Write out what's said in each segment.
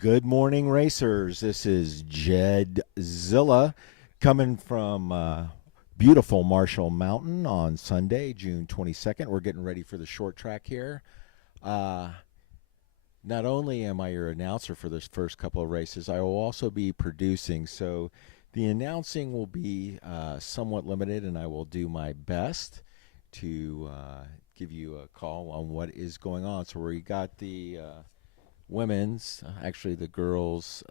Good morning, racers. This is Jed Zilla coming from beautiful Marshall Mountain on Sunday, June 22nd. We're getting ready for the short track here. Not only am I your announcer for this first couple of races, I will also be producing. So the announcing will be somewhat limited, and I will do my best to give you a call on what is going on. So we got the women's, actually the girls,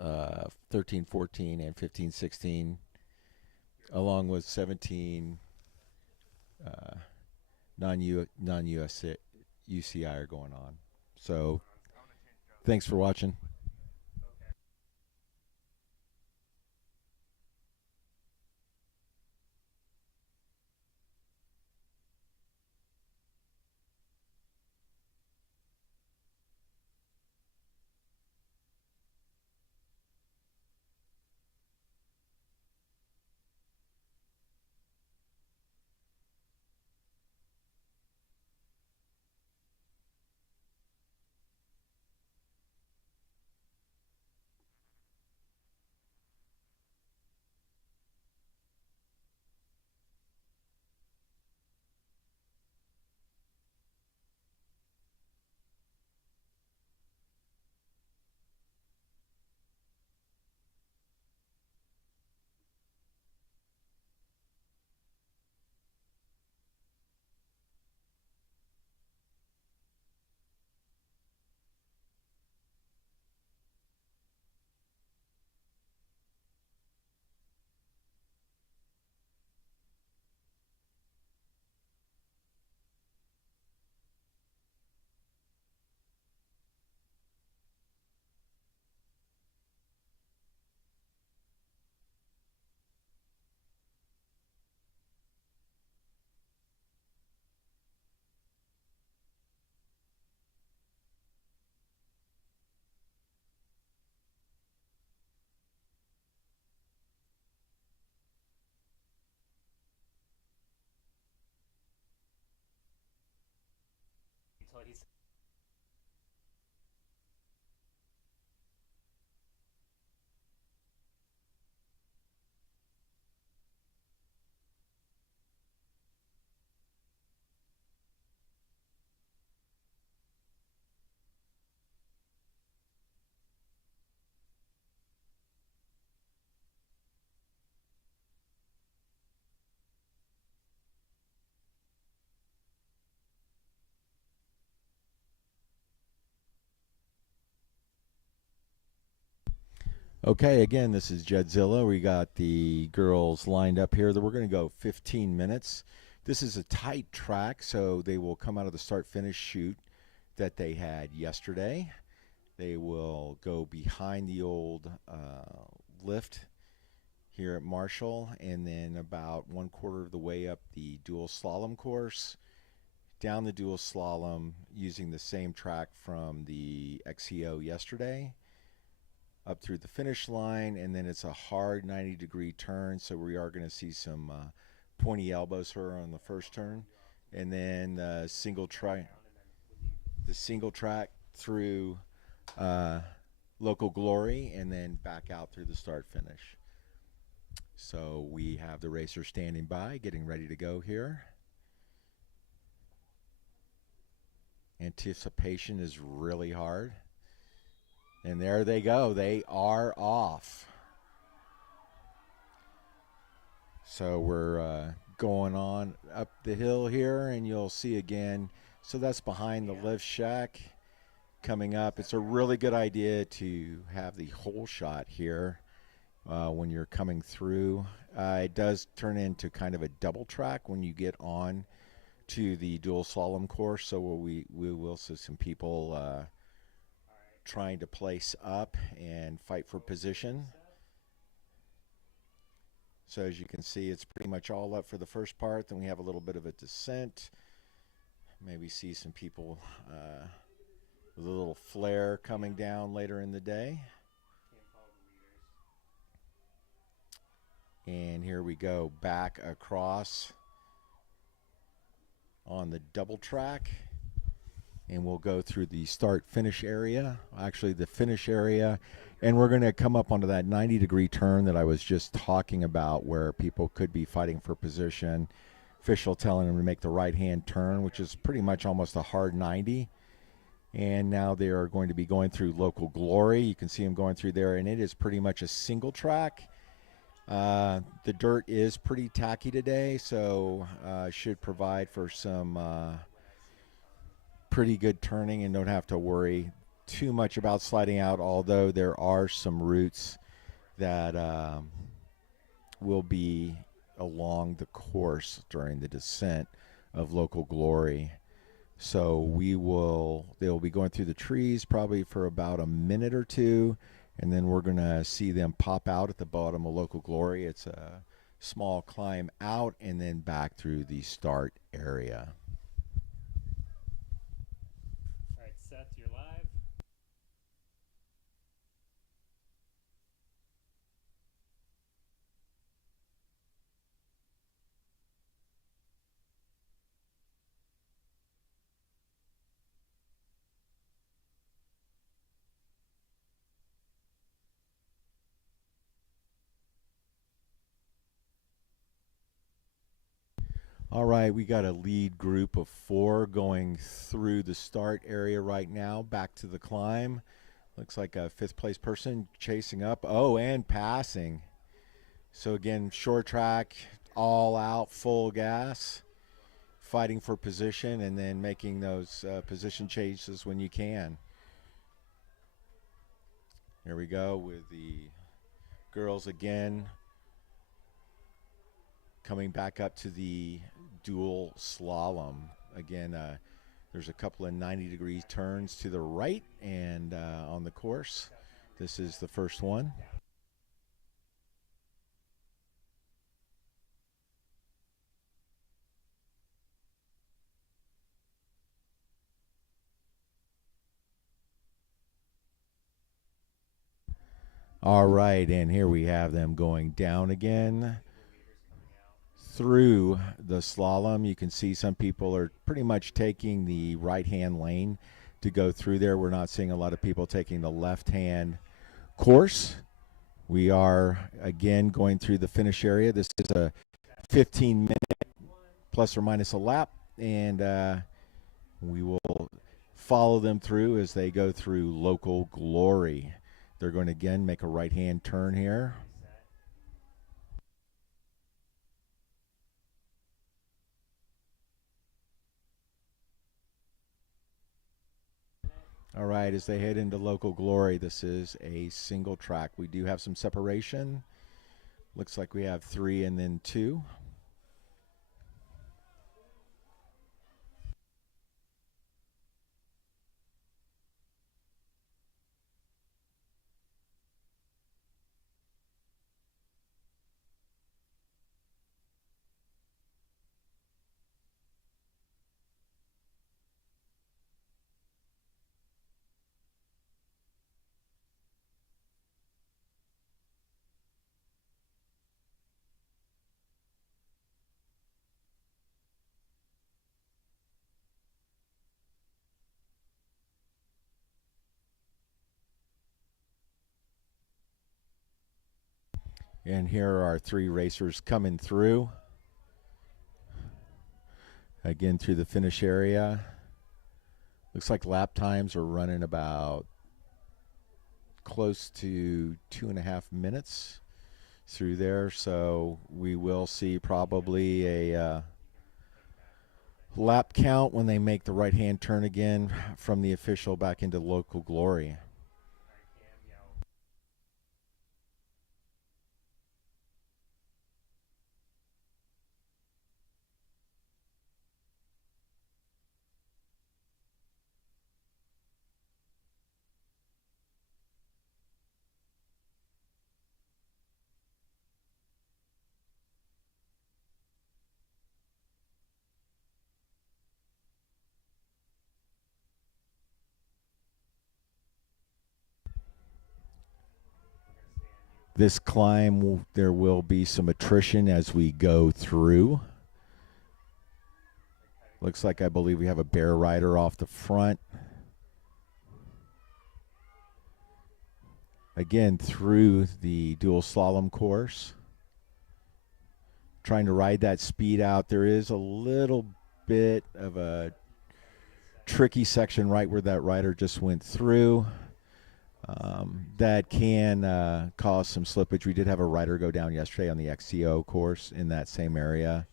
13, 14, and 15, 16, along with 17 non-US UCI are going on. So thanks for watching. Okay, again, this is Jedzilla. We got the girls lined up here. We're going to go 15 minutes. This is a tight track, so they will come out of the start-finish chute that they had yesterday. They will go behind the old lift here at Marshall, and then about 1/4 of the way up the dual slalom course, down the dual slalom using the same track from the XCO yesterday, up through the finish line, and then it's a hard 90-degree turn, so we are going to see some pointy elbows here on the first turn, and then the single track through Local Glory, and then back out through the start finish. So we have the racers standing by, getting ready to go here. Anticipation is really hard. And there they go. They are off. So we're going on up the hill here, and you'll see again. So that's behind the lift shack coming up. It's a really good idea to have the whole shot here when you're coming through. It does turn into kind of a double track when you get on to the dual slalom course. So we will see some people trying to place up and fight for position. So as you can see, it's pretty much all up for the first part. Then we have a little bit of a descent. Maybe see some people with a little flare coming down later in the day. And here we go back across on the double track. And we'll go through the start-finish area, actually the finish area, and we're going to come up onto that 90-degree turn that I was just talking about where people could be fighting for position. Official telling them to make the right-hand turn, which is pretty much almost a hard 90. And now they are going to be going through Local Glory. You can see them going through there, and it is pretty much a single track. The dirt is pretty tacky today, so should provide for some pretty good turning and don't have to worry too much about sliding out, although there are some routes that will be along the course during the descent of Local Glory. So they'll be going through the trees probably for about a minute or two, and then we're going to see them pop out at the bottom of Local Glory. It's a small climb out and then back through the start area. Seth, you're live. All right, we got a lead group of 4 going through the start area right now, back to the climb. Looks like a 5th place person chasing up. Oh, and passing. So again, short track, all out, full gas, fighting for position, and then making those position changes when you can. Here we go with the girls again, coming back up to the dual slalom. Again, there's a couple of 90-degree turns to the right and on the course. This is the first one. All right, and here we have them going down again through the slalom. You can see some people are pretty much taking the right-hand lane to go through there. We're not seeing a lot of people taking the left-hand course. We are, again, going through the finish area. This is a 15-minute plus or minus a lap, and we will follow them through as they go through Local Glory. They're going to, again, make a right-hand turn here. All right, as they head into local glory, this is a single track. We do have some separation. Looks like we have 3 and then 2. And here are our 3 racers coming through. Again, through the finish area. Looks like lap times are running about close to 2.5 minutes through there. So we will see probably a lap count when they make the right-hand turn again from the official back into local glory. This climb, there will be some attrition as we go through. Looks like I believe we have a bear rider off the front. Again, through the dual slalom course. Trying to ride that speed out. There is a little bit of a tricky section right where that rider just went through. That can cause some slippage. We did have a rider go down yesterday on the XCO course in that same area.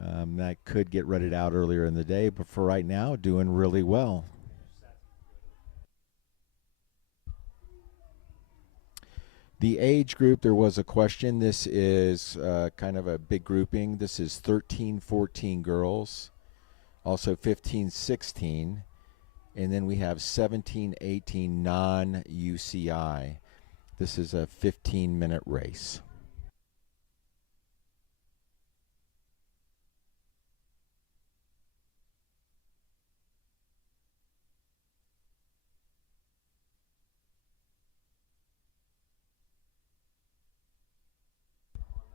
That could get rutted out earlier in the day, but for right now, doing really well. The age group, there was a question. This is kind of a big grouping. This is 13-14 girls, also 15-16, and then we have 17-18 non-UCI. This is a 15-minute race.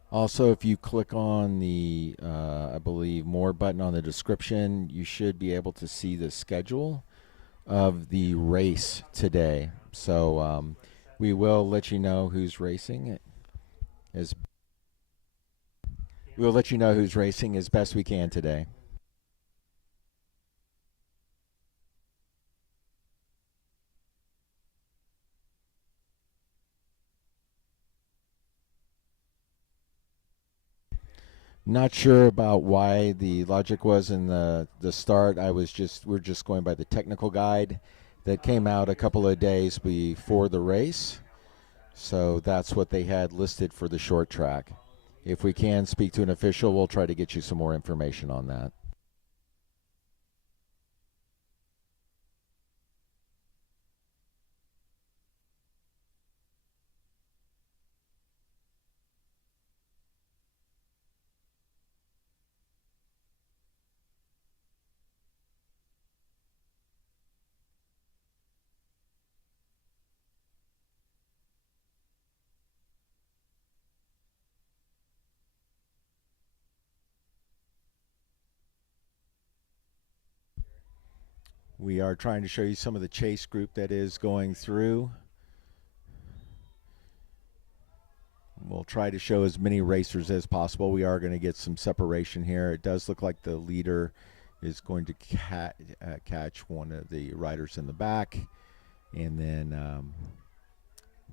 Also, if you click on the, I believe, more button on the description, you should be able to see the schedule of the race today. So we will let you know who's racing. We'll let you know who's racing as best we can today. Not sure about why the logic was in the start. We're just going by the technical guide that came out a couple of days before the race. So that's what they had listed for the short track. If we can speak to an official, we'll try to get you some more information on that. We are trying to show you some of the chase group that is going through. We'll try to show as many racers as possible. We are going to get some separation here. It does look like the leader is going to catch one of the riders in the back, and then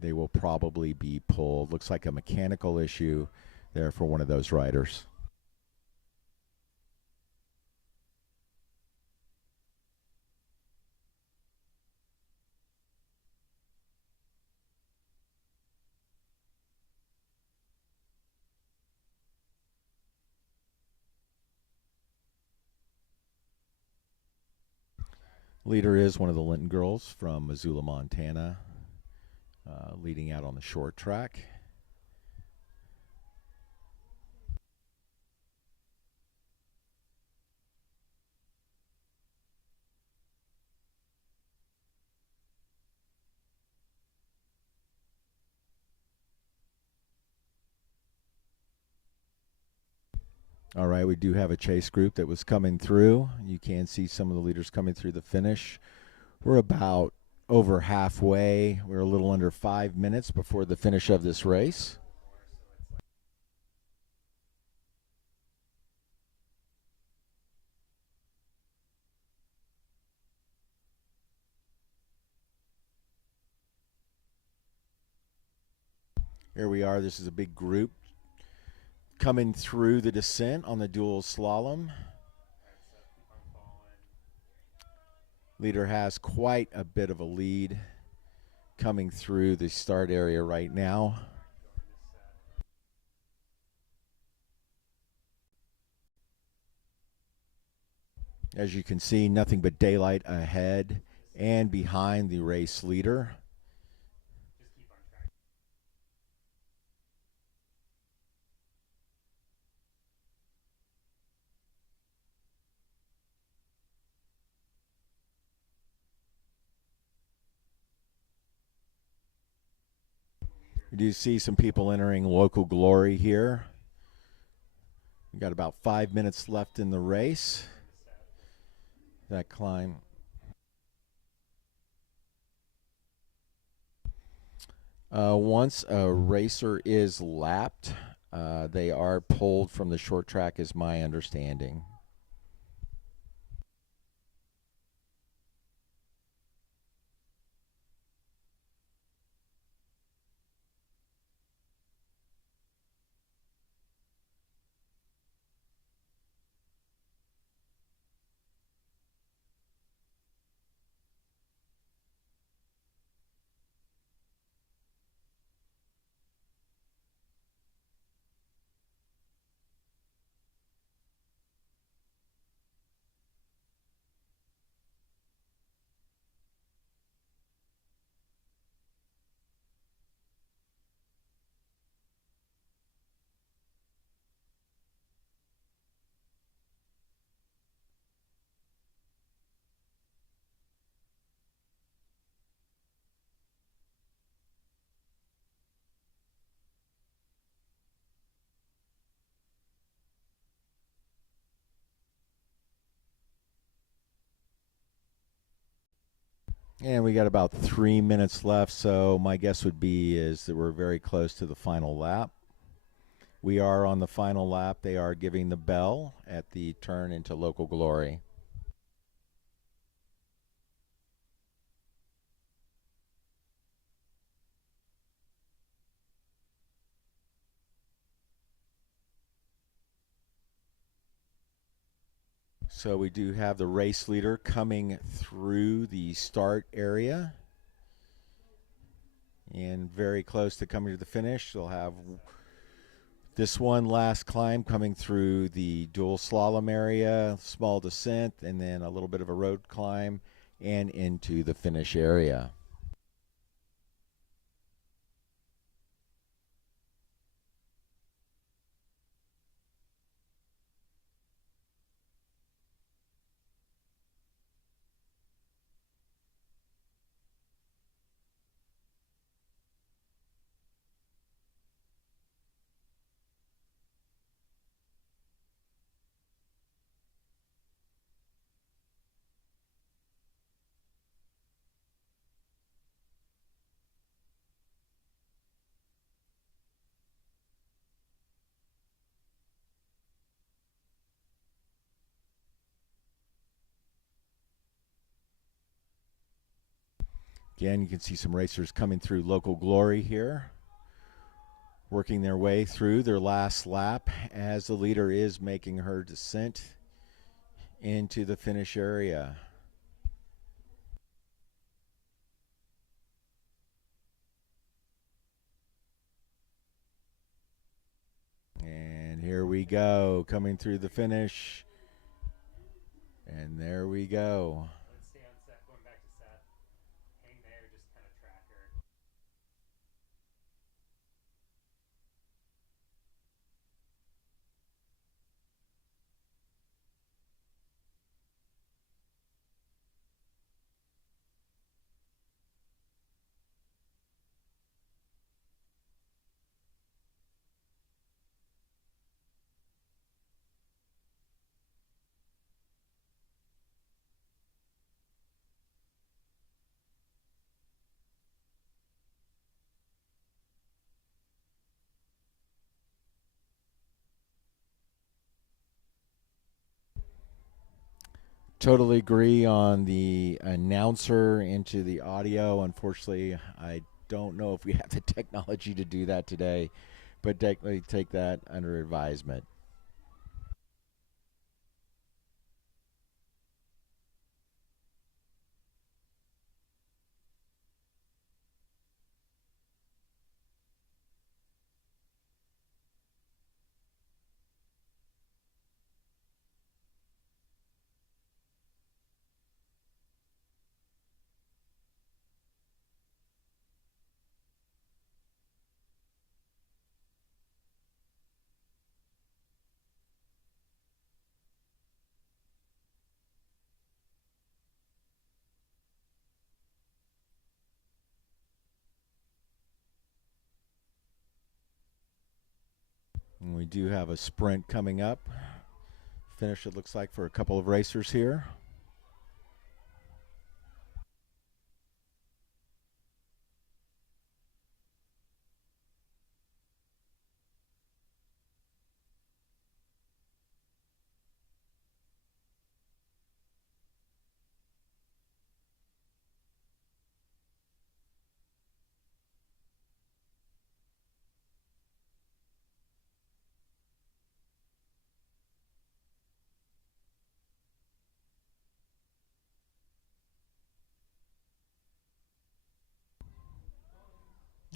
they will probably be pulled. Looks like a mechanical issue there for one of those riders. Leader is one of the Linton girls from Missoula, Montana, leading out on the short track. All right, we do have a chase group that was coming through. You can see some of the leaders coming through the finish. We're about over halfway. We're a little under 5 minutes before the finish of this race. Here we are. This is a big group coming through the descent on the dual slalom. Leader has quite a bit of a lead coming through the start area right now. As you can see, nothing but daylight ahead and behind the race leader. We do see some people entering local glory here. We've got about 5 minutes left in the race. That climb. Once a racer is lapped, they are pulled from the short track, is my understanding. And we got about 3 minutes left, so my guess would be is that we're very close to the final lap. We are on the final lap. They are giving the bell at the turn into local glory. So we do have the race leader coming through the start area and very close to coming to the finish. They'll have this one last climb coming through the dual slalom area, small descent, and then a little bit of a road climb and into the finish area. Again, you can see some racers coming through local glory here, working their way through their last lap as the leader is making her descent into the finish area. And here we go, coming through the finish. And there we go. Let's stay on set. Totally agree on the announcer into the audio. Unfortunately, I don't know if we have the technology to do that today, but definitely take that under advisement. And we do have a sprint coming up. Finish, it looks like, for a couple of racers here.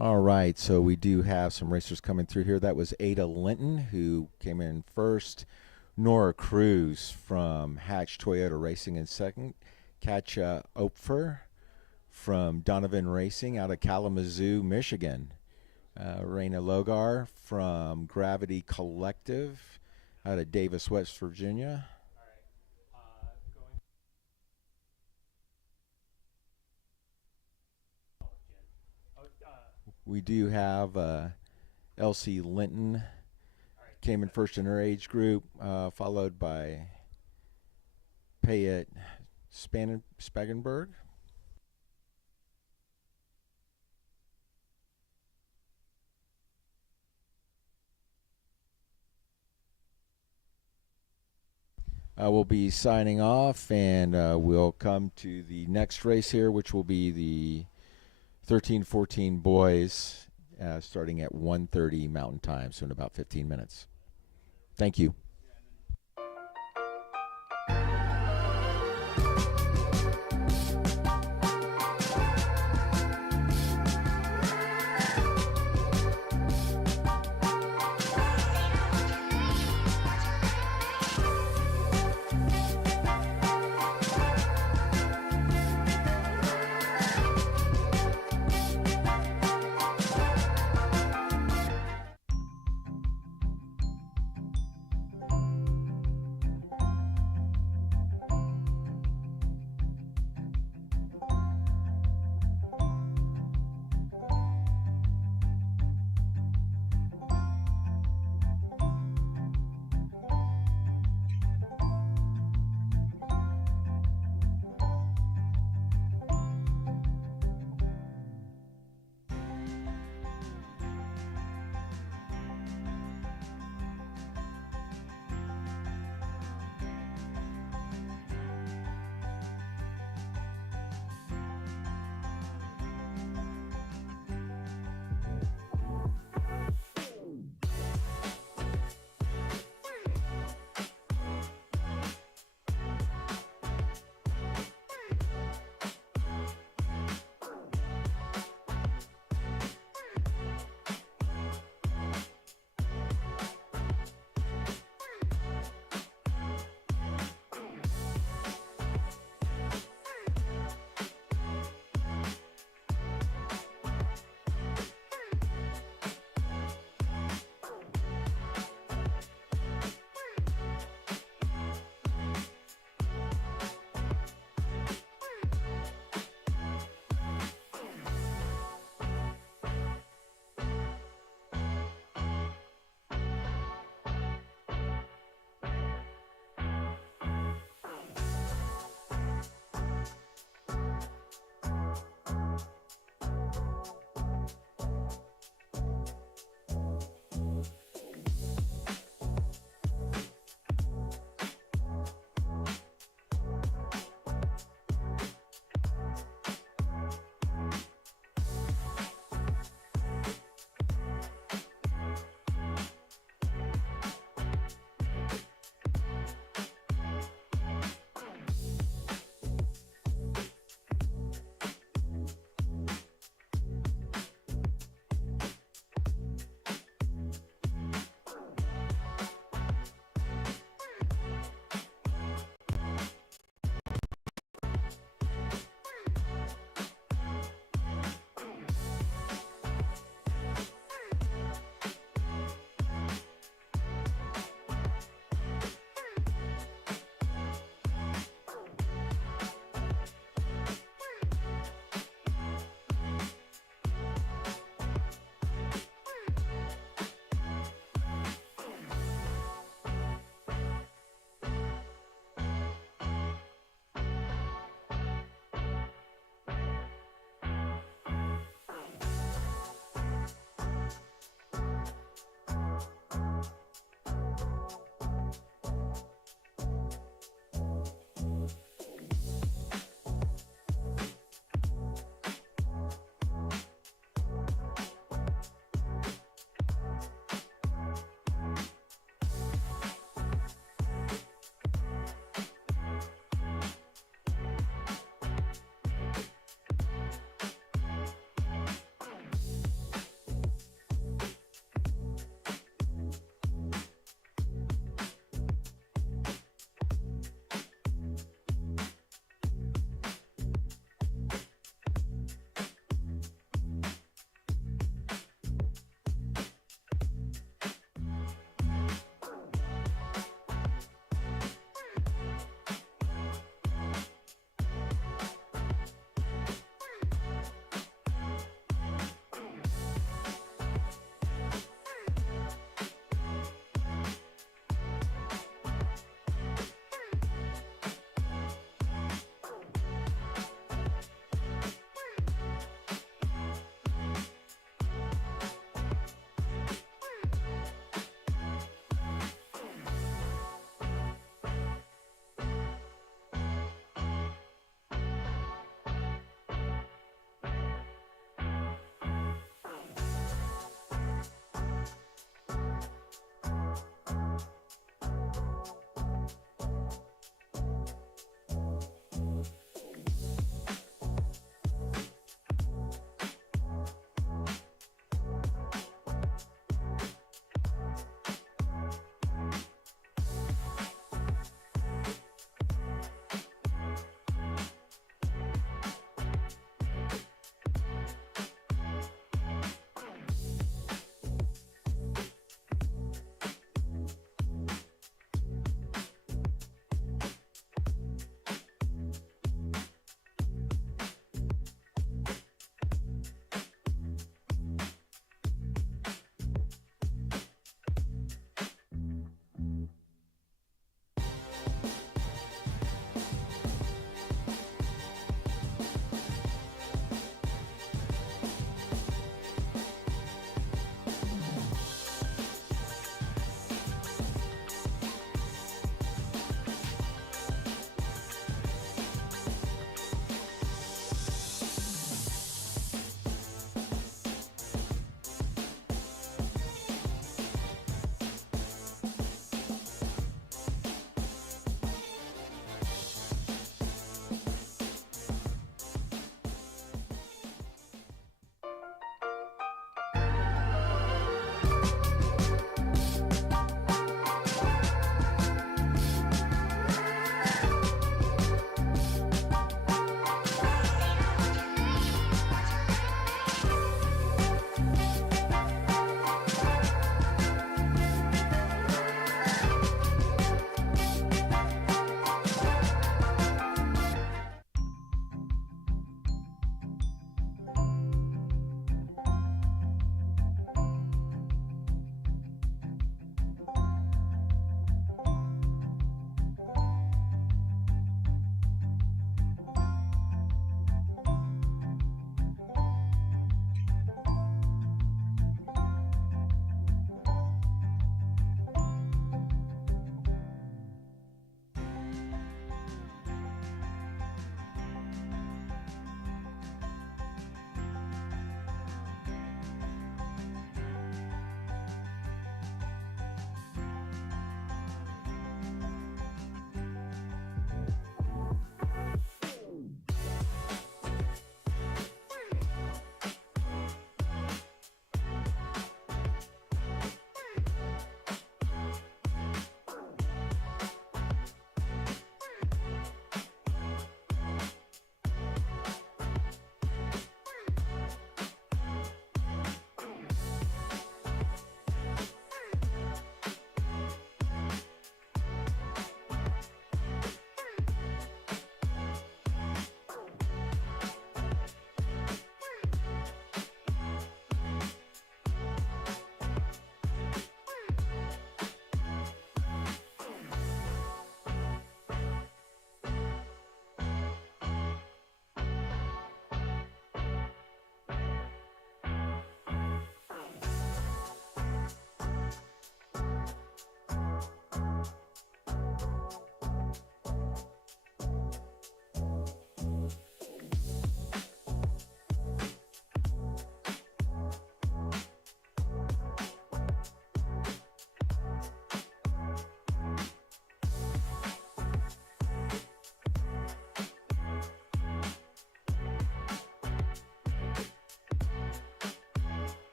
All right, so we do have some racers coming through here. That was Ada Linton, who came in first. Nora Cruz from Hatch Toyota Racing in second. Katja Opfer from Donovan Racing out of Kalamazoo, Michigan. Raina Logar from Gravity Collective out of Davis, West Virginia. We do have Elsie Linton came in first in her age group, followed by Payette Spagenberg. We'll be signing off, and we'll come to the next race here, which will be the 13-14 boys, starting at 1:30 Mountain Time, so in about 15 minutes. Thank you.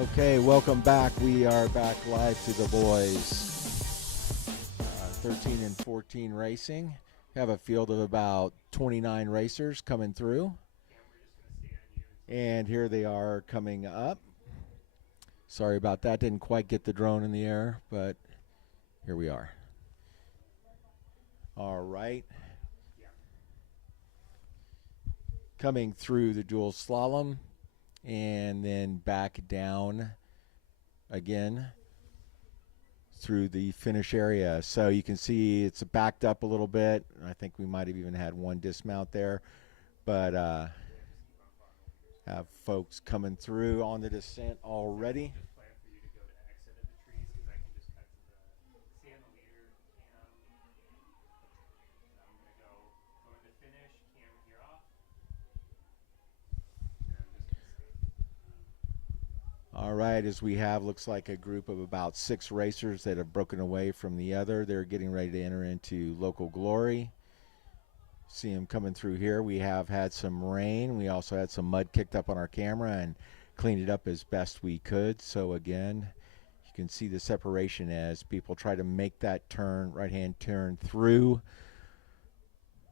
Okay, welcome back. We are back live to the boys. 13 and 14 racing. We have a field of about 29 racers coming through. And here they are coming up. Sorry about that. Didn't quite get the drone in the air, but here we are. All right. Coming through the dual slalom and then back down again through the finish area. So you can see it's backed up a little bit. I think we might have even had one dismount there, but have folks coming through on the descent already. All right, as we have, looks like a group of about 6 racers that have broken away from the other. They're getting ready to enter into local glory. See them coming through here. We have had some rain. We also had some mud kicked up on our camera and cleaned it up as best we could. So again, you can see the separation as people try to make that turn, right-hand turn through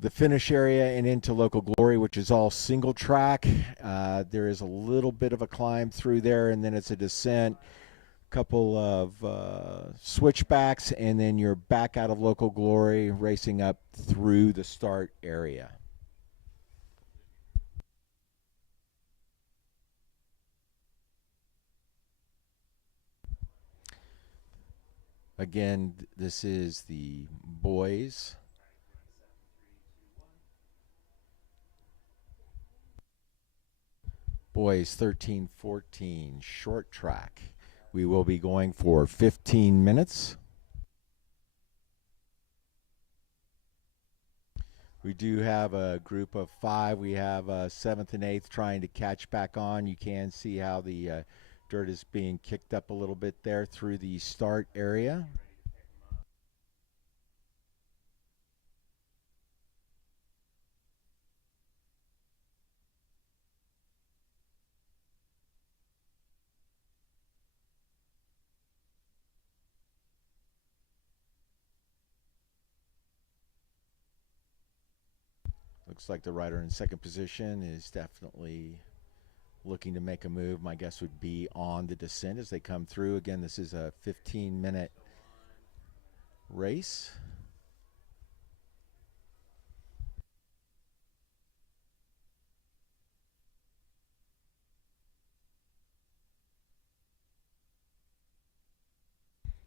the finish area and into local glory, which is all single track. There is a little bit of a climb through there, and then it's a descent, couple of switchbacks, and then you're back out of local glory, racing up through the start area. Again, this is the boys. Boys 13-14 short track. We will be going for 15 minutes. We do have a group of 5. We have 7th and 8th trying to catch back on. You can see how the dirt is being kicked up a little bit there through the start area. Looks like the rider in second position is definitely looking to make a move. My guess would be on the descent as they come through. Again, this is a 15-minute race.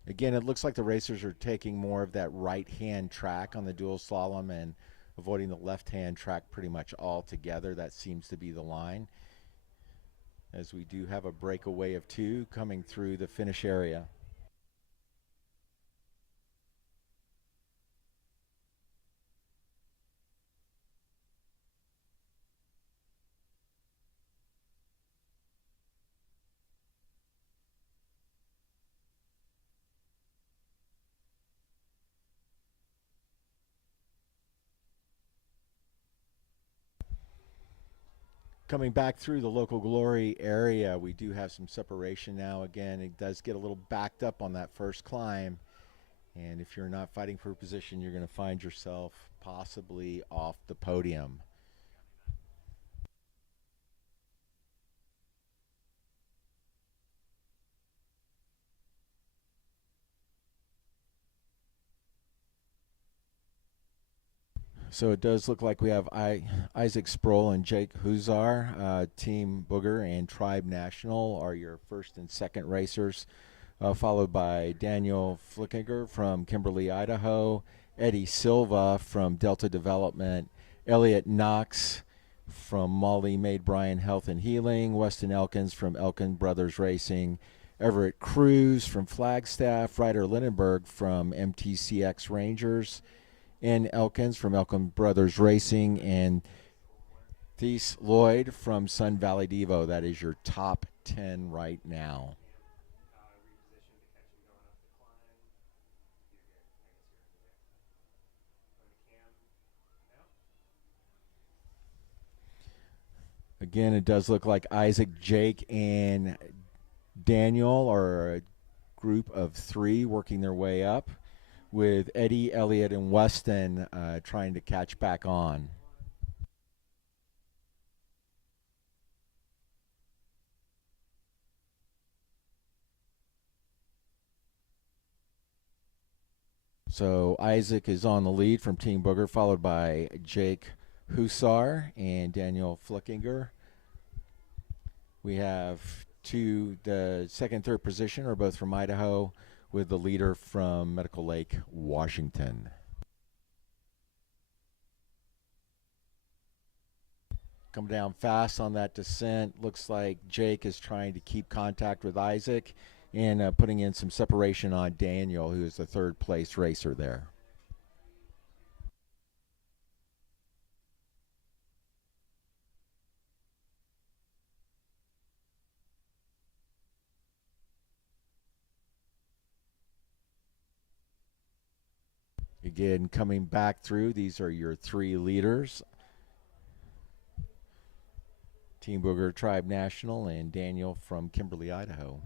Again, it looks like the racers are taking more of that right-hand track on the dual slalom and avoiding the left-hand track pretty much altogether. That seems to be the line, as we do have a breakaway of 2 coming through the finish area. Coming back through the local glory area, we do have some separation now. Again, it does get a little backed up on that first climb, and if you're not fighting for a position, you're going to find yourself possibly off the podium. So it does look like we have Isaac Sproul and Jake Huzar, Team Booger and Tribe National are your first and second racers, followed by Daniel Flickinger from Kimberly, Idaho, Eddie Silva from Delta Development, Elliot Knox from Molly Maid Bryan Health and Healing, Weston Elkins from Elkin Brothers Racing, Everett Cruz from Flagstaff, Ryder Lindenberg from MTCX Rangers, and Elkins from Elkin Brothers Racing, and Thies Lloyd from Sun Valley Devo. That is your top 10 right now. Again, it does look like Isaac, Jake, and Daniel are a group of three working their way up, with Eddie, Elliott, and Weston trying to catch back on. So Isaac is on the lead from Team Booger, followed by Jake Hussar and Daniel Flickinger. We have the second and third position are both from Idaho, with the leader from Medical Lake, Washington. Come down fast on that descent. Looks like Jake is trying to keep contact with Isaac and putting in some separation on Daniel, who is the third place racer there. Again, coming back through, these are your three leaders. Team Booger Tribe National and Daniel from Kimberly, Idaho.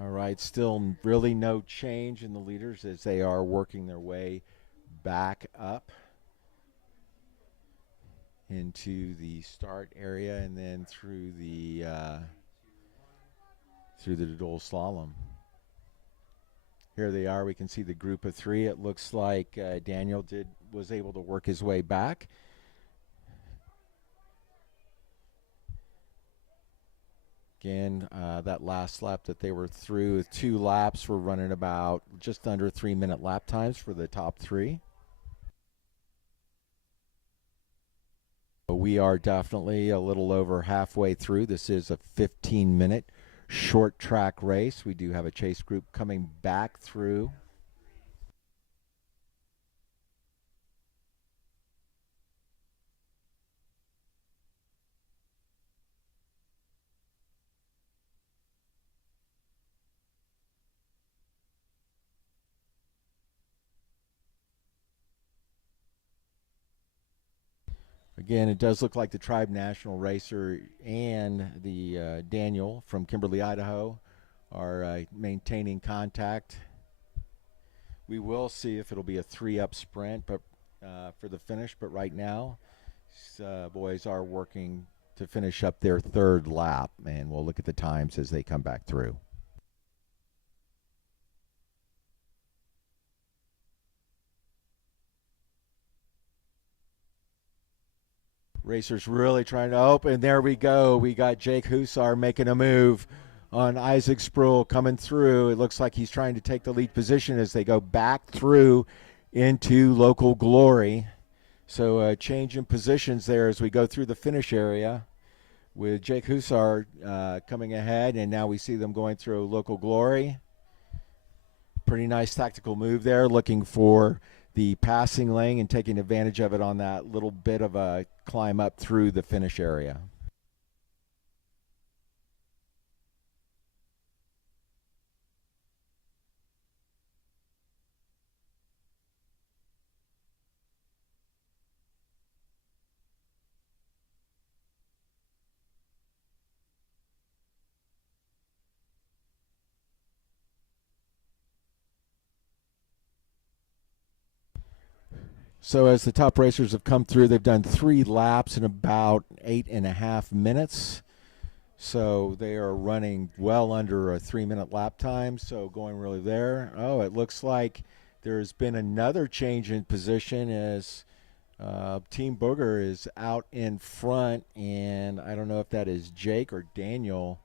All right, still really no change in the leaders as they are working their way back up into the start area and then through the dual slalom. Here they are. We can see the group of three. It looks like Daniel was able to work his way back. Again, that last lap that they were through, 2 laps, were running about just under 3-minute lap times for the top three. We are definitely a little over halfway through. This is a 15-minute short track race. We do have a chase group coming back through. Again, it does look like the Tribe National Racer and the Daniel from Kimberly, Idaho are maintaining contact. We will see if it'll be a 3-up sprint but for the finish, but right now boys are working to finish up their third lap, and we'll look at the times as they come back through. Racers really trying to open. There we go. We got Jake Hussar making a move on Isaac Sproul coming through. It looks like he's trying to take the lead position as they go back through into local glory. So a change in positions there as we go through the finish area with Jake Hussar coming ahead, and now we see them going through local glory. Pretty nice tactical move there, looking for the passing lane and taking advantage of it on that little bit of a climb up through the finish area. So as the top racers have come through, they've done 3 laps in about 8.5 minutes. So they are running well under a 3-minute lap time. So going really there. Oh, it looks like there's been another change in position as Team Booger is out in front. And I don't know if that is Jake or Daniel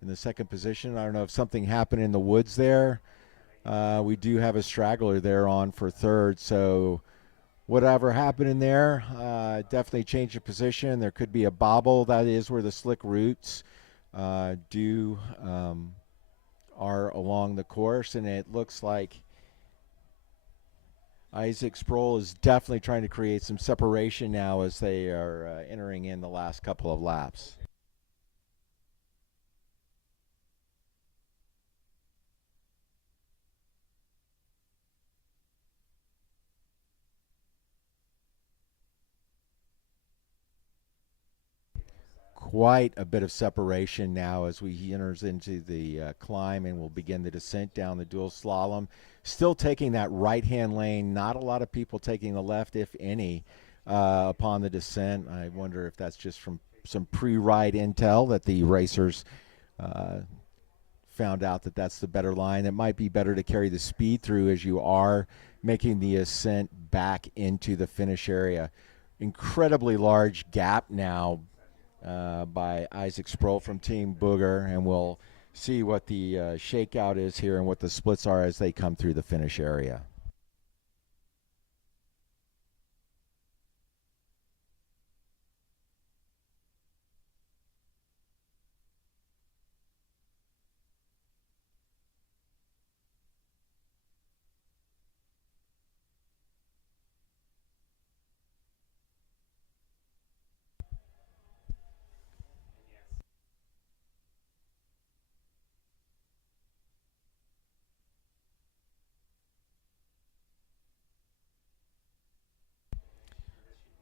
in the second position. I don't know if something happened in the woods there. We do have a straggler there on for third. So whatever happened in there, definitely change of position. There could be a bobble. That is where the slick roots are along the course, and it looks like Isaac Sproul is definitely trying to create some separation now as they are entering in the last couple of laps. Quite a bit of separation now as he enters into the climb and will begin the descent down the dual slalom. Still taking that right-hand lane. Not a lot of people taking the left, if any, upon the descent. I wonder if that's just from some pre-ride intel that the racers found out that that's the better line. It might be better to carry the speed through as you are making the ascent back into the finish area. Incredibly large gap now by Isaac Sproul from Team Booger, and we'll see what the shakeout is here and what the splits are as they come through the finish area.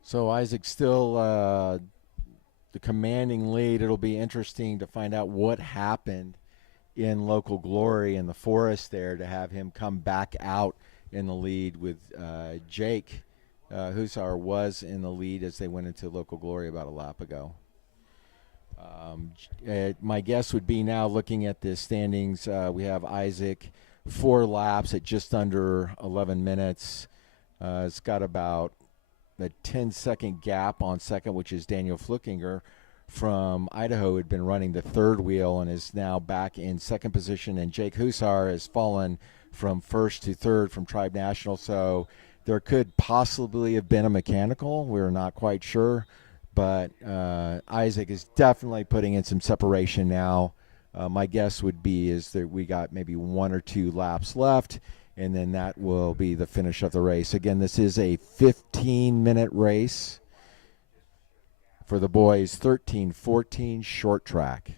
So Isaac still the commanding lead. It'll be interesting to find out what happened in Local Glory in the forest there to have him come back out in the lead with Jake Husar was in the lead as they went into Local Glory about a lap ago. My guess would be now looking at the standings, we have Isaac 4 laps at just under 11 minutes. It's got about a 10-second gap on second, which is Daniel Flukinger from Idaho, who had been running the third wheel and is now back in second position. And Jake Husar has fallen from first to third from Tribe National. So there could possibly have been a mechanical. We're not quite sure. But Isaac is definitely putting in some separation now. My guess would be is that we got maybe 1 or 2 laps left, and then that will be the finish of the race. Again, this is a 15-minute race for the boys, 13-14 short track.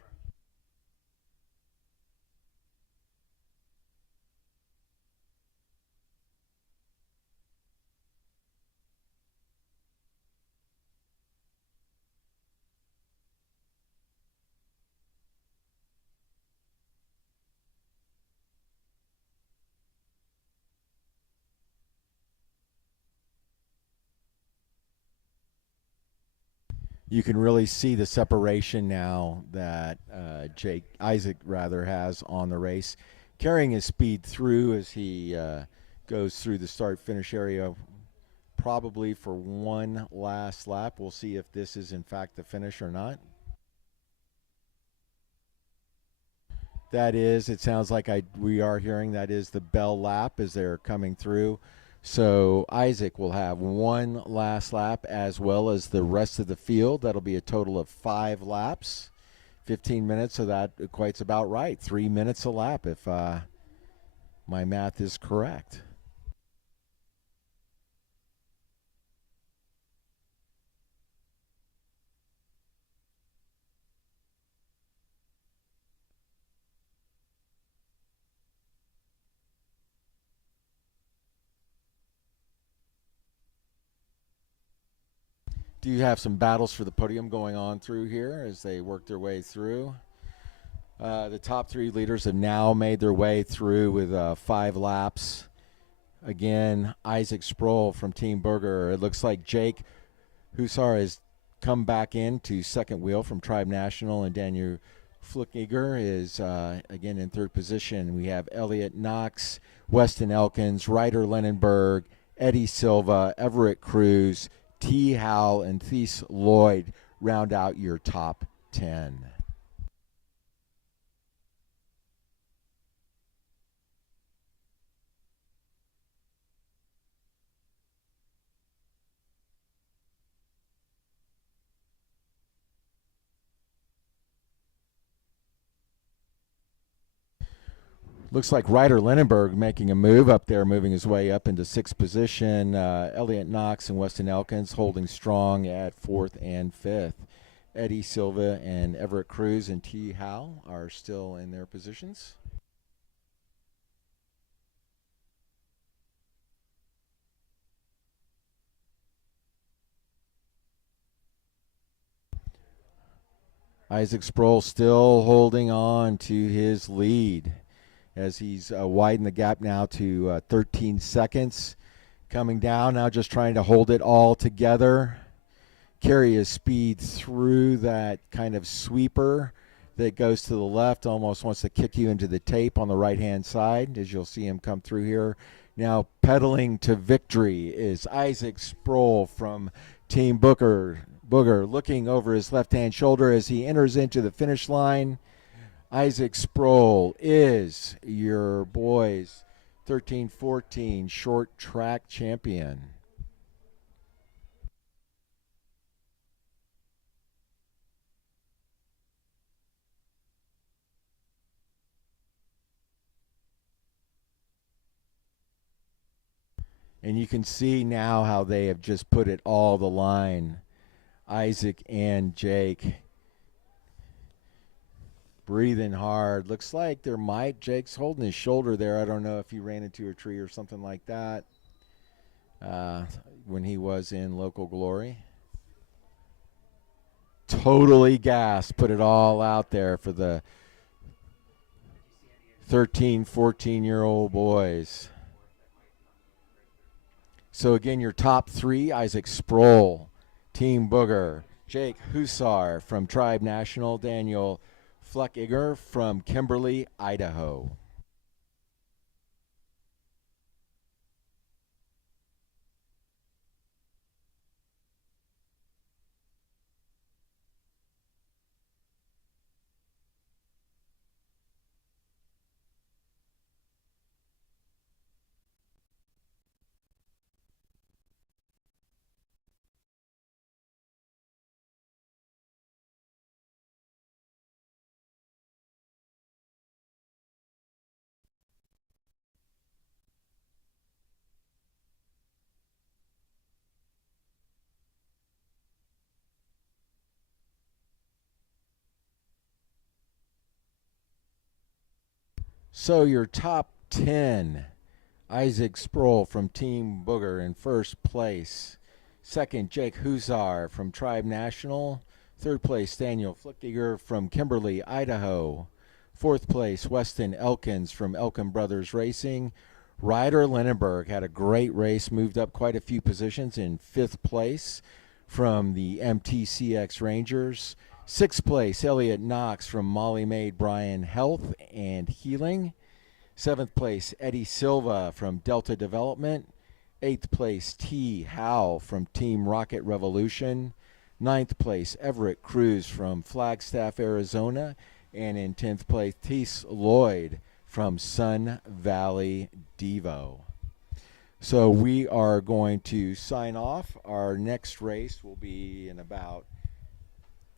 You can really see the separation now that Isaac has on the race, carrying his speed through as he goes through the start-finish area, probably for one last lap. We'll see if this is in fact the finish or not. That is, it sounds like we are hearing that is the bell lap as they're coming through. So Isaac will have one last lap as well as the rest of the field. That'll be a total of 5 laps, 15 minutes, so that equates about right. 3 minutes a lap if my math is correct. Do you have some battles for the podium going on through here as they work their way through? The top 3 leaders have now made their way through with 5 laps. Again, Isaac Sproul from Team Burger. It looks like Jake Husar has come back into second wheel from Tribe National, and Daniel Flukiger is again in third position. We have Elliot Knox, Weston Elkins, Ryder Lennonberg, Eddie Silva, Everett Cruz, T. Howell, and Thies Lloyd round out your top 10. Looks like Ryder Lindenberg making a move up there, moving his way up into sixth position. Elliott Knox and Weston Elkins holding strong at fourth and fifth. Eddie Silva and Everett Cruz and T. Howe are still in their positions. Isaac Sproul still holding on to his lead as he's widened the gap now to 13 seconds. Coming down now, just trying to hold it all together. Carry his speed through that kind of sweeper that goes to the left, almost wants to kick you into the tape on the right-hand side, as you'll see him come through here. Now pedaling to victory is Isaac Sproul from Team Booger, looking over his left-hand shoulder as he enters into the finish line. Isaac Sproul is your boys 13-14 short track champion. And you can see now how they have just put it all the line. Isaac and Jake breathing hard. Looks like Jake's holding his shoulder there. I don't know if he ran into a tree or something like that when he was in Local Glory. Totally gassed, put it all out there for the 13, 14-year-old boys. So again, your top three: Isaac Sproul, Team Booger; Jake Hussar from Tribe National; Daniel Fleckiger from Kimberly, Idaho. So your top 10: Isaac Sproul from Team Booger in first place. Second, Jake Hussar from Tribe National. Third place, Daniel Flickiger from Kimberly, Idaho. Fourth place, Weston Elkins from Elkin Brothers Racing. Ryder Lindenberg had a great race, moved up quite a few positions in fifth place from the MTCX Rangers. Sixth place, Elliott Knox from Molly Maid Bryan Health and Healing. Seventh place, Eddie Silva from Delta Development. Eighth place, T. Howe from Team Rocket Revolution. Ninth place, Everett Cruz from Flagstaff, Arizona. And in 10th place, Teese Lloyd from Sun Valley Devo. So we are going to sign off. Our next race will be in about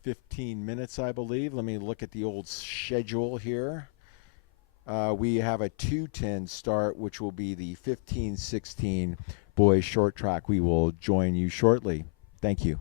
15 minutes, I believe. Let me look at the old schedule here. We have a 2:10 start, which will be the 15-16 boys short track. We will join you shortly. Thank you.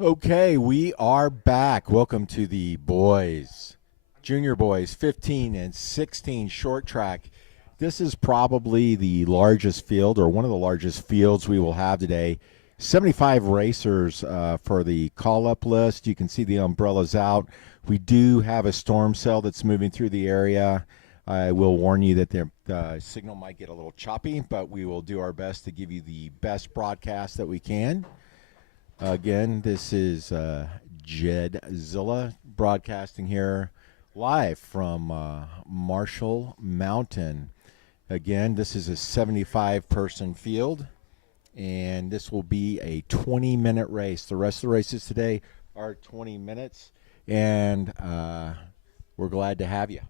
Okay, we are back. Welcome to the boys, junior boys, 15 and 16 short track. This is probably the largest field or one of the largest fields we will have today. 75 racers for the call up list. You can see the umbrellas out. We do have a storm cell that's moving through the area. I will warn you that the signal might get a little choppy, but we will do our best to give you the best broadcast that we can. Again, this is Jed Zilla broadcasting here live from Marshall Mountain. Again, this is a 75-person field, and this will be a 20-minute race. The rest of the races today are 20 minutes, and we're glad to have you.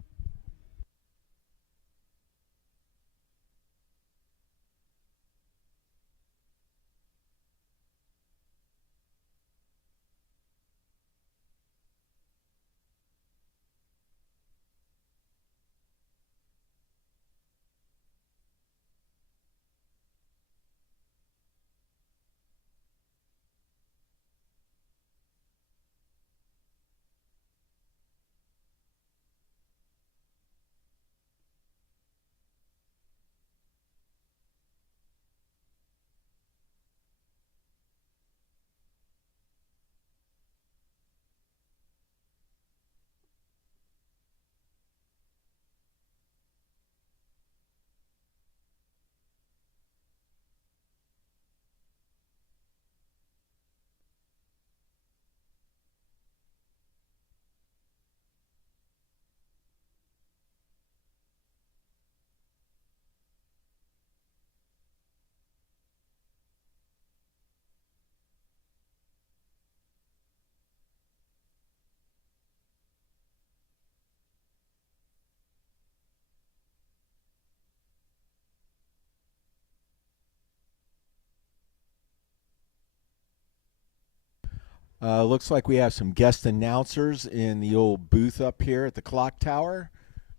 Looks like we have some guest announcers in the old booth up here at the clock tower.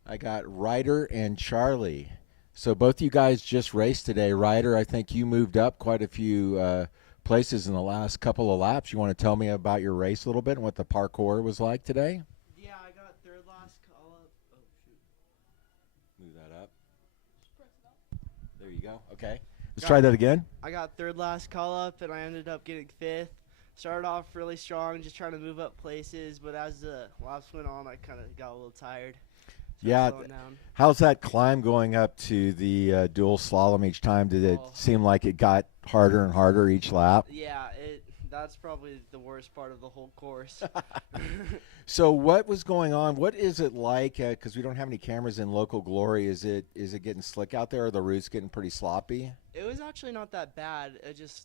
I got Ryder and Charlie. So both you guys just raced today. Ryder, I think you moved up quite a few places in the last couple of laps. You want to tell me about your race a little bit and what the parkour was like today? Yeah, I got third last call up. Oh, shoot. Move that up. There you go. Okay. Let's try that again. I got third last call up, and I ended up getting fifth. Started off really strong, just trying to move up places, but as the laps went on, I kind of got a little tired. Yeah. Down. How's that climb going up to the dual slalom each time? Did it seem like it got harder and harder each lap? Yeah, that's probably the worst part of the whole course. So what was going on? What is it like? Because we don't have any cameras in local glory. Is it getting slick out there? Or are the routes getting pretty sloppy? It was actually not that bad.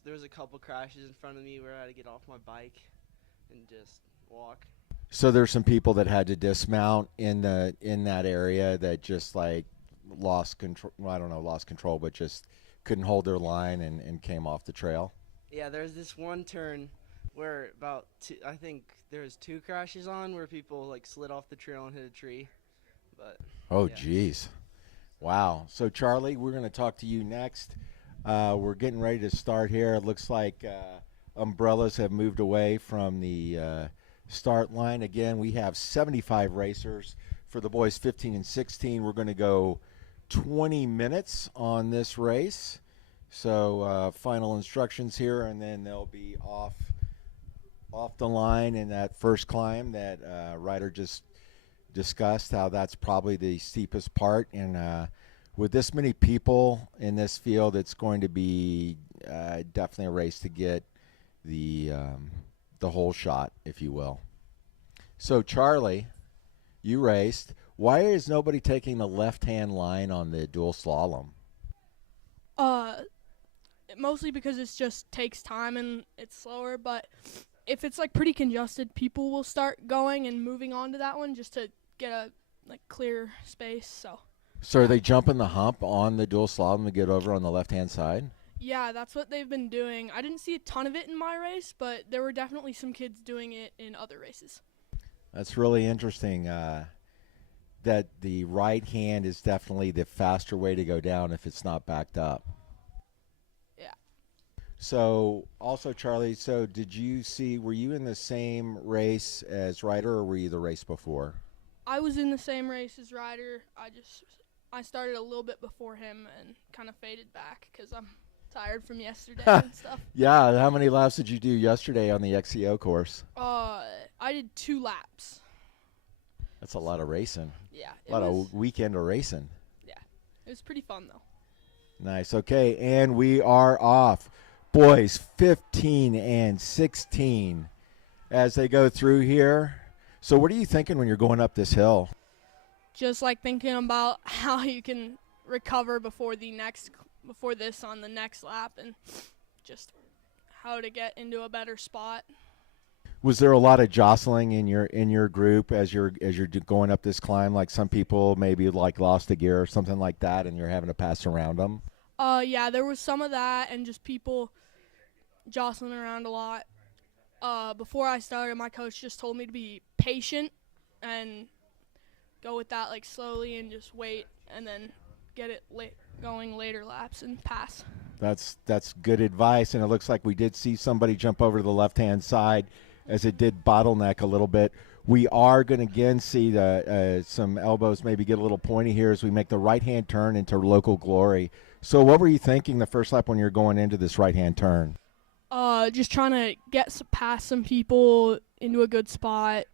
There was a couple crashes in front of me where I had to get off my bike and just walk. So there's some people that had to dismount in that area that just like lost control. Well, I don't know, lost control, but just couldn't hold their line and came off the trail. Yeah, there's this one turn where I think there's 2 crashes on where people like slid off the trail and hit a tree. But oh, geez. Wow. So Charlie, we're going to talk to you next. We're getting ready to start here. It looks like umbrellas have moved away from the start line. Again, we have 75 racers for the boys 15 and 16. We're going to go 20 minutes on this race. So final instructions here, and then they'll be off the line in that first climb that Ryder just discussed, how that's probably the steepest part. And with this many people in this field, it's going to be definitely a race to get the whole shot, if you will. So Charlie, you raced. Why is nobody taking the left-hand line on the dual slalom? Mostly because it just takes time and it's slower, but if it's like pretty congested, people will start going and moving on to that one just to get a like clear space. So Are they jumping the hump on the dual slalom to get over on the left-hand side? yeah, that's what they've been doing. I didn't see a ton of it in my race, but there were definitely some kids doing it in other races. That's really interesting. That the right hand is definitely the faster way to go down if it's not backed up. Yeah. So, also, Charlie, so were you in the same race as Ryder, or were you the race before? I was in the same race as Ryder. I started a little bit before him and kind of faded back because I'm tired from yesterday and stuff. Yeah, how many laps did you do yesterday on the XCO course? I did 2 laps. That's a lot of racing. Yeah. A lot of weekend of racing. Yeah. It was pretty fun, though. Nice. Okay, and we are off. Boys 15 and 16 as they go through here. So what are you thinking when you're going up this hill? Just like thinking about how you can recover before this on the next lap, and just how to get into a better spot. Was there a lot of jostling in your group as you're going up this climb? Like some people maybe like lost a gear or something like that, and you're having to pass around them. Yeah, there was some of that, and just people jostling around a lot. Before I started, my coach just told me to be patient and go with that like slowly and just wait, and then get it going later laps and pass. That's good advice, and it looks like we did see somebody jump over to the left-hand side as it did bottleneck a little bit. We are going to again see some elbows maybe get a little pointy here as we make the right-hand turn into Local Glory. So what were you thinking the first lap when you're going into this right-hand turn? Just trying to get past some people into a good spot.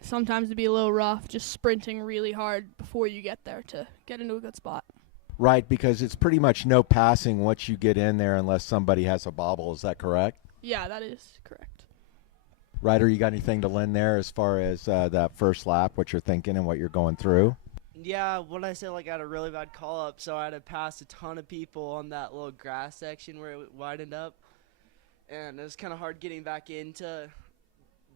Sometimes it'd be a little rough, just sprinting really hard before you get there to get into a good spot. Right, because it's pretty much no passing once you get in there unless somebody has a bobble. Is that correct? Yeah, that is correct. Ryder, you got anything to lend there as far as that first lap, what you're thinking and what you're going through? Yeah, what I said, like I had a really bad call up, so I had to pass a ton of people on that little grass section where it widened up, and it was kind of hard getting back into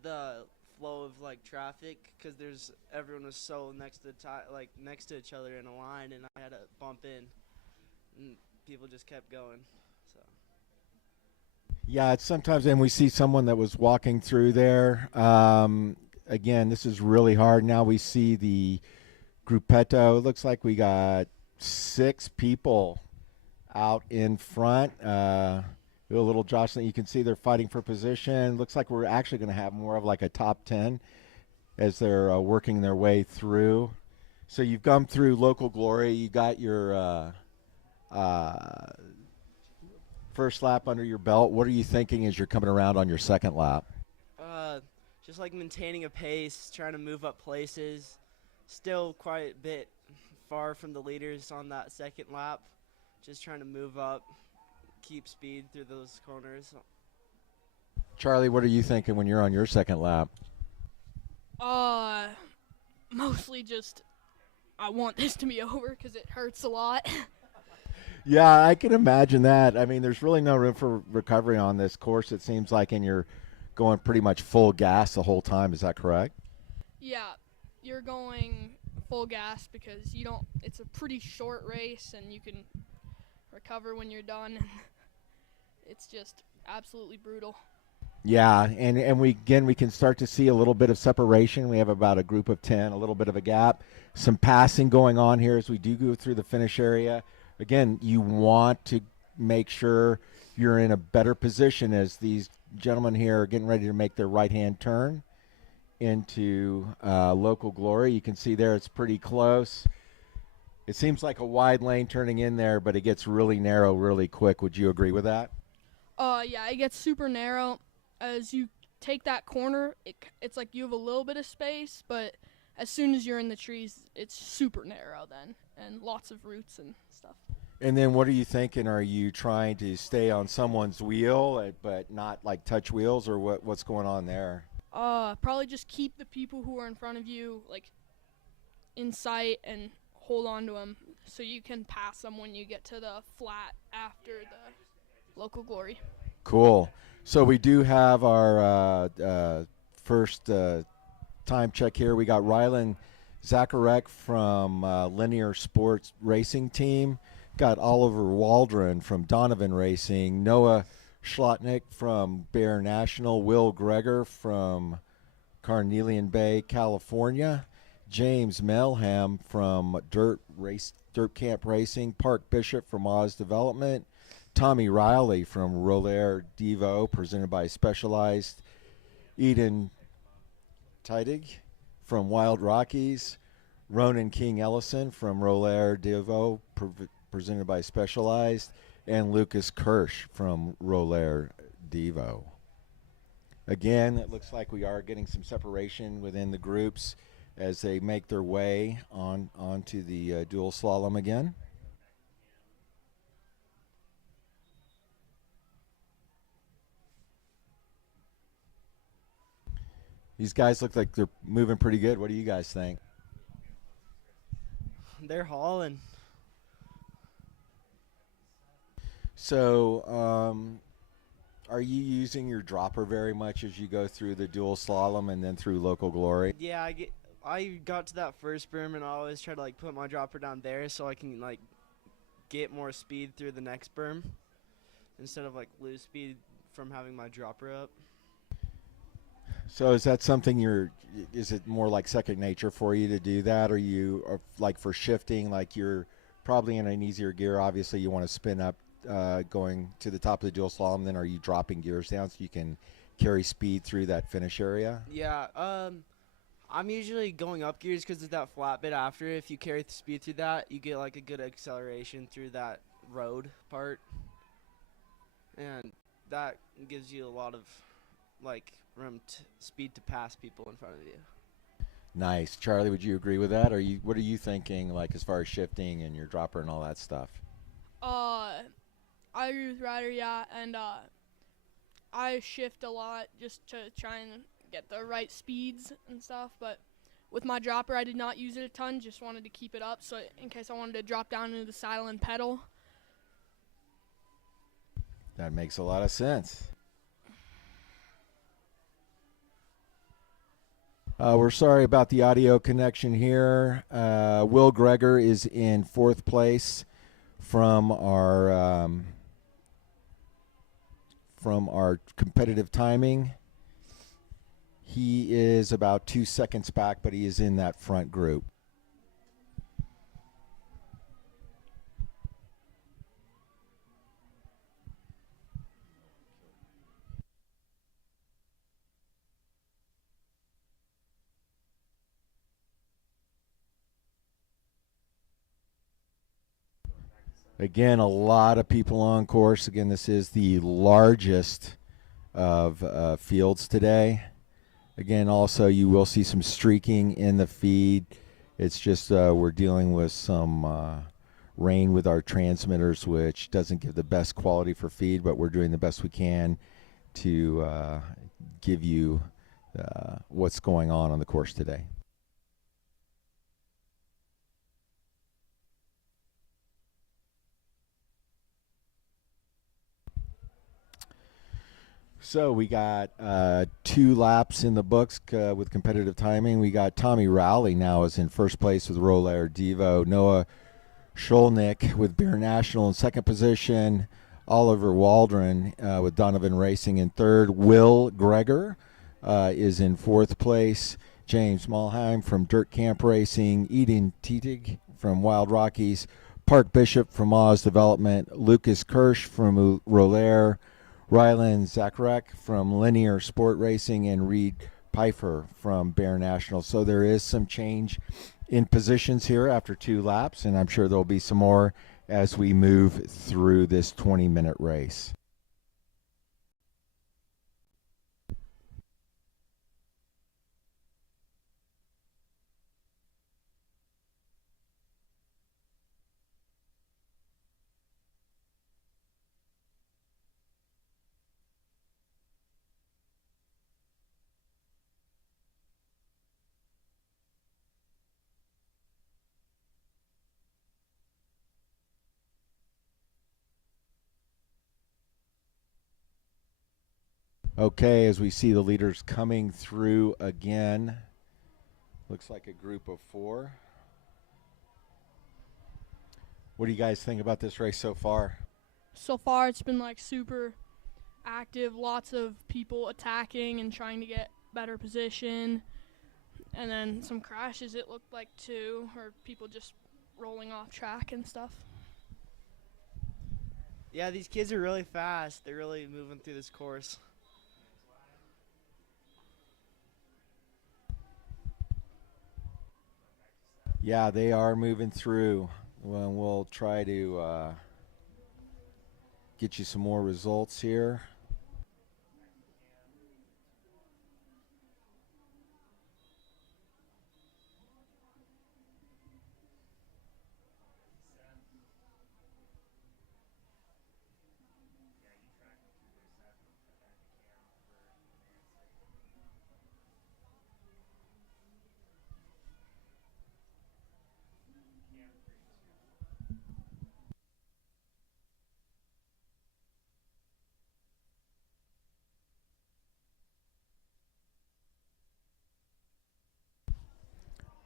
the flow of like traffic because everyone was so next to each other in a line, and I had to bump in, and people just kept going. So. Yeah, it's sometimes, and we see someone that was walking through there. Again, this is really hard. Now we see the gruppetto. It looks like we got 6 people out in front. A little jostling. You can see they're fighting for position. Looks like we're actually going to have more of like a top 10 as they're working their way through. So you've come through Local Glory. You got your first lap under your belt. What are you thinking as you're coming around on your second lap? Just like maintaining a pace, trying to move up places. Still quite a bit far from the leaders on that second lap. Just trying to move up, keep speed through those corners. Charlie, what are you thinking when you're on your second lap? Mostly just I want this to be over because it hurts a lot. Yeah, I can imagine that. I mean, there's really no room for recovery on this course, it seems like, and you're going pretty much full gas the whole time. Is that correct? Yeah, you're going full gas because it's a pretty short race and you can recover when you're done. It's just absolutely brutal. Yeah, and we can start to see a little bit of separation. We have about a group of 10, a little bit of a gap. Some passing going on here as we do go through the finish area. Again, you want to make sure you're in a better position as these gentlemen here are getting ready to make their right-hand turn into Local Glory. You can see there it's pretty close. It seems like a wide lane turning in there, but it gets really narrow really quick. Would you agree with that? Yeah, it gets super narrow. As you take that corner, it's like you have a little bit of space, but as soon as you're in the trees, it's super narrow then, and lots of roots and stuff. And then what are you thinking? Are you trying to stay on someone's wheel but not like touch wheels, or what's going on there? Probably just keep the people who are in front of you like in sight and hold on to them so you can pass them when you get to the flat after the Local Glory. Cool. So we do have our first time check here. We got Rylan Zacharek from Linear Sports Racing Team. Got Oliver Waldron from Donovan Racing. Noah Schlotnick from Bear National. Will Greger from Carnelian Bay, California. James Melham from Dirt Camp Racing. Park Bishop from Oz Development. Tommy Riley from Rollair Devo, presented by Specialized. Eden Teidig from Wild Rockies. Ronan King Ellison from Rollair Devo, presented by Specialized. And Lucas Kirsch from Rollair Devo. Again, it looks like we are getting some separation within the groups as they make their way onto the dual slalom again. These guys look like they're moving pretty good. What do you guys think? They're hauling. So, are you using your dropper very much as you go through the dual slalom and then through Local Glory? Yeah, I got to that first berm and I always try to like put my dropper down there so I can like get more speed through the next berm instead of like lose speed from having my dropper up. So is that something is it more like second nature for you to do that? Or like for shifting, like you're probably in an easier gear, obviously you want to spin up going to the top of the dual slalom, then are you dropping gears down so you can carry speed through that finish area? Yeah, I'm usually going up gears because of that flat bit after. If you carry the speed through that, you get like a good acceleration through that road part. And that gives you a lot of like speed to pass people in front of you. Nice. Charlie, would you agree with that? What are you thinking like as far as shifting and your dropper and all that stuff? I agree with Ryder, yeah, and I shift a lot just to try and get the right speeds and stuff, but with my dropper I did not use it a ton, just wanted to keep it up so in case I wanted to drop down into the silent pedal. That makes a lot of sense. We're sorry about the audio connection here. Will Greger is in 4th place from our competitive timing. He is about 2 seconds back, but he is in that front group. Again, a lot of people on course. Again, this is the largest of fields today. Again, also you will see some streaking in the feed. It's just we're dealing with some rain with our transmitters, which doesn't give the best quality for feed, but we're doing the best we can to give you what's going on the course today. So we got 2 laps in the books with competitive timing. We got Tommy Rowley now is in first place with Rollair Devo. Noah Scholnick with Bear National in second position. Oliver Waldron with Donovan Racing in third. Will Greger is in 4th place. James Malheim from Dirt Camp Racing. Eden Teitig from Wild Rockies. Park Bishop from Oz Development. Lucas Kirsch from Rollair. Rylan Zacharek from Linear Sport Racing, and Reed Pfeiffer from Bear National. So there is some change in positions here after 2 laps, and I'm sure there'll be some more as we move through this 20-minute race. Okay, as we see the leaders coming through again, looks like a group of 4. What do you guys think about this race so far? So far it's been like super active, lots of people attacking and trying to get better position, and then some crashes it looked like too, or people just rolling off track and stuff. Yeah, these kids are really fast. They're really moving through this course. Yeah, they are moving through. Well, we'll try to get you some more results here.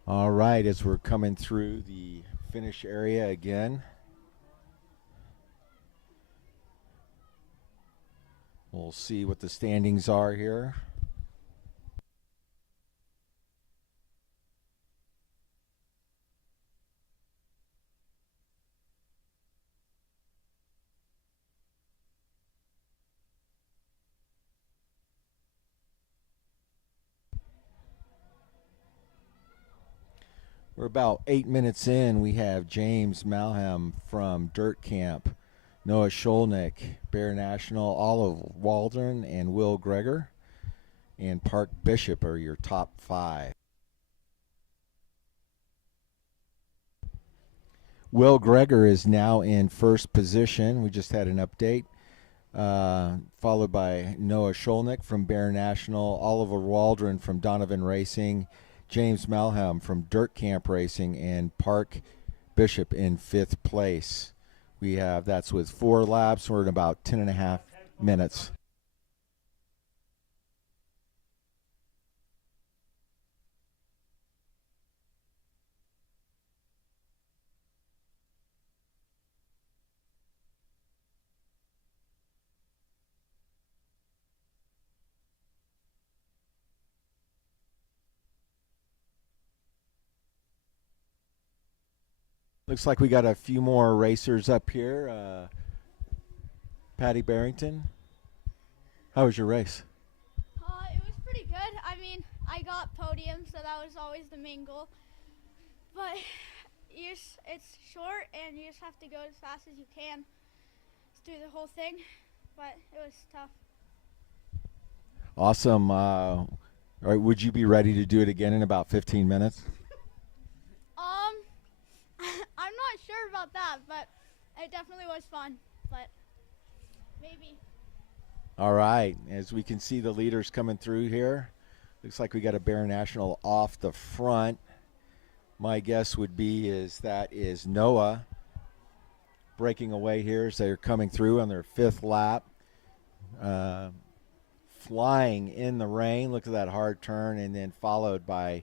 All right, as we're coming through the finish area again, we'll see what the standings are here. We're about 8 minutes in. We have James Malham from Dirt Camp, Noah Sholnick, Bear National, Olive Waldron, and Will Greger, and Park Bishop are your top 5. Will Greger is now in first position. We just had an update. Followed by Noah Sholnick from Bear National, Oliver Waldron from Donovan Racing, James Malham from Dirt Camp Racing, and Park Bishop in 5th place. That's with 4 laps. We're in about 10.5 minutes. Looks like we got a few more racers up here. Patty Barrington, how was your race? It was pretty good. I mean, I got podium, so that was always the main goal. But it's short, and you just have to go as fast as you can do the whole thing. But it was tough. Awesome. All right, would you be ready to do it again in about 15 minutes? I'm not sure about that, but it definitely was fun. But maybe. All right, as we can see the leaders coming through here, looks like we got a Bear National off the front. My guess would be that is Noah breaking away here as they're coming through on their 5th lap. Flying in the rain, look at that hard turn, and then followed by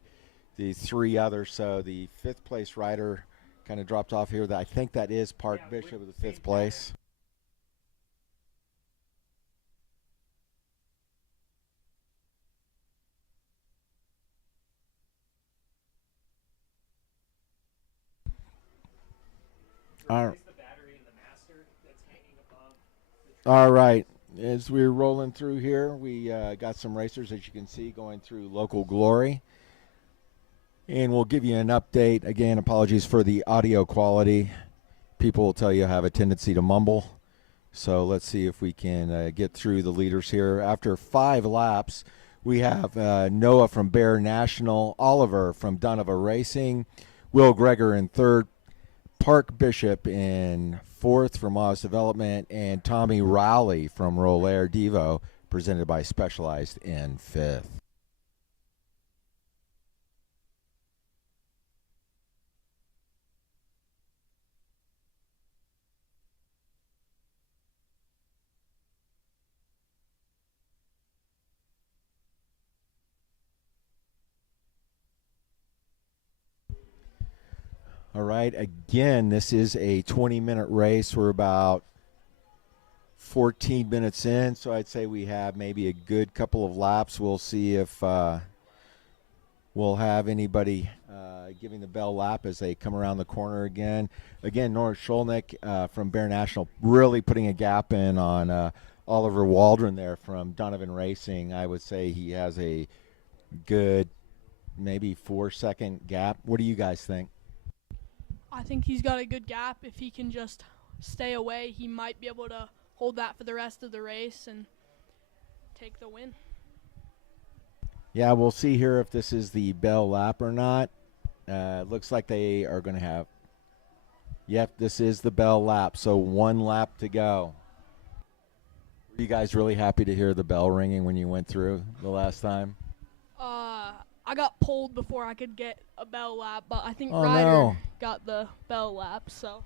the 3 others. So the 5th place rider kind of dropped off here. I think that is Park Bishop with the 5th place. All right, as we're rolling through here, we got some racers, as you can see, going through Local Glory. And we'll give you an update. Again, apologies for the audio quality. People will tell you have a tendency to mumble. So let's see if we can get through the leaders here. After 5 laps, we have Noah from Bear National, Oliver from Donovan Racing, Will Greger in 3rd, Park Bishop in 4th from Oz Development, and Tommy Rowley from Rollair Devo, presented by Specialized, in 5th. All right, again, this is a 20-minute race. We're about 14 minutes in, so I'd say we have maybe a good couple of laps. We'll see if we'll have anybody giving the bell lap as they come around the corner again. Again, Nora Sholnick from Bear National really putting a gap in on Oliver Waldron there from Donovan Racing. I would say he has a good maybe 4-second gap. What do you guys think? I think he's got a good gap. If he can just stay away, he might be able to hold that for the rest of the race and take the win. Yeah, we'll see here if this is the bell lap or not. Looks like they are going to have. Yep, this is the bell lap, so 1 lap to go. Were you guys really happy to hear the bell ringing when you went through the last time? I got pulled before I could get a bell lap, but I think Oh, Ryder no. got the bell lap, so.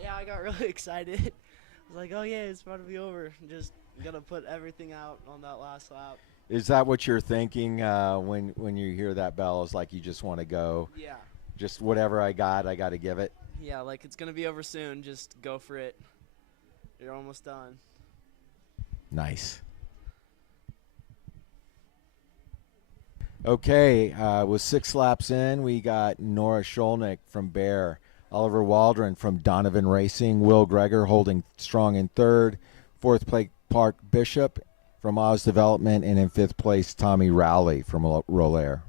Yeah, I got really excited. I was like, oh yeah, it's about to be over. Just gonna put everything out on that last lap. Is that what you're thinking when you hear that bell? Is like you just want to go, Yeah. just whatever I got to give it? Yeah, like it's gonna be over soon. Just go for it. You're almost done. Nice. Okay, with 6 laps in, we got Nora Sholnick from Bear, Oliver Waldron from Donovan Racing, Will Greger holding strong in 3rd, 4th place Park Bishop from Oz Development, and in 5th place Tommy Rowley from Rollair.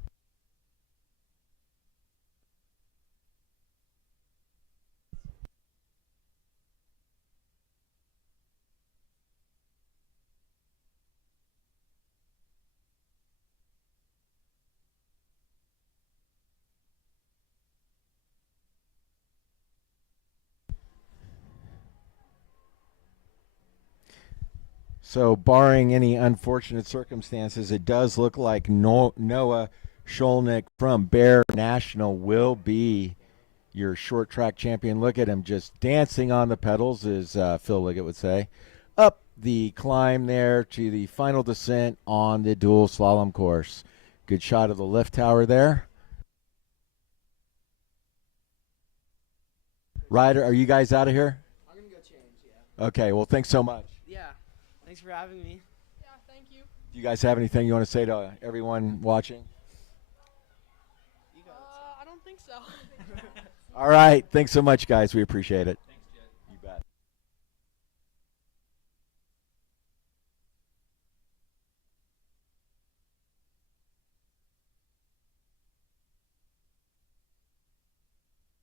So, barring any unfortunate circumstances, it does look like Noah Sholnick from Bear National will be your short track champion. Look at him just dancing on the pedals, as Phil Liggett would say. Up the climb there to the final descent on the dual slalom course. Good shot of the lift tower there. Ryder, are you guys out of here? I'm gonna go change. Yeah. Okay, well, thanks so much. Yeah. Thanks for having me. Yeah, thank you. Do you guys have anything you want to say to everyone watching? You got I don't think so. All right. Thanks so much, guys. We appreciate it. Thanks, Jed. You bet.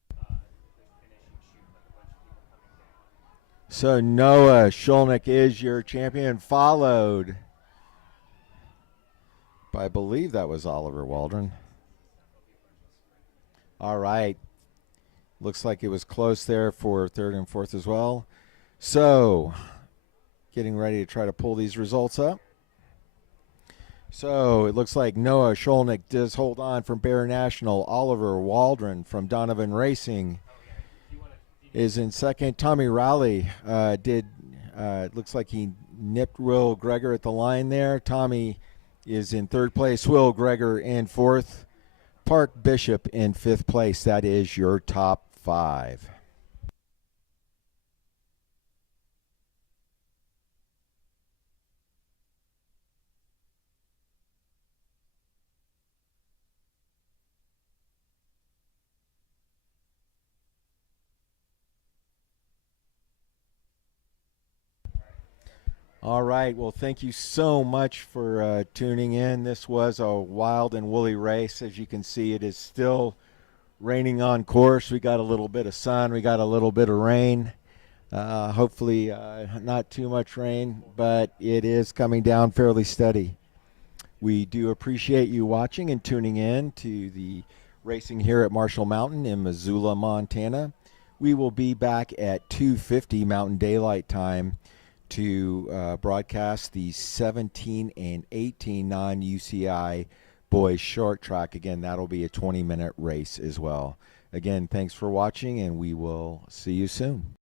The finishing chute, like a bunch of people coming down. So Noah Sholnick is your champion, followed by, I believe that was Oliver Waldron. All right. Looks like it was close there for 3rd and 4th as well. So, getting ready to try to pull these results up. So, it looks like Noah Sholnick does hold on from Bear National. Oliver Waldron from Donovan Racing is in 2nd. Tommy Rowley looks like he nipped Will Greger at the line there. Tommy is in 3rd place. Will Greger in 4th. Park Bishop in 5th place. That is your top 5. All right. Well, thank you so much for tuning in. This was a wild and woolly race. As you can see, it is still raining on course. We got a little bit of sun. We got a little bit of rain. Hopefully not too much rain, but it is coming down fairly steady. We do appreciate you watching and tuning in to the racing here at Marshall Mountain in Missoula, Montana. We will be back at 2:50 Mountain Daylight Time to broadcast the 17 and 18 non-UCI boys short track. Again, that'll be a 20-minute race as well. Again, thanks for watching, and we will see you soon.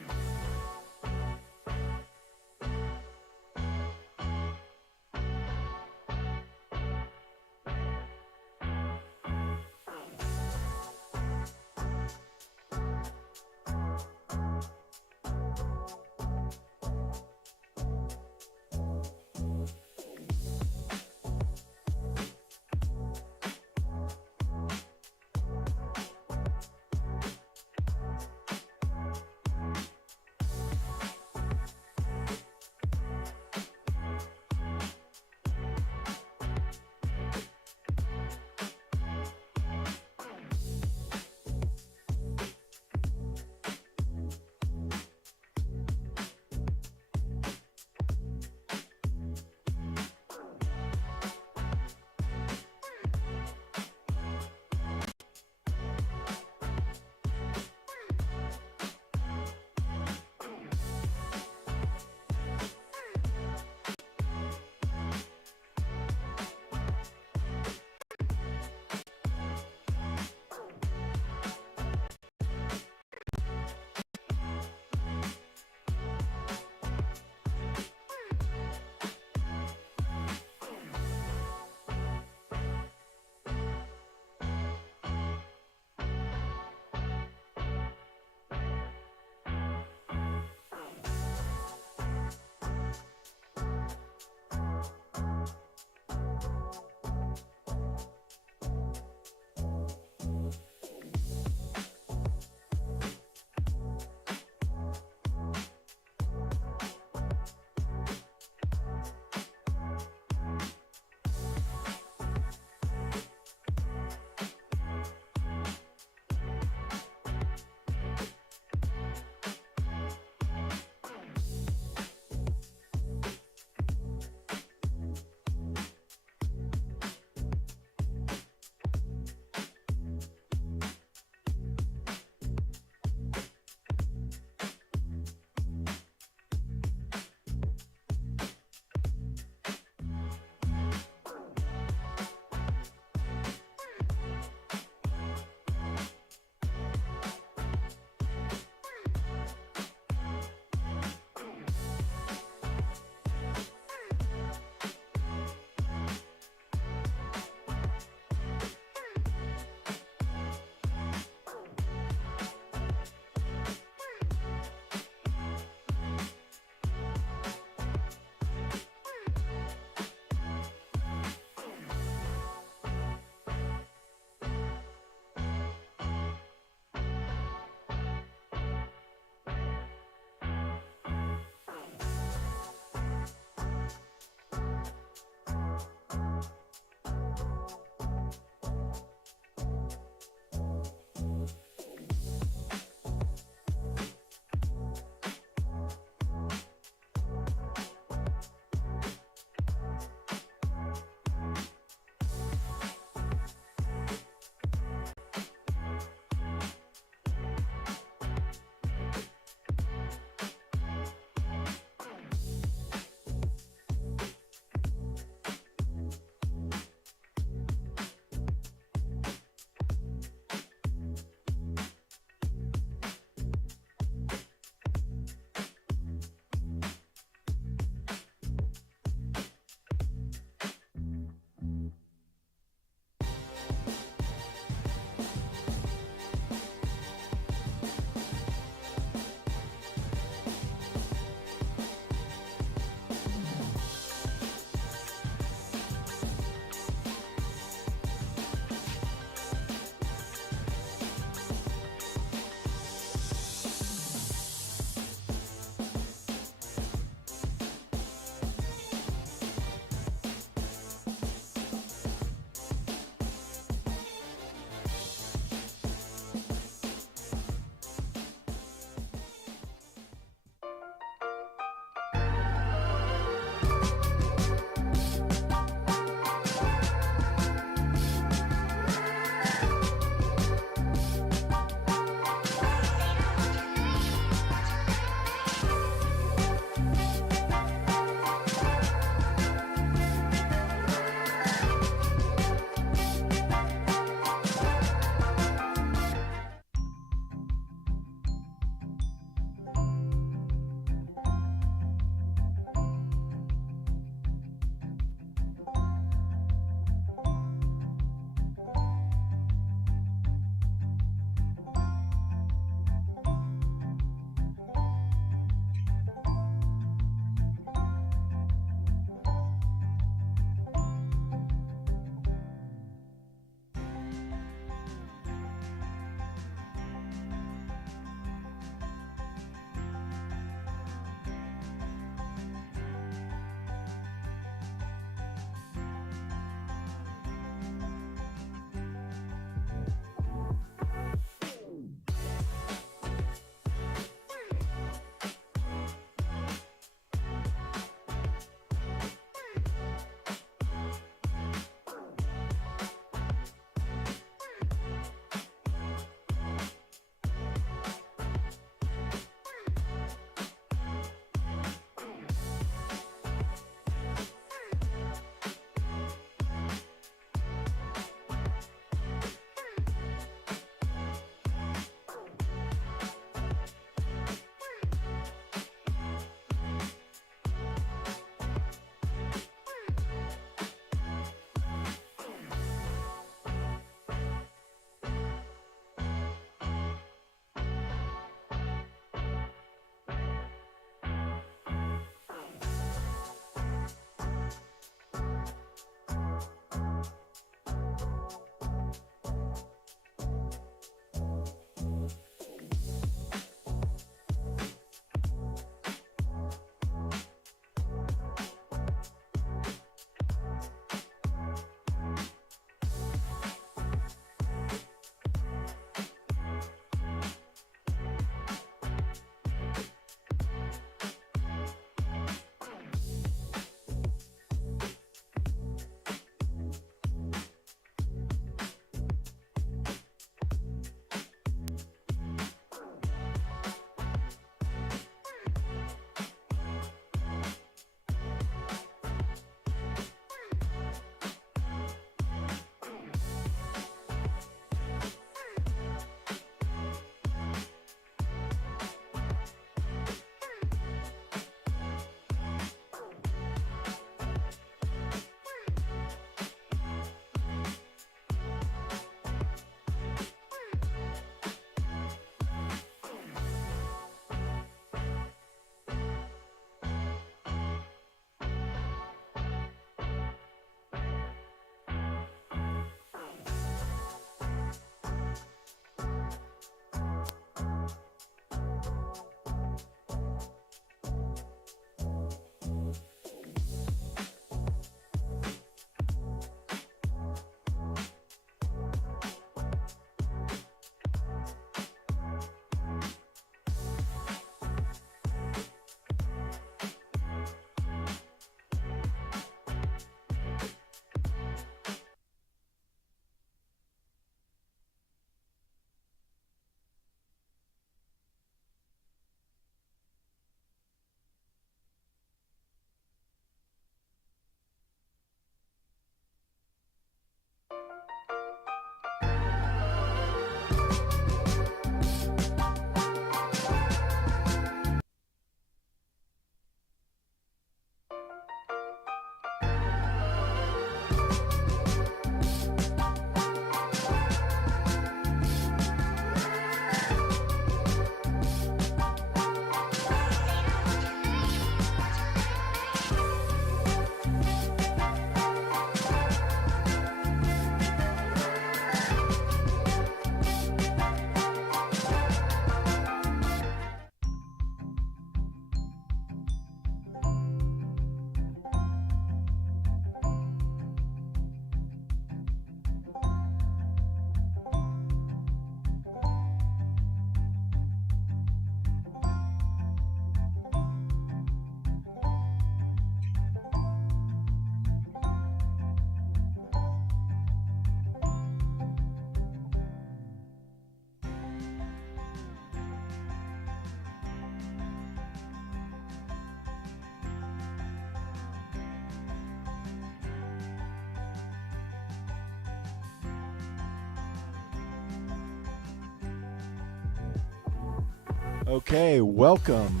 Okay, welcome.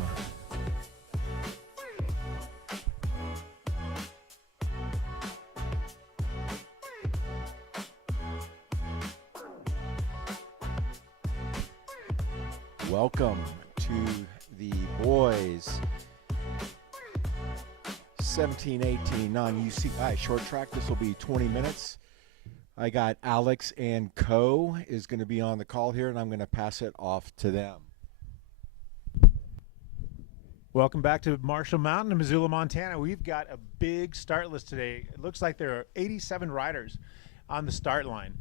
Welcome to the boys 17-18 non-UCI short track. This will be 20 minutes. I got Alex and Co is going to be on the call here, and I'm going to pass it off to them. Welcome back to Marshall Mountain in Missoula, Montana. We've got a big start list today. It looks like there are 87 riders on the start line,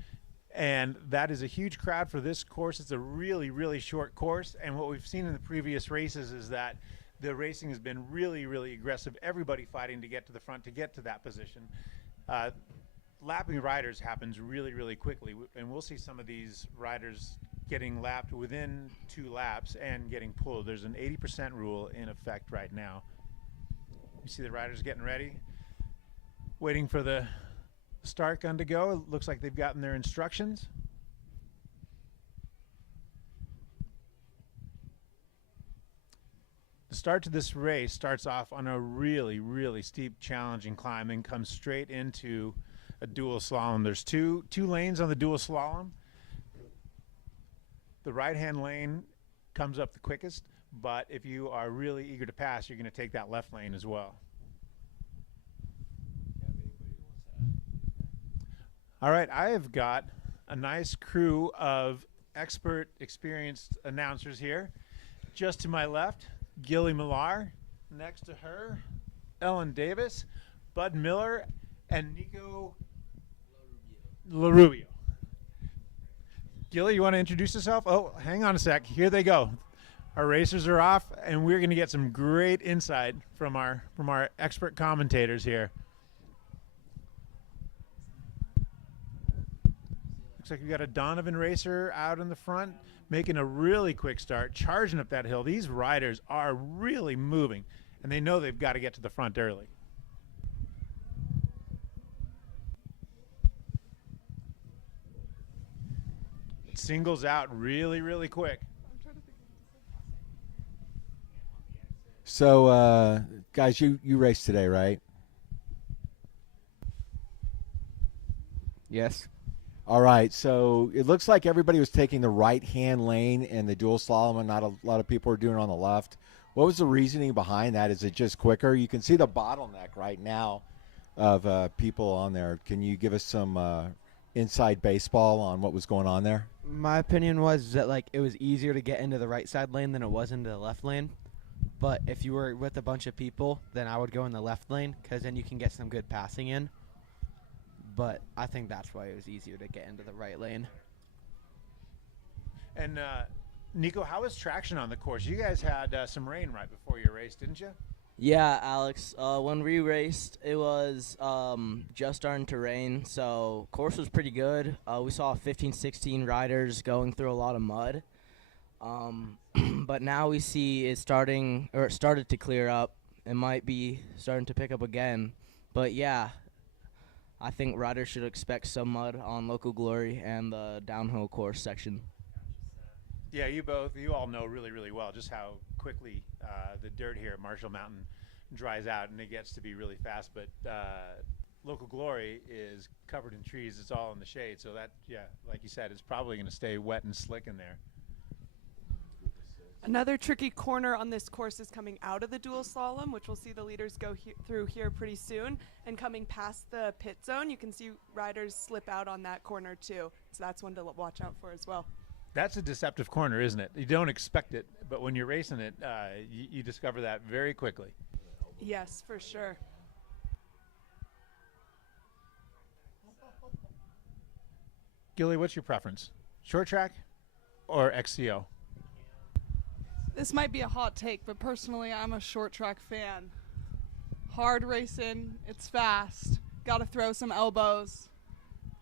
and that is a huge crowd for this course. It's a really, really short course, and what we've seen in the previous races is that the racing has been really, really aggressive. Everybody fighting to get to the front, to get to that position. Lapping riders happens really, really quickly, and we'll see some of these riders getting lapped within 2 laps and getting pulled. There's an 80% rule in effect right now. You see the riders getting ready, waiting for the start gun to go. It looks like they've gotten their instructions. The start to this race starts off on a really, really steep, challenging climb and comes straight into a dual slalom. There's two lanes on the dual slalom. The right-hand lane comes up the quickest, but if you are really eager to pass, you're going to take that left lane as well. All right, I have got a nice crew of expert, experienced announcers here. Just to my left, Gilly Millar. Next to her, Ellen Davis, Bud Miller, and Nico LaRubio. Gilly, you want to introduce yourself? Oh, hang on a sec. Here they go. Our racers are off, and we're going to get some great insight from our expert commentators here. Looks like we got a Donovan racer out in the front, making a really quick start, charging up that hill. These riders are really moving, and they know they've got to get to the front early. Singles out really, really quick. So, guys, you raced today, right? Yes. All right. So it looks like everybody was taking the right-hand lane in the dual slalom, and not a lot of people were doing it on the left. What was the reasoning behind that? Is it just quicker? You can see the bottleneck right now of people on there. Can you give us some inside baseball on what was going on there? My opinion was that it was easier to get into the right side lane than it was into the left lane. But if you were with a bunch of people, then I would go in the left lane because then you can get some good passing in. But I think that's why it was easier to get into the right lane. And Nico, how was traction on the course? You guys had some rain right before your race, didn't you? Yeah, Alex. When we raced, it was just starting to rain, so course was pretty good. We saw 15, 16 riders going through a lot of mud. But now we see it started to clear up. It might be starting to pick up again. But yeah, I think riders should expect some mud on Local Glory and the downhill course section. Yeah, you all know really, really well just how quickly the dirt here at Marshall Mountain dries out, and it gets to be really fast. But Local Glory is covered in trees. It's all in the shade. So that, yeah, like you said, it's probably going to stay wet and slick in there. Another tricky corner on this course is coming out of the dual slalom, which we'll see the leaders go through here pretty soon. And coming past the pit zone, you can see riders slip out on that corner too. So that's one to watch out for as well. That's a deceptive corner, isn't it? You don't expect it, but when you're racing it, you discover that very quickly. Yes, for sure. Gilly, what's your preference? Short track or XCO? This might be a hot take, but personally, I'm a short track fan. Hard racing, it's fast. Got to throw some elbows.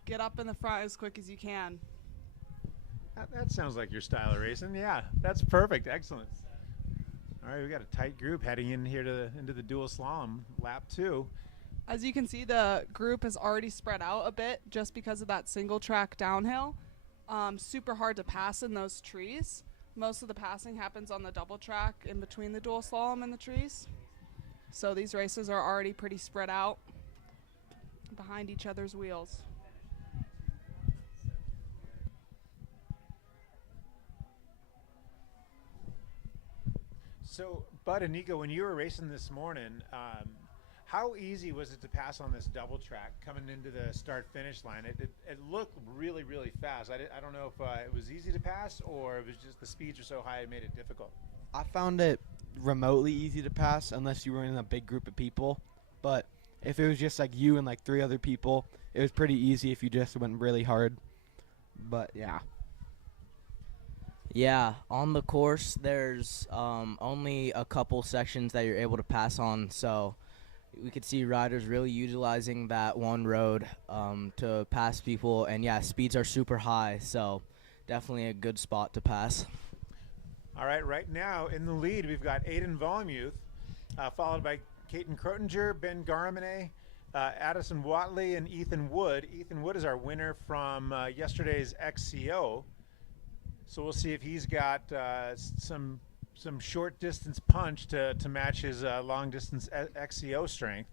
Get up in the front as quick as you can. That sounds like your style of racing. Yeah, that's perfect. Excellent. All right, we got a tight group heading in here into the dual slalom, lap 2. As you can see, the group has already spread out a bit just because of that single track downhill. Super hard to pass in those trees. Most of the passing happens on the double track in between the dual slalom and the trees. So these races are already pretty spread out behind each other's wheels. So, Bud and Nico, when you were racing this morning, how easy was it to pass on this double track coming into the start-finish line? It looked really, really fast. I don't know if it was easy to pass or it was just the speeds are so high it made it difficult. I found it remotely easy to pass unless you were in a big group of people. But if it was just like you and like 3 other people, it was pretty easy if you just went really hard. But yeah. Yeah, on the course, there's only a couple sections that you're able to pass on, so we could see riders really utilizing that one road to pass people, and yeah, speeds are super high, so definitely a good spot to pass. All right now in the lead, we've got Aiden Volumuth, followed by Caton Crotinger, Ben Garmine, Addison Watley, and Ethan Wood. Ethan Wood is our winner from yesterday's XCO. So we'll see if he's got some short distance punch to match his long distance XCO strength.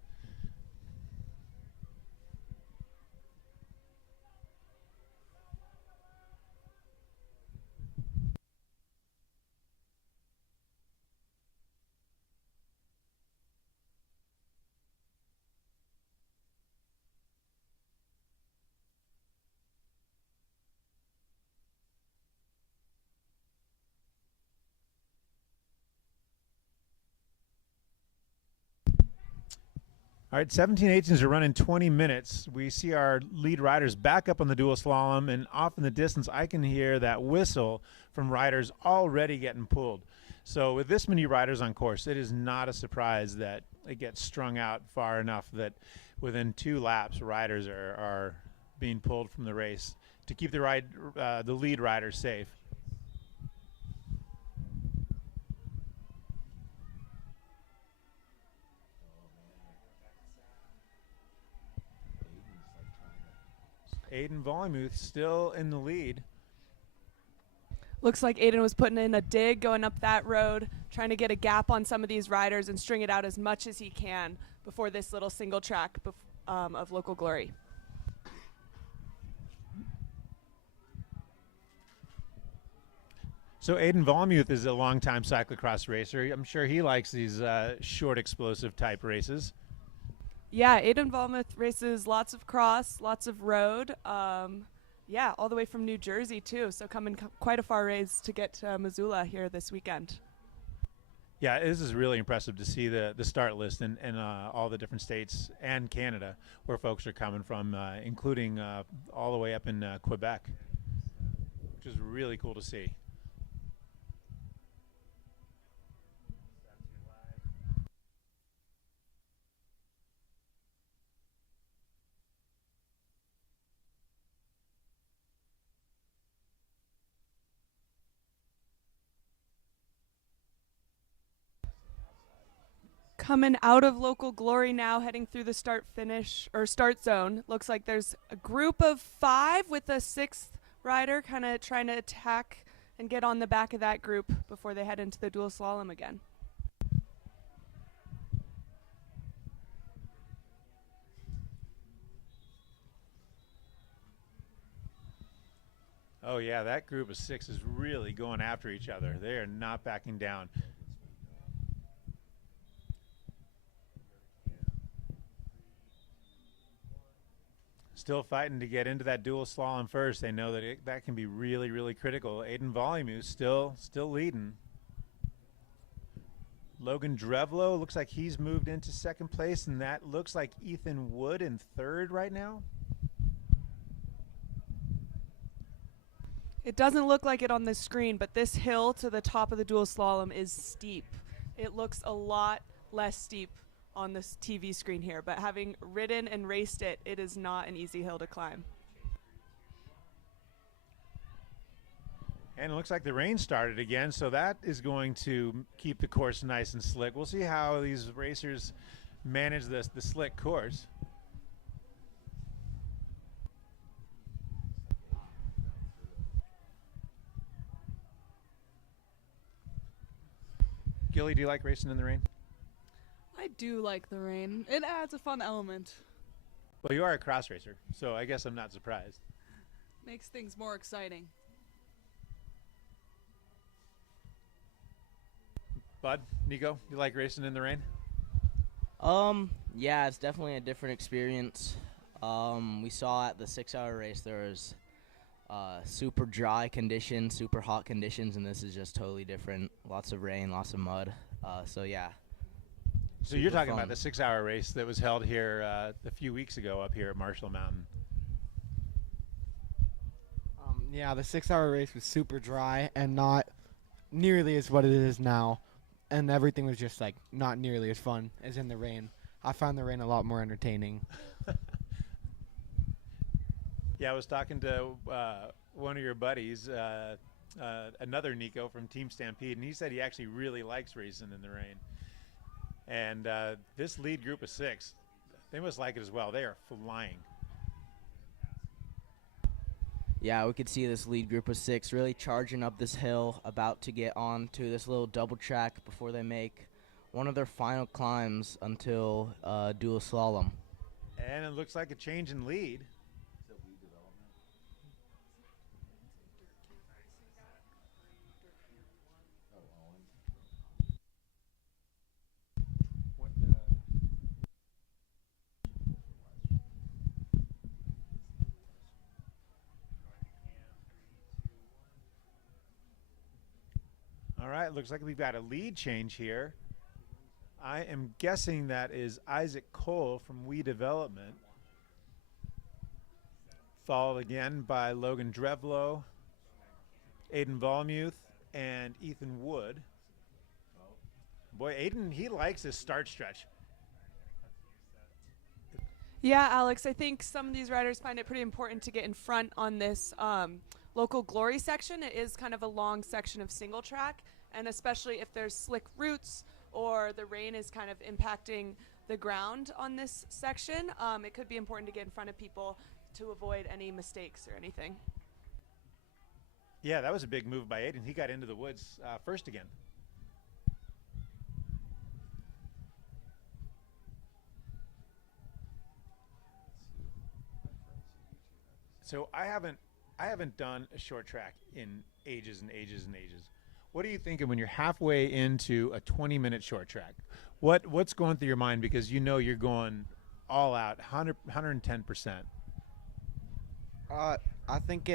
All right, 17-18s are running 20 minutes. We see our lead riders back up on the dual slalom, and off in the distance, I can hear that whistle from riders already getting pulled. So with this many riders on course, it is not a surprise that it gets strung out far enough that within 2 laps, riders are being pulled from the race to keep the lead riders safe. Aiden Volumuth still in the lead. Looks like Aiden was putting in a dig going up that road, trying to get a gap on some of these riders and string it out as much as he can before this little single track of Local Glory. So Aiden Volumuth is a longtime cyclocross racer. I'm sure he likes these short, explosive type races. Yeah, Aiden Volumuth races lots of cross, lots of road. Yeah, all the way from New Jersey, too. So coming quite a far ways to get to Missoula here this weekend. Yeah, this is really impressive to see the start list and all the different states and Canada where folks are coming from, including all the way up in Quebec, which is really cool to see. Coming out of Local Glory now, heading through the start zone. Looks like there's a group of 5 with a 6th rider kind of trying to attack and get on the back of that group before they head into the dual slalom again. Oh yeah, that group of 6 is really going after each other. They are not backing down. Still fighting to get into that dual slalom first. They know that that can be really, really critical. Aiden Volumu still leading. Logan Drevlo looks like he's moved into 2nd place, and that looks like Ethan Wood in 3rd right now. It doesn't look like it on the screen, but this hill to the top of the dual slalom is steep. It looks a lot less steep on this TV screen here, but having ridden and raced it, it is not an easy hill to climb. And it looks like the rain started again, so that is going to keep the course nice and slick. We'll see how these racers manage the slick course. Gilly, do you like racing in the rain? I do like the rain. It adds a fun element. Well, you are a cross racer, so I guess I'm not surprised. Makes things more exciting. Bud, Nico, you like racing in the rain? Yeah, it's definitely a different experience. We saw at the 6-hour race there was super dry conditions, super hot conditions, and this is just totally different. Lots of rain, lots of mud. So yeah. So you're talking fun. about the 6-hour race that was held here a few weeks ago up here at Marshall Mountain. Yeah, the 6-hour race was super dry and not nearly as what it is now. And everything was just like not nearly as fun as in the rain. I found the rain a lot more entertaining. Yeah, I was talking to one of your buddies, another Nico from Team Stampede, and he said he actually really likes racing in the rain. And this lead group of 6, they must like it as well. They are flying. Yeah, we could see this lead group of 6 really charging up this hill, about to get onto this little double track before they make one of their final climbs until dual slalom. And it looks like a change in lead. All right, looks like we've got a lead change here. I am guessing that is Isaac Cole from We Development. Followed again by Logan Drevlo, Aiden Volmuth, and Ethan Wood. Boy, Aiden, he likes his start stretch. Yeah, Alex, I think some of these riders find it pretty important to get in front on this local glory section. It is kind of a long section of single track, and especially if there's slick roots or the rain is kind of impacting the ground on this section, it could be important to get in front of people to avoid any mistakes or anything. Yeah, that was a big move by Aiden. He got into the woods first again. So I haven't done a short track in ages and ages and ages. What are you thinking when you're halfway into a 20-minute short track? What's going through your mind, because you know you're going all out, 110%? I think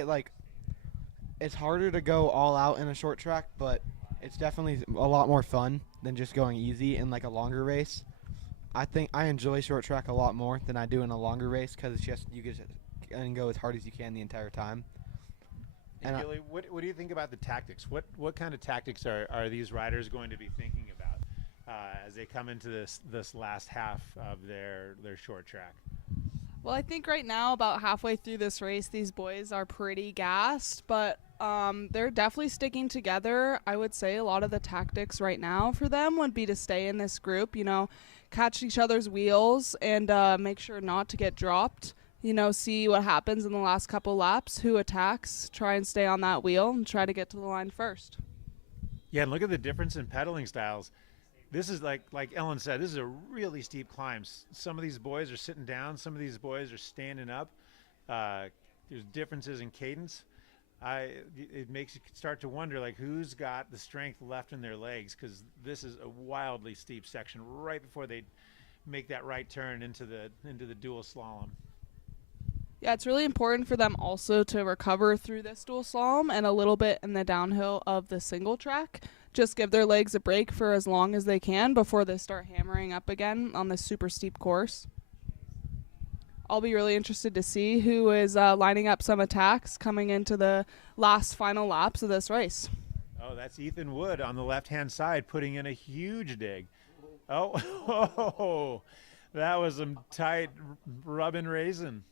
it's harder to go all out in a short track, but it's definitely a lot more fun than just going easy in like a longer race. I think I enjoy short track a lot more than I do in a longer race, because it's just you can go as hard as you can the entire time. And Gilly, what do you think about the tactics? What kind of tactics are these riders going to be thinking about as they come into this last half of their short track? Well, I think right now, about halfway through this race, these boys are pretty gassed, but they're definitely sticking together. I would say a lot of the tactics right now for them would be to stay in this group, catch each other's wheels and make sure not to get dropped. See what happens in the last couple laps, who attacks, try and stay on that wheel and try to get to the line first. Yeah, and look at the difference in pedaling styles. This is like Ellen said, this is a really steep climb. Some of these boys are sitting down, some of these boys are standing up. There's differences in cadence. It makes you start to wonder, who's got the strength left in their legs, because this is a wildly steep section right before they make that right turn into the dual slalom. Yeah, it's really important for them also to recover through this dual slalom and a little bit in the downhill of the single track. Just give their legs a break for as long as they can before they start hammering up again on this super steep course. I'll be really interested to see who is lining up some attacks coming into the last final laps of this race. Oh, that's Ethan Wood on the left-hand side putting in a huge dig. Oh, that was some tight rubbing raisin.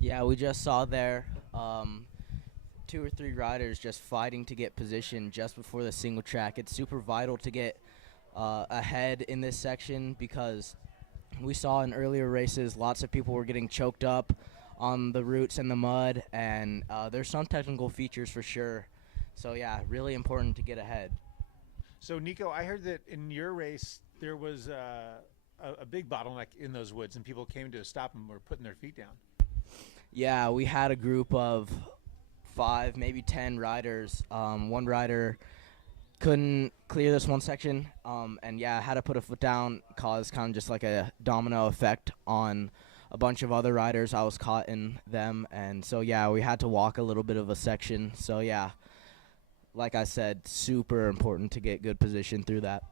Yeah, we just saw there 2 or 3 riders just fighting to get position just before the single track. It's super vital to get ahead in this section, because we saw in earlier races lots of people were getting choked up on the roots and the mud, and there's some technical features for sure. So yeah, really important to get ahead. So Nico, I heard that in your race there was a big bottleneck in those woods, and people came to a stop and were putting their feet down. Yeah, we had a group of 5, maybe 10 riders. One rider couldn't clear this one section, and yeah, had to put a foot down, caused kind of just like a domino effect on a bunch of other riders. I was caught in them, and so yeah, we had to walk a little bit of a section. So yeah, like I said, super important to get good position through that.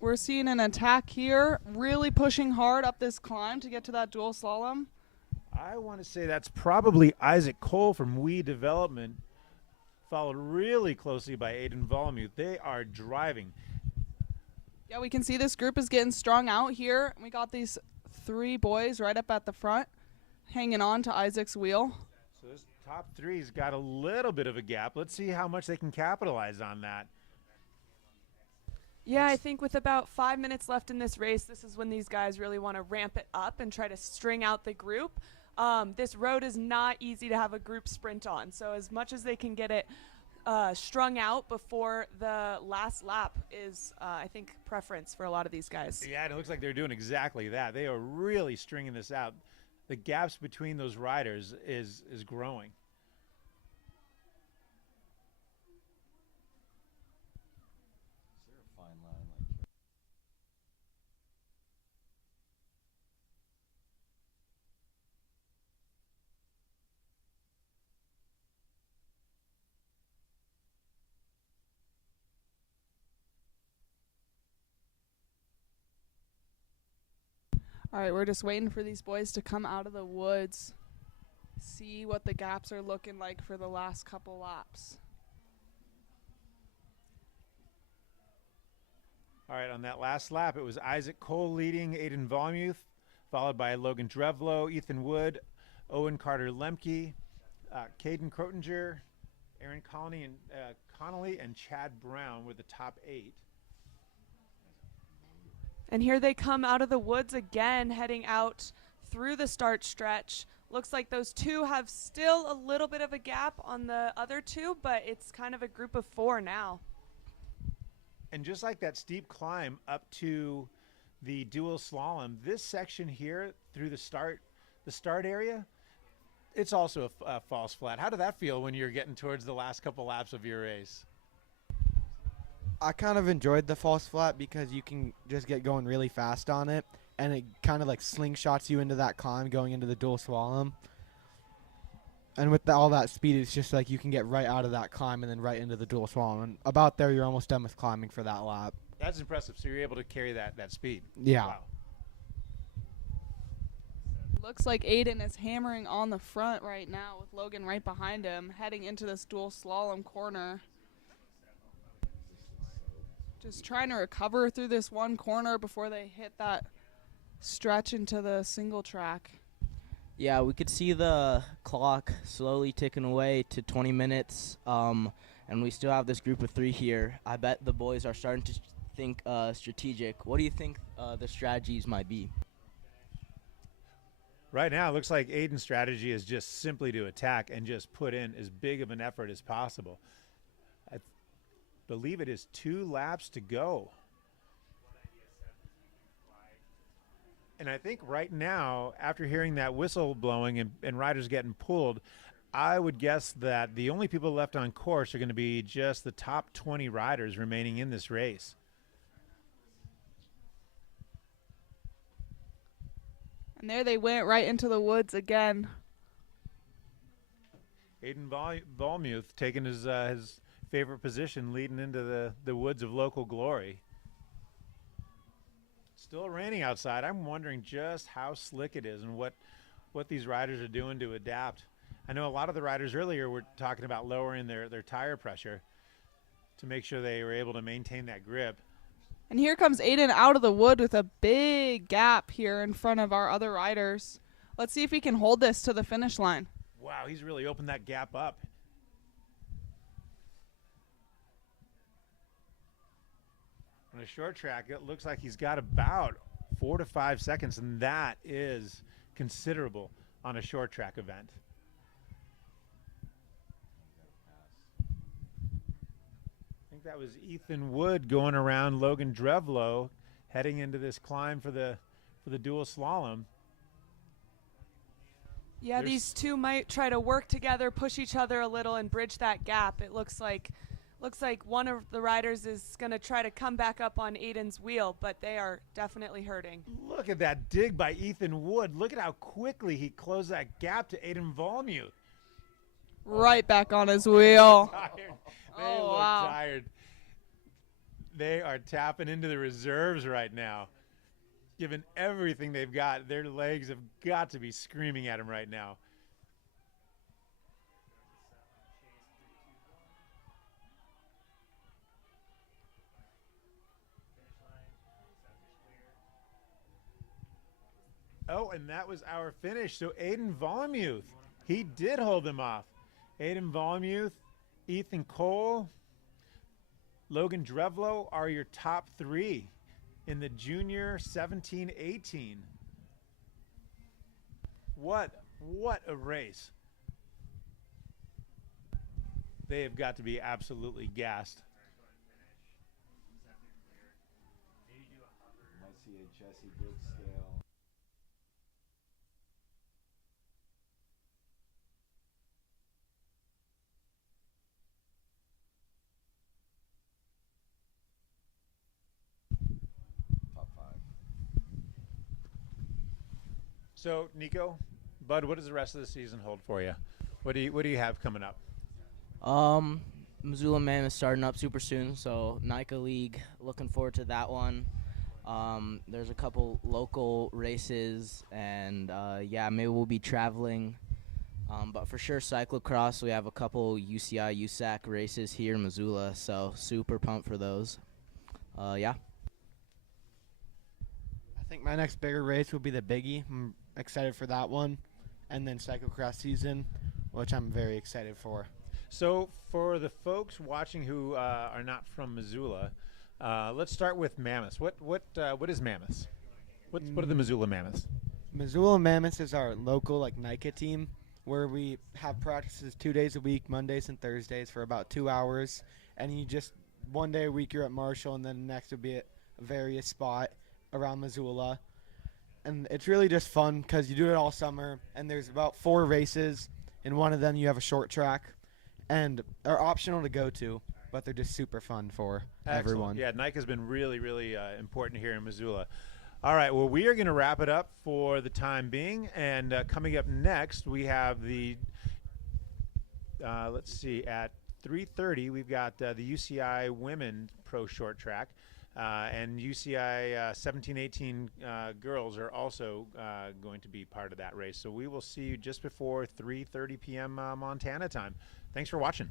We're seeing an attack here, really pushing hard up this climb to get to that dual slalom. I want to say that's probably Isaac Cole from We Development, followed really closely by Aiden Volumuth. They are driving. Yeah, we can see this group is getting strung out here. We got these 3 boys right up at the front, hanging on to Isaac's wheel. So this top 3's got a little bit of a gap. Let's see how much they can capitalize on that. Yeah, I think with about 5 minutes left in this race, this is when these guys really want to ramp it up and try to string out the group. This road is not easy to have a group sprint on, so as much as they can get it strung out before the last lap is, I think, preference for a lot of these guys. Yeah, and it looks like they're doing exactly that. They are really stringing this out. The gaps between those riders is growing. Is there a fine line like here? All right, we're just waiting for these boys to come out of the woods, see what the gaps are looking like for the last couple laps. All right, on that last lap, it was Isaac Cole leading, Aiden Volumuth, followed by Logan Drevlo, Ethan Wood, Owen Carter-Lemke, Caden Crotinger, Aaron Connolly, and Chad Brown were the top 8. And here they come out of the woods again, heading out through the start stretch. Looks like those 2 have still a little bit of a gap on the other 2, but it's kind of a group of 4 now. And just like that steep climb up to the dual slalom, this section here through the start area, it's also a false flat. How did that feel when you're getting towards the last couple laps of your race? I kind of enjoyed the false flat because you can just get going really fast on it, and it kind of like slingshots you into that climb going into the dual slalom. And with all that speed, it's just like you can get right out of that climb and then right into the dual slalom. And about there, you're almost done with climbing for that lap. That's impressive. So you're able to carry that speed. Yeah. Wow. Looks like Aiden is hammering on the front right now with Logan right behind him, heading into this dual slalom corner. Just trying to recover through this one corner before they hit that stretch into the single track. Yeah, we could see the clock slowly ticking away to 20 minutes, and we still have this group of 3 here. I bet the boys are starting to think strategic. What do you think the strategies might be? Right now, it looks like Aiden's strategy is just simply to attack and just put in as big of an effort as possible. I believe it is 2 laps to go. And I think right now, after hearing that whistle blowing and riders getting pulled, I would guess that the only people left on course are going to be just the top 20 riders remaining in this race. And there they went right into the woods again. Aiden Volumuth taking his favorite position, leading into the woods of local glory. Still raining outside. I'm wondering just how slick it is and what these riders are doing to adapt. I know a lot of the riders earlier were talking about lowering their tire pressure to make sure they were able to maintain that grip. And here comes Aiden out of the wood with a big gap here in front of our other riders. Let's see if he can hold this to the finish line. Wow, he's really opened that gap up. On a short track, it looks like he's got about 4 to 5 seconds, and that is considerable on a short track event. I think that was Ethan Wood going around Logan Drevlo, heading into this climb for the dual slalom. Yeah, these two might try to work together, push each other a little, and bridge that gap. It looks like one of the riders is going to try to come back up on Aiden's wheel, but they are definitely hurting. Look at that dig by Ethan Wood. Look at how quickly he closed that gap to Aiden Volmuth. Right back on his wheel. They look tired. They are tapping into the reserves right now. Given everything they've got, their legs have got to be screaming at him right now. Oh, and that was our finish. So Aiden Volmuth, he did hold them off. Aiden Volmuth, Ethan Cole, Logan Drevlo are your top 3 in the junior 17-18. What a race. They have got to be absolutely gassed. Might see a Jesse Good scale. Top 5. So, Nico, Bud, what does the rest of the season hold for you? What do you have coming up? Missoula Men is starting up super soon, so NICA League, looking forward to that one. There's a couple local races, and yeah, maybe we'll be traveling. But for sure, cyclocross, we have a couple UCI USAC races here in Missoula, so super pumped for those. Yeah. I think my next bigger race will be the Biggie. I'm excited for that one. And then cyclocross season, which I'm very excited for. So for the folks watching who are not from Missoula, let's start with Mammoths. What is Mammoths? What are the Missoula Mammoths? Missoula Mammoths is our local NICA team where we have practices 2 days a week, Mondays and Thursdays for about 2 hours. And you just one day a week you're at Marshall, and then the next would be at various spot around Missoula. And it's really just fun because you do it all summer, and there's about 4 races. In one of them you have a short track, and are optional to go to, but they're just super fun for everyone. Yeah, NICA's been really, really important here in Missoula. All right, well, we are going to wrap it up for the time being, and coming up next, we have the, let's see, at 3:30, we've got the UCI Women Pro short track, and UCI 17-18 girls are also going to be part of that race. So we will see you just before 3:30 p.m. Montana time. Thanks for watching.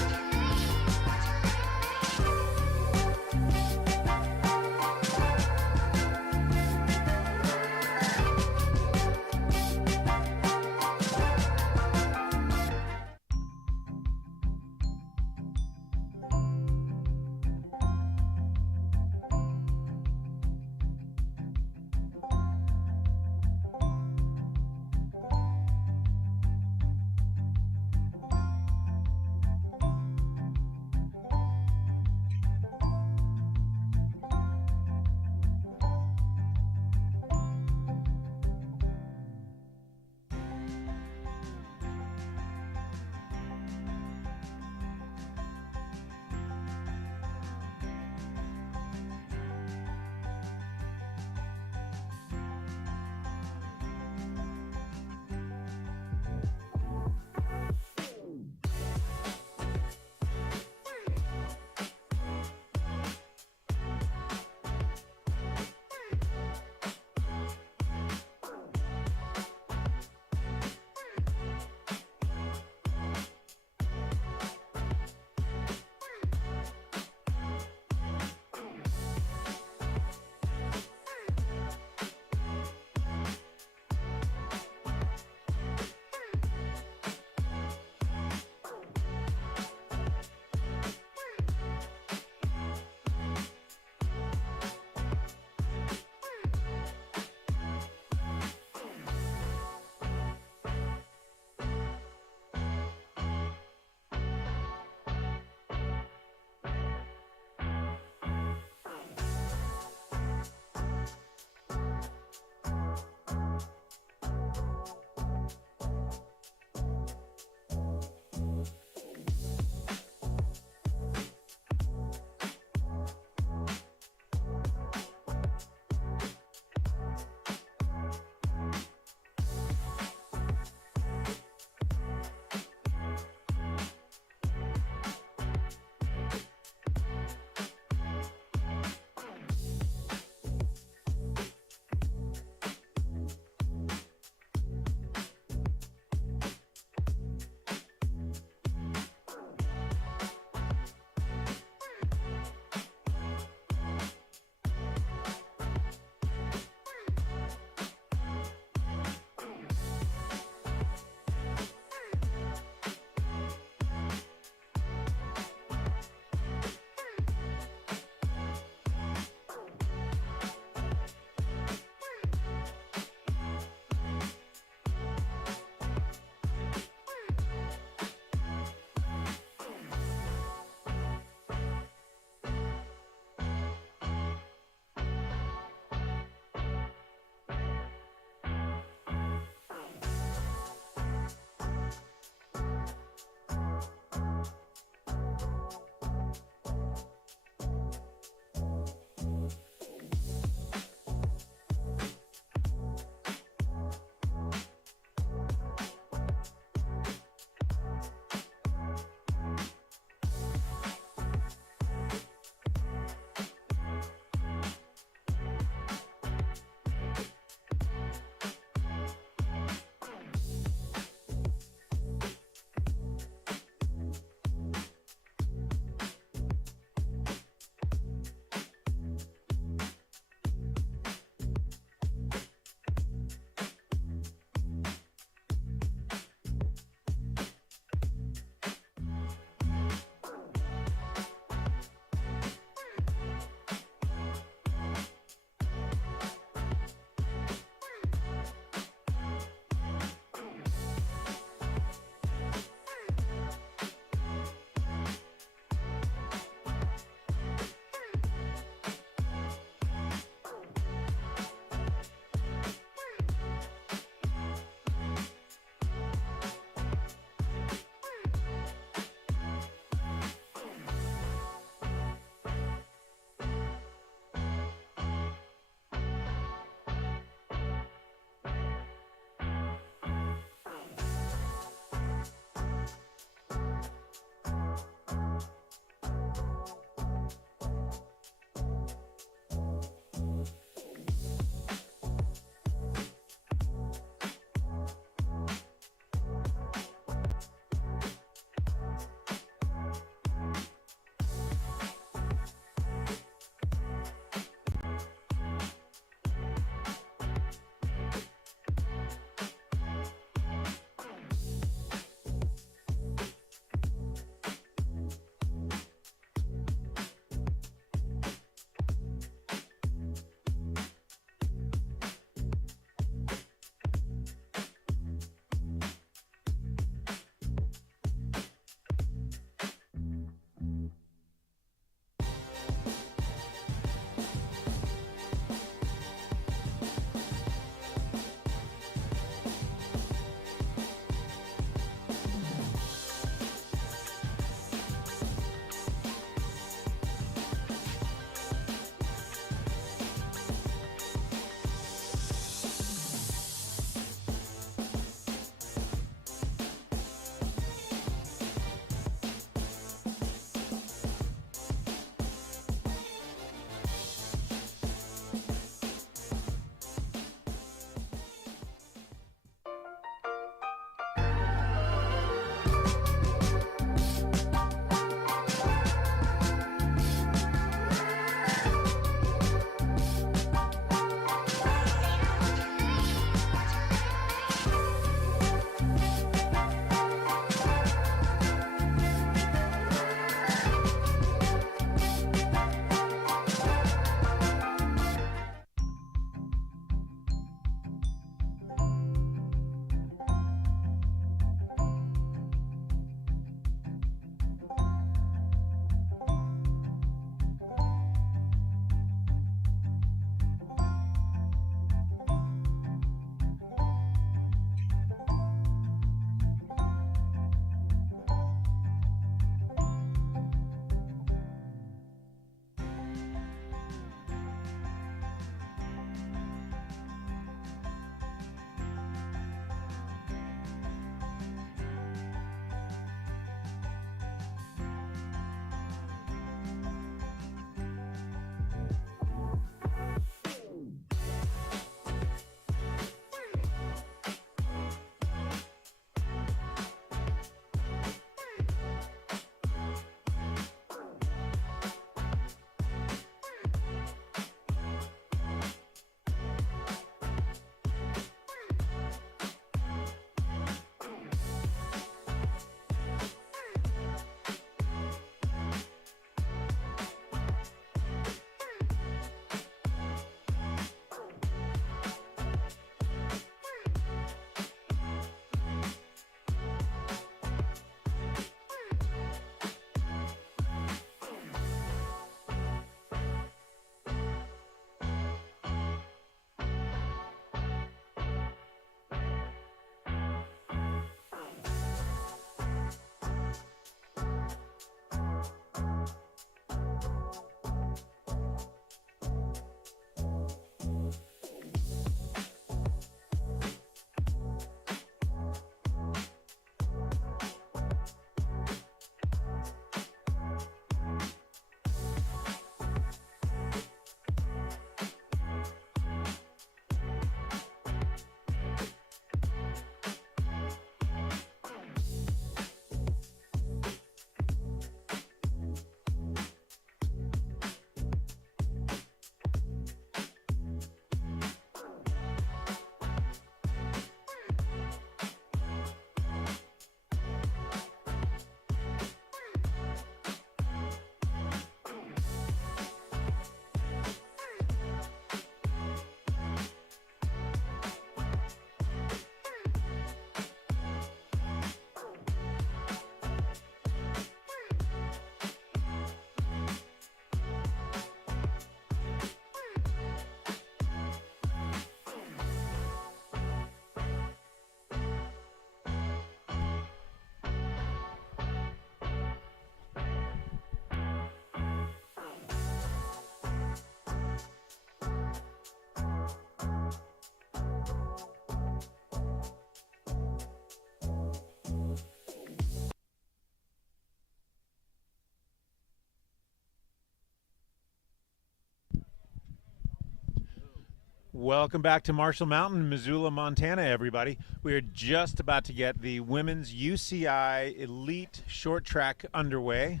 Welcome back to Marshall Mountain, Missoula, Montana, everybody. We are just about to get the women's UCI Elite short track underway.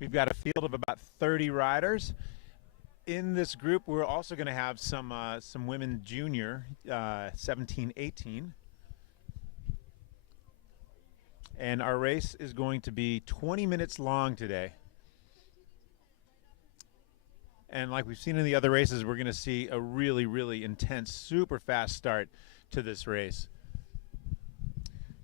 We've got a field of about 30 riders. In this group, we're also going to have some women junior, 17, 18. And our race is going to be 20 minutes long today. And like we've seen in the other races, we're going to see a really, really intense, super fast start to this race.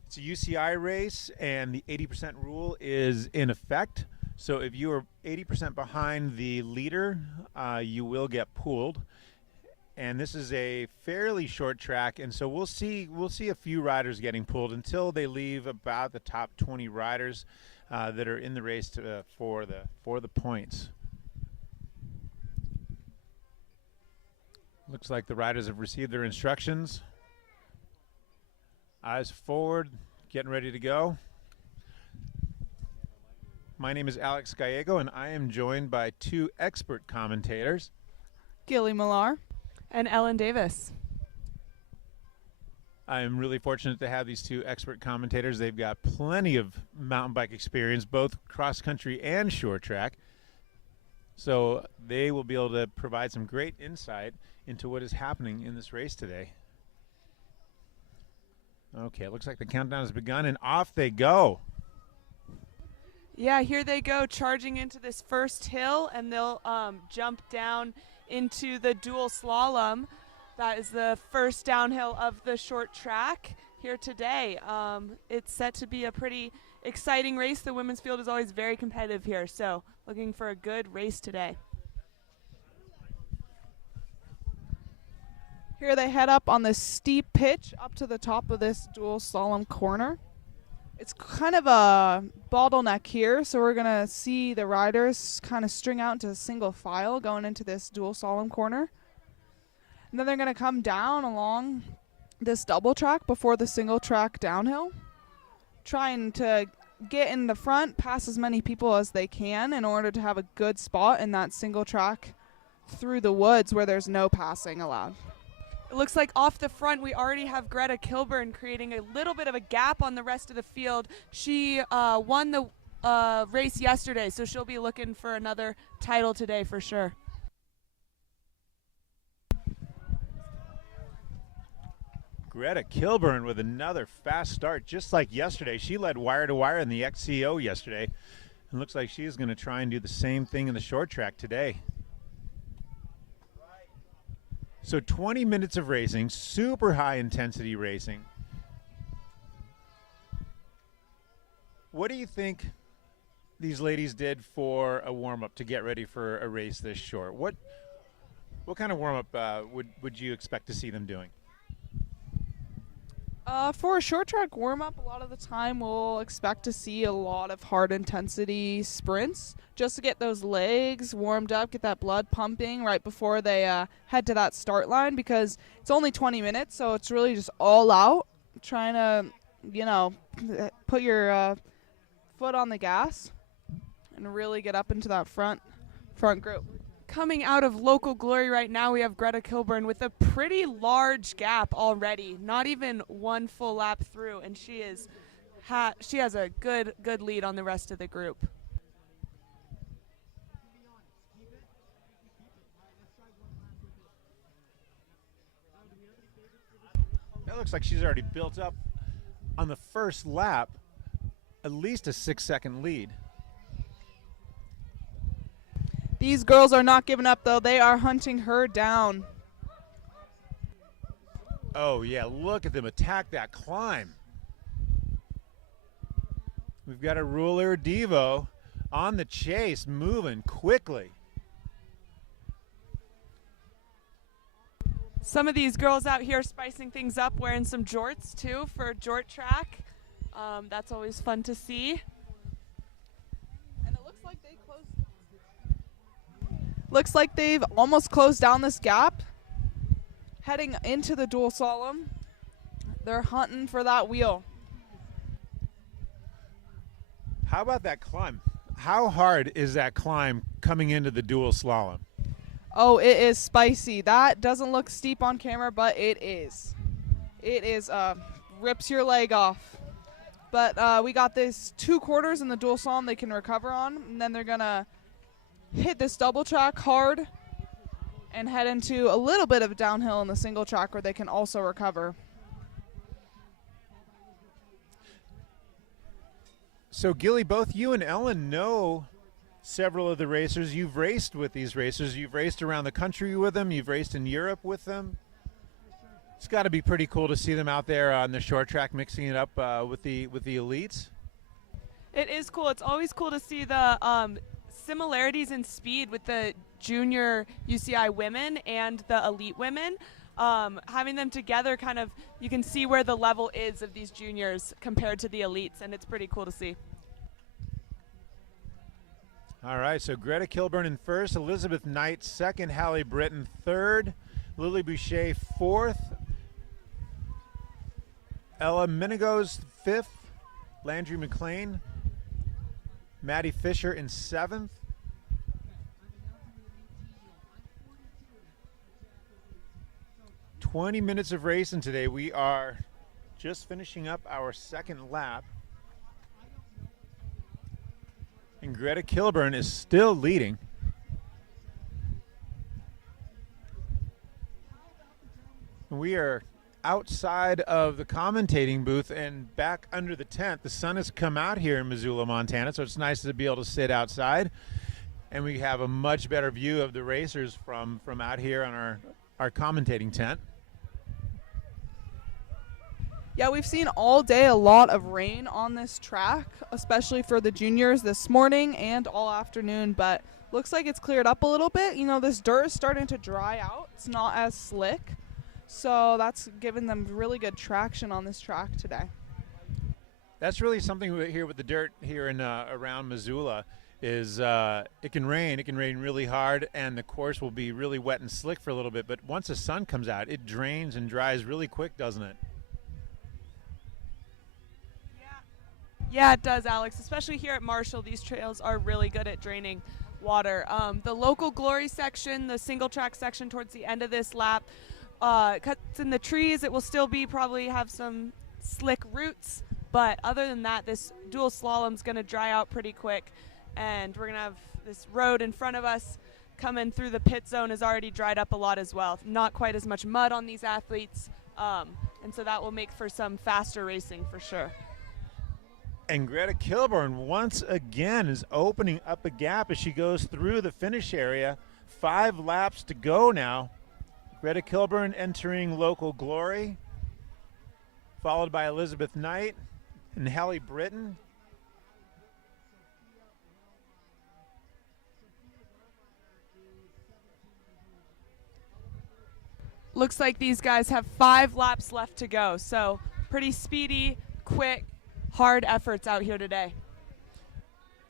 It's a UCI race, and the 80% rule is in effect. So if you are 80% behind the leader, you will get pooled. And this is a fairly short track, and so we'll see a few riders getting pulled until they leave about the top 20 riders that are in the race for the points. Looks like the riders have received their instructions. Eyes forward, getting ready to go. My name is Alex Gallego, and I am joined by two expert commentators. Gilly Millar. And Ellen Davis. I am really fortunate to have these two expert commentators. They've got plenty of mountain bike experience, both cross country and short track. So they will be able to provide some great insight into what is happening in this race today. Okay, it looks like the countdown has begun, and off they go. Yeah, here they go, charging into this first hill, and they'll jump down into the dual slalom. That is the first downhill of the short track here today. It's set to be a pretty exciting race. The women's field is always very competitive here, so looking for a good race today. Here they head up on this steep pitch up to the top of this dual slalom corner. It's kind of a bottleneck here, so we're going to see the riders kind of string out into a single file going into this dual slalom corner. And then they're going to come down along this double track before the single track downhill, trying to get in the front, pass as many people as they can in order to have a good spot in that single track through the woods where there's no passing allowed. It looks like off the front we already have Greta Kilburn creating a little bit of a gap on the rest of the field. She won the race yesterday, so she'll be looking for another title today for sure. Greta Kilburn with another fast start, just like yesterday. She led wire to wire in the XCO yesterday. It looks like she's going to try and do the same thing in the short track today. So 20 minutes of racing, super high intensity racing. What do you think these ladies did for a warm-up to get ready for a race this short? What kind of warm-up would you expect to see them doing? For a short track warm-up, a lot of the time we'll expect to see a lot of hard intensity sprints just to get those legs warmed up, get that blood pumping right before they head to that start line, because it's only 20 minutes, so it's really just all out, trying to, put your foot on the gas and really get up into that front group. Coming out of local glory right now, we have Greta Kilburn with a pretty large gap already, not even one full lap through, and she has a good lead on the rest of the group. That looks like she's already built up on the first lap at least a 6-second lead. These girls are not giving up, though. They are hunting her down. Oh, yeah, look at them attack that climb. We've got a Ruler Devo on the chase, moving quickly. Some of these girls out here spicing things up, wearing some jorts, too, for jort track. That's always fun to see. And it looks like they've almost closed down this gap. Heading into the dual slalom. They're hunting for that wheel. How about that climb? How hard is that climb coming into the dual slalom? Oh, it is spicy. That doesn't look steep on camera, but it is. It is, rips your leg off. But we got this 2 quarters in the dual slalom they can recover on, and then they're going to hit this double track hard and head into a little bit of downhill in the single track where they can also recover. So, Gilly, both you and Ellen know several of the racers. You've raced with these racers. You've raced around the country with them. You've raced in Europe with them. It's got to be pretty cool to see them out there on the short track mixing it up with the elites. It is cool. It's always cool to see the similarities in speed with the junior UCI women and the elite women. Having them together, kind of, you can see where the level is of these juniors compared to the elites, and it's pretty cool to see. All right, so Greta Kilburn in first, Elizabeth Knight second, Hallie Britton third, Lily Boucher fourth, Ella Minigos fifth, Landry McLean, Maddie Fisher in seventh, "20 minutes of racing today. We are just finishing up our second lap. And Greta Kilburn is still leading. We are outside of the commentating booth and back under the tent. The sun has come out here in Missoula, Montana, so it's nice to be able to sit outside. And we have a much better view of the racers from out here on our commentating tent. Yeah, we've seen all day a lot of rain on this track, especially for the juniors this morning and all afternoon, but looks like it's cleared up a little bit. You know, this dirt is starting to dry out. It's not as slick, so that's given them really good traction on this track today. That's really something here with the dirt here in around Missoula is it can rain really hard, and the course will be really wet and slick for a little bit, but once the sun comes out, it drains and dries really quick, doesn't it? Yeah, it does, Alex. Especially here at Marshall, these trails are really good at draining water. The local glory section, the single track section towards the end of this lap, cuts in the trees. It will still probably have some slick roots, but other than that, this dual slalom's going to dry out pretty quick, and we're going to have this road in front of us coming through the pit zone has already dried up a lot as well. Not quite as much mud on these athletes, and so that will make for some faster racing for sure. And Greta Kilburn once again is opening up a gap as she goes through the finish area. 5 laps to go now. Greta Kilburn entering local glory, followed by Elizabeth Knight and Hallie Britton. Looks like these guys have 5 laps left to go, so pretty speedy, quick, hard efforts out here today.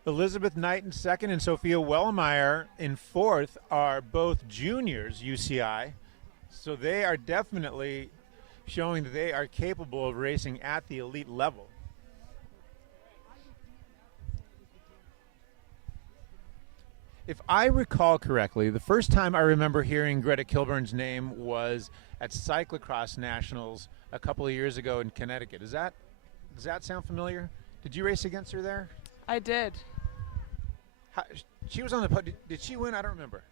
Elizabeth Knight in second and Sophia Wellmeyer in fourth are both juniors, UCI. So they are definitely showing that they are capable of racing at the elite level. If I recall correctly, the first time I remember hearing Greta Kilburn's name was at Cyclocross Nationals a couple of years ago in Connecticut. Does that sound familiar? Did you race against her there? I did. She was on the podium. Did she win? I don't remember.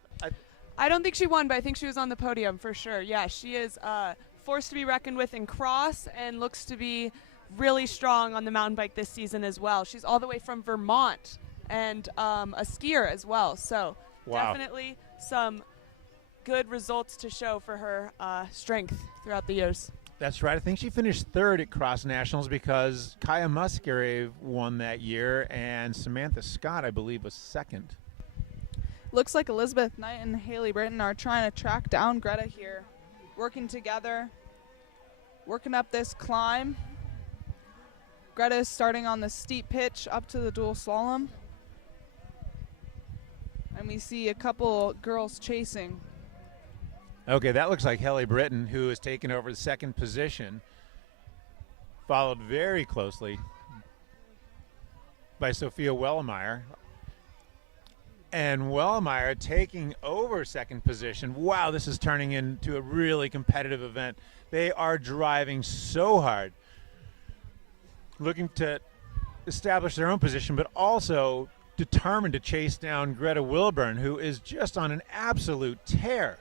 I don't think she won, but I think she was on the podium for sure. Yeah, she is forced to be reckoned with in cross and looks to be really strong on the mountain bike this season as well. She's all the way from Vermont and a skier as well. So definitely some good results to show for her strength throughout the years. That's right. I think she finished third at Cross Nationals because Kaya Musgrave won that year, and Samantha Scott, I believe, was second. Looks like Elizabeth Knight and Hallie Britton are trying to track down Greta here, working together, working up this climb. Greta is starting on the steep pitch up to the dual slalom. And we see a couple girls chasing. Okay, that looks like Hallie Britton, who has taken over the second position, followed very closely by Sophia Wellmeyer. and Wellmeyer taking over second position. Wow, this is turning into a really competitive event. They are driving so hard, looking to establish their own position, but also determined to chase down Greta Wilburn, who is just on an absolute tear.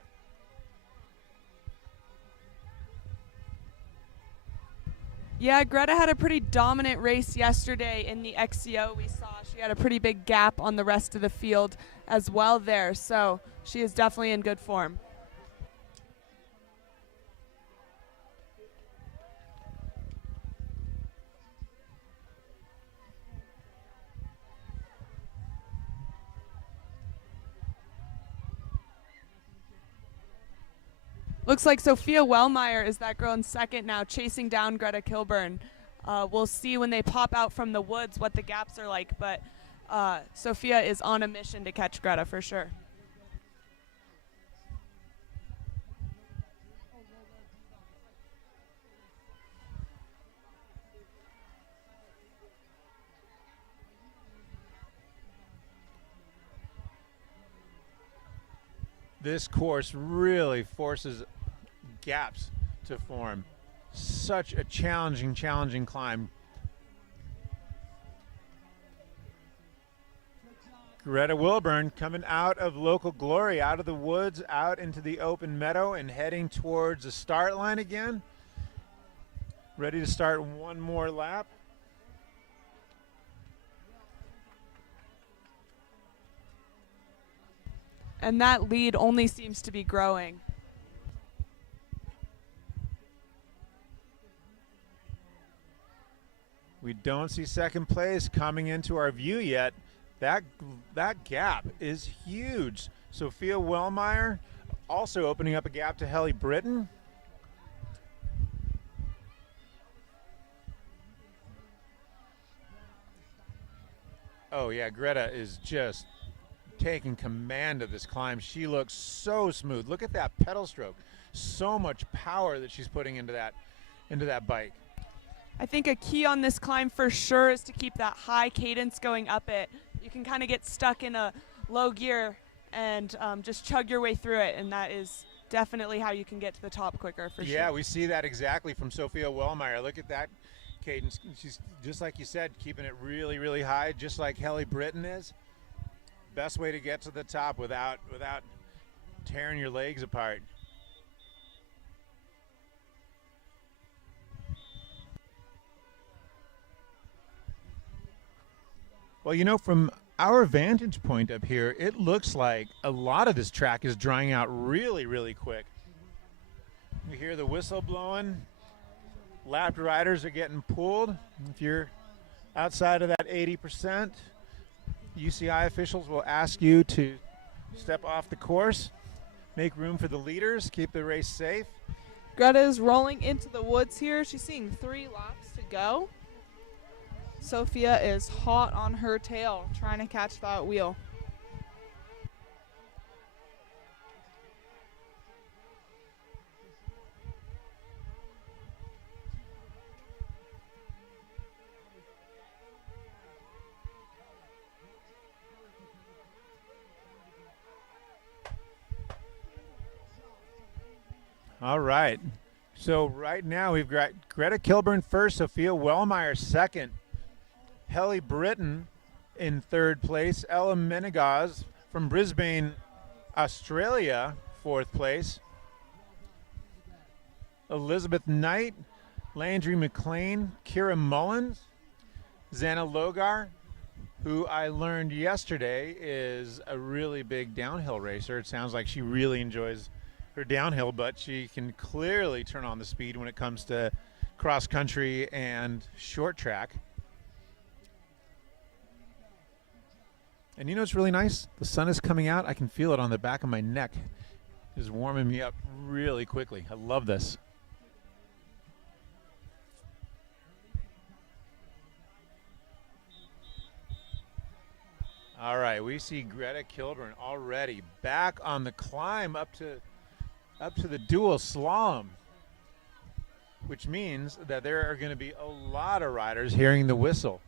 Yeah, Greta had a pretty dominant race yesterday in the XCO. We saw she had a pretty big gap on the rest of the field as well there, so she is definitely in good form. Looks like Sophia Wellmeyer is that girl in second now, chasing down Greta Kilburn. We'll see when they pop out from the woods what the gaps are like, but Sophia is on a mission to catch Greta for sure. This course really forces gaps to form. Such a challenging climb. Greta Wilburn coming out of local glory, out of the woods, out into the open meadow and heading towards the start line again. Ready to start one more lap. And that lead only seems to be growing. We don't see second place coming into our view yet. That gap is huge. Sophia Wellmeyer also opening up a gap to Helly Britton. Oh yeah, Greta is just taking command of this climb. She looks so smooth. Look at that pedal stroke. So much power that she's putting into that bike. I think a key on this climb for sure is to keep that high cadence going up it. You can kind of get stuck in a low gear and just chug your way through it, and that is definitely how you can get to the top quicker for sure. Yeah, we see that exactly from Sophia Wellmeyer. Look at that cadence. She's, just like you said, keeping it really, really high, just like Helly Britton is. Best way to get to the top without tearing your legs apart. Well, you know, from our vantage point up here, it looks like a lot of this track is drying out really, really quick. We hear the whistle blowing. Lapped riders are getting pulled. If you're outside of that 80%, UCI officials will ask you to step off the course, make room for the leaders, keep the race safe. Greta is rolling into the woods here. She's seeing 3 laps to go. Sophia is hot on her tail, trying to catch that wheel. All right. So right now we've got Greta Kilburn first, Sophia Wellmeyer second, Helly Britton in third place, Ella Menegaz from Brisbane, Australia, fourth place, Elizabeth Knight, Landry McLean, Kira Mullins, Xana Logar, who I learned yesterday is a really big downhill racer. It sounds like she really enjoys her downhill, but she can clearly turn on the speed when it comes to cross country and short track. And you know what's really nice? The sun is coming out. I can feel it on the back of my neck. It's warming me up really quickly. I love this. All right, we see Greta Kilburn already back on the climb up to the dual slalom, which means that there are going to be a lot of riders hearing the whistle.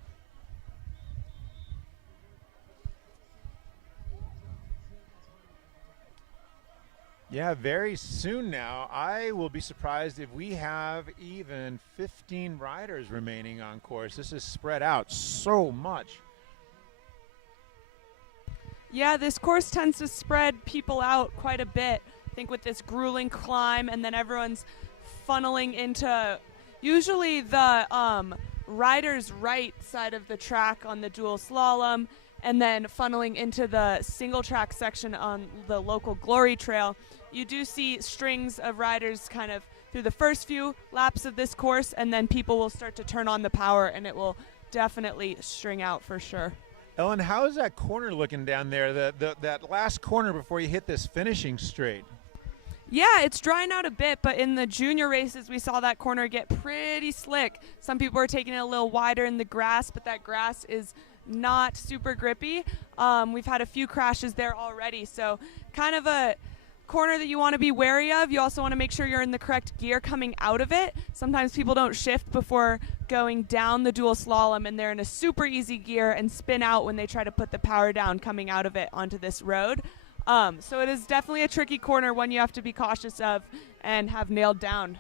Yeah, very soon now. I will be surprised if we have even 15 riders remaining on course. This is spread out so much. Yeah, this course tends to spread people out quite a bit. I think with this grueling climb, and then everyone's funneling into usually the rider's right side of the track on the dual slalom, and then funneling into the single track section on the local Glory Trail. You do see strings of riders kind of through the first few laps of this course, and then people will start to turn on the power, and it will definitely string out for sure. Ellen, how is that corner looking down there, that last corner before you hit this finishing straight? Yeah, it's drying out a bit, but in the junior races, we saw that corner get pretty slick. Some people are taking it a little wider in the grass, but that grass is not super grippy. We've had a few crashes there already, so kind of a corner that you want to be wary of. You also want to make sure you're in the correct gear coming out of it. Sometimes people don't shift before going down the dual slalom, and they're in a super easy gear and spin out when they try to put the power down coming out of it onto this road. So it is definitely a tricky corner, one you have to be cautious of and have nailed down.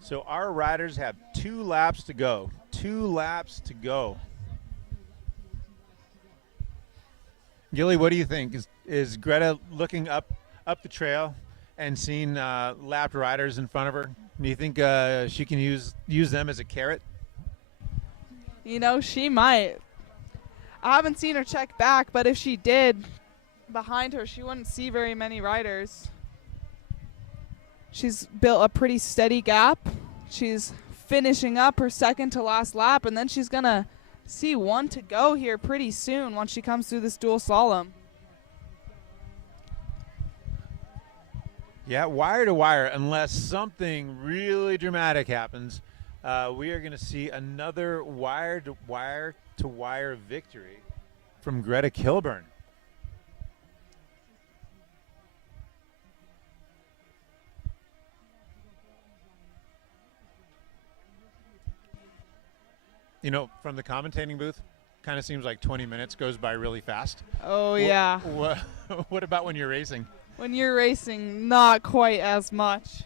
So our riders have 2 laps to go. 2 laps to go. Gilly, what do you think? Is Greta looking up the trail and seeing lapped riders in front of her? Do you think she can use them as a carrot? You know, she might. I haven't seen her check back, but if she did, behind her, she wouldn't see very many riders. She's built a pretty steady gap. She's finishing up her second to last lap, and then she's going to see 1 to go here pretty soon once she comes through this dual slalom. Yeah, wire to wire, unless something really dramatic happens. We are going to see another wire to wire victory from Greta Kilburn. You know, from the commentating booth, kind of seems like 20 minutes goes by really fast. Oh, yeah. What about when you're racing? When you're racing, not quite as much.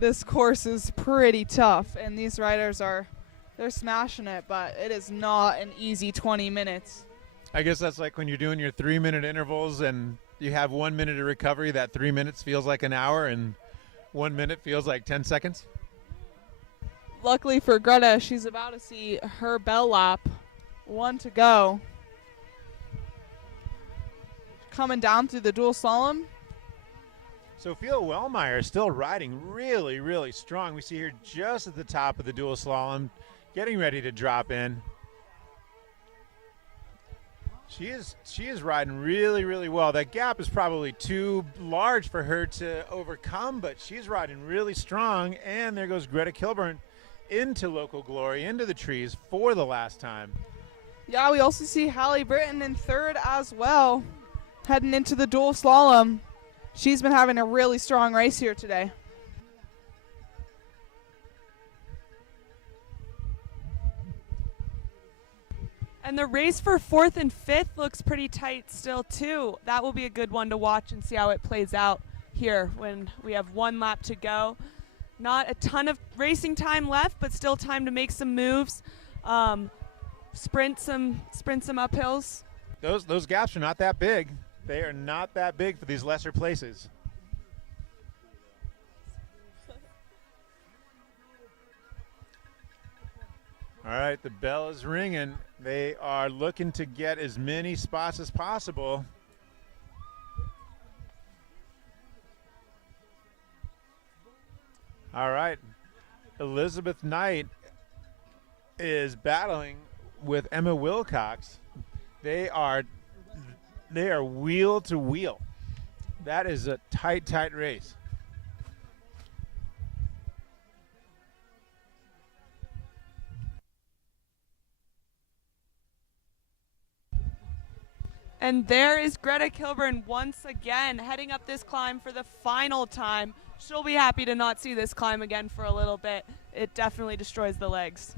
This course is pretty tough, and these riders they're smashing it, but it is not an easy 20 minutes. I guess that's like when you're doing your 3-minute intervals and you have 1 minute of recovery, that 3 minutes feels like an hour and 1 minute feels like 10 seconds. Luckily for Greta, she's about to see her bell lap. 1 to go. Coming down through the dual slalom. Sophia Wellmeyer is still riding really, really strong. We see her just at the top of the dual slalom, getting ready to drop in. She is riding really, really well. That gap is probably too large for her to overcome, but she's riding really strong. And there goes Greta Kilburn into local glory, into the trees for the last time. Yeah, we also see Hallie Britton in third as well, heading into the dual slalom. She's been having a really strong race here today. And the race for 4th and 5th looks pretty tight still, too. That will be a good one to watch and see how it plays out here when we have 1 lap to go. Not a ton of racing time left, but still time to make some moves, sprint some uphills. Those gaps are not that big. They are not that big for these lesser places. All right, the bell is ringing. They are looking to get as many spots as possible. All right, Elizabeth Knight is battling with Emma Wilcox. They are wheel to wheel. That is a tight race. And there is Greta Kilburn once again heading up this climb for the final time. She'll be happy to not see this climb again for a little bit. It definitely destroys the legs.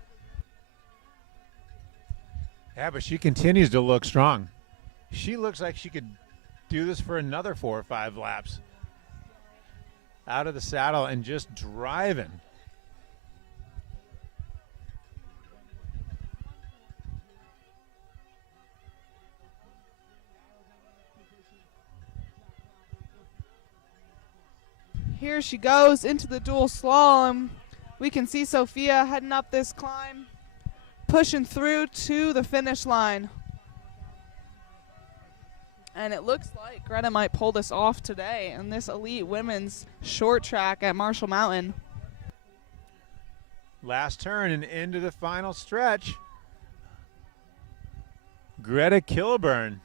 Yeah, but she continues to look strong. She looks like she could do this for another 4 or 5 laps. Out of the saddle and just driving. Here she goes into the dual slalom. We can see Sophia heading up this climb, pushing through to the finish line. And it looks like Greta might pull this off today in this elite women's short track at Marshall Mountain. Last turn and into the final stretch. Greta Kilburn,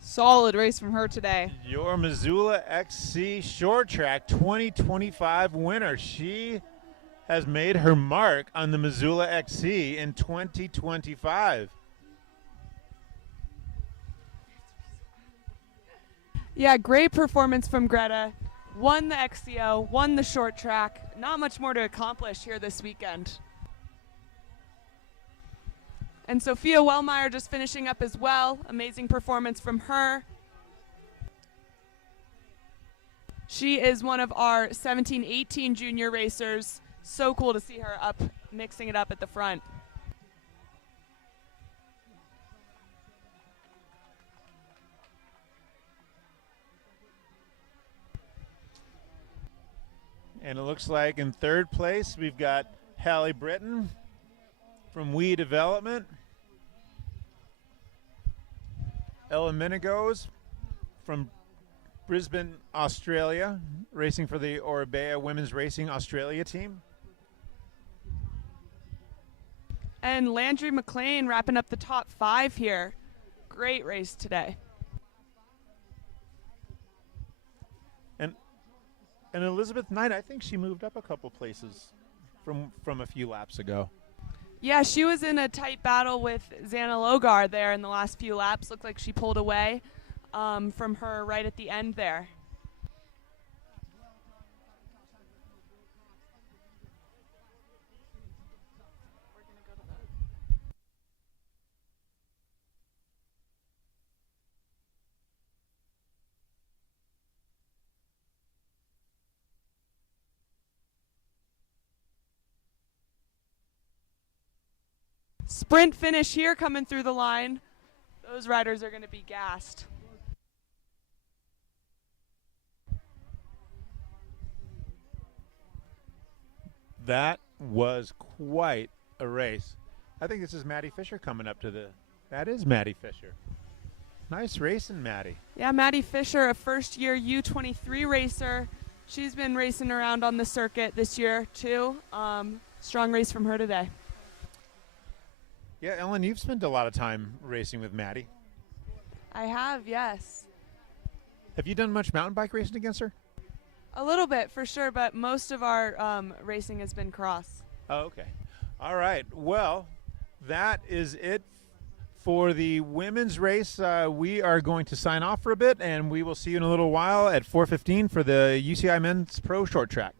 Solid race from her today. your Missoula XC short track 2025 winner. She has made her mark on the Missoula XC in 2025. Yeah, great performance from Greta. Won the XCO, won the short track. Not much more to accomplish here this weekend. And Sophia Wellmeyer just finishing up as well. Amazing performance from her. She is one of our 17-18 junior racers. So cool to see her up, mixing it up at the front. And it looks like in third place, we've got Hallie Britton from WE Development. Ella Minigos from Brisbane, Australia, racing for the Orbea Women's Racing Australia team. And Landry McLean wrapping up the top 5 here. Great race today. And Elizabeth Knight, I think she moved up a couple places from a few laps ago. Yeah, she was in a tight battle with Xana Logar there in the last few laps. Looked like she pulled away from her right at the end there. Sprint finish here coming through the line. Those riders are going to be gassed. That was quite a race. I think this is Maddie Fisher coming up to the... That is Maddie Fisher. Nice racing, Maddie. Yeah, Maddie Fisher, a first-year U23 racer. She's been racing around on the circuit this year, too. Strong race from her today. Yeah, Ellen, you've spent a lot of time racing with Maddie. I have, yes. Have you done much mountain bike racing against her? A little bit, for sure, but most of our racing has been cross. Oh, okay. All right. Well, that is it for the women's race. We are going to sign off for a bit, and we will see you in a little while at 4:15 for the UCI Men's Pro short track.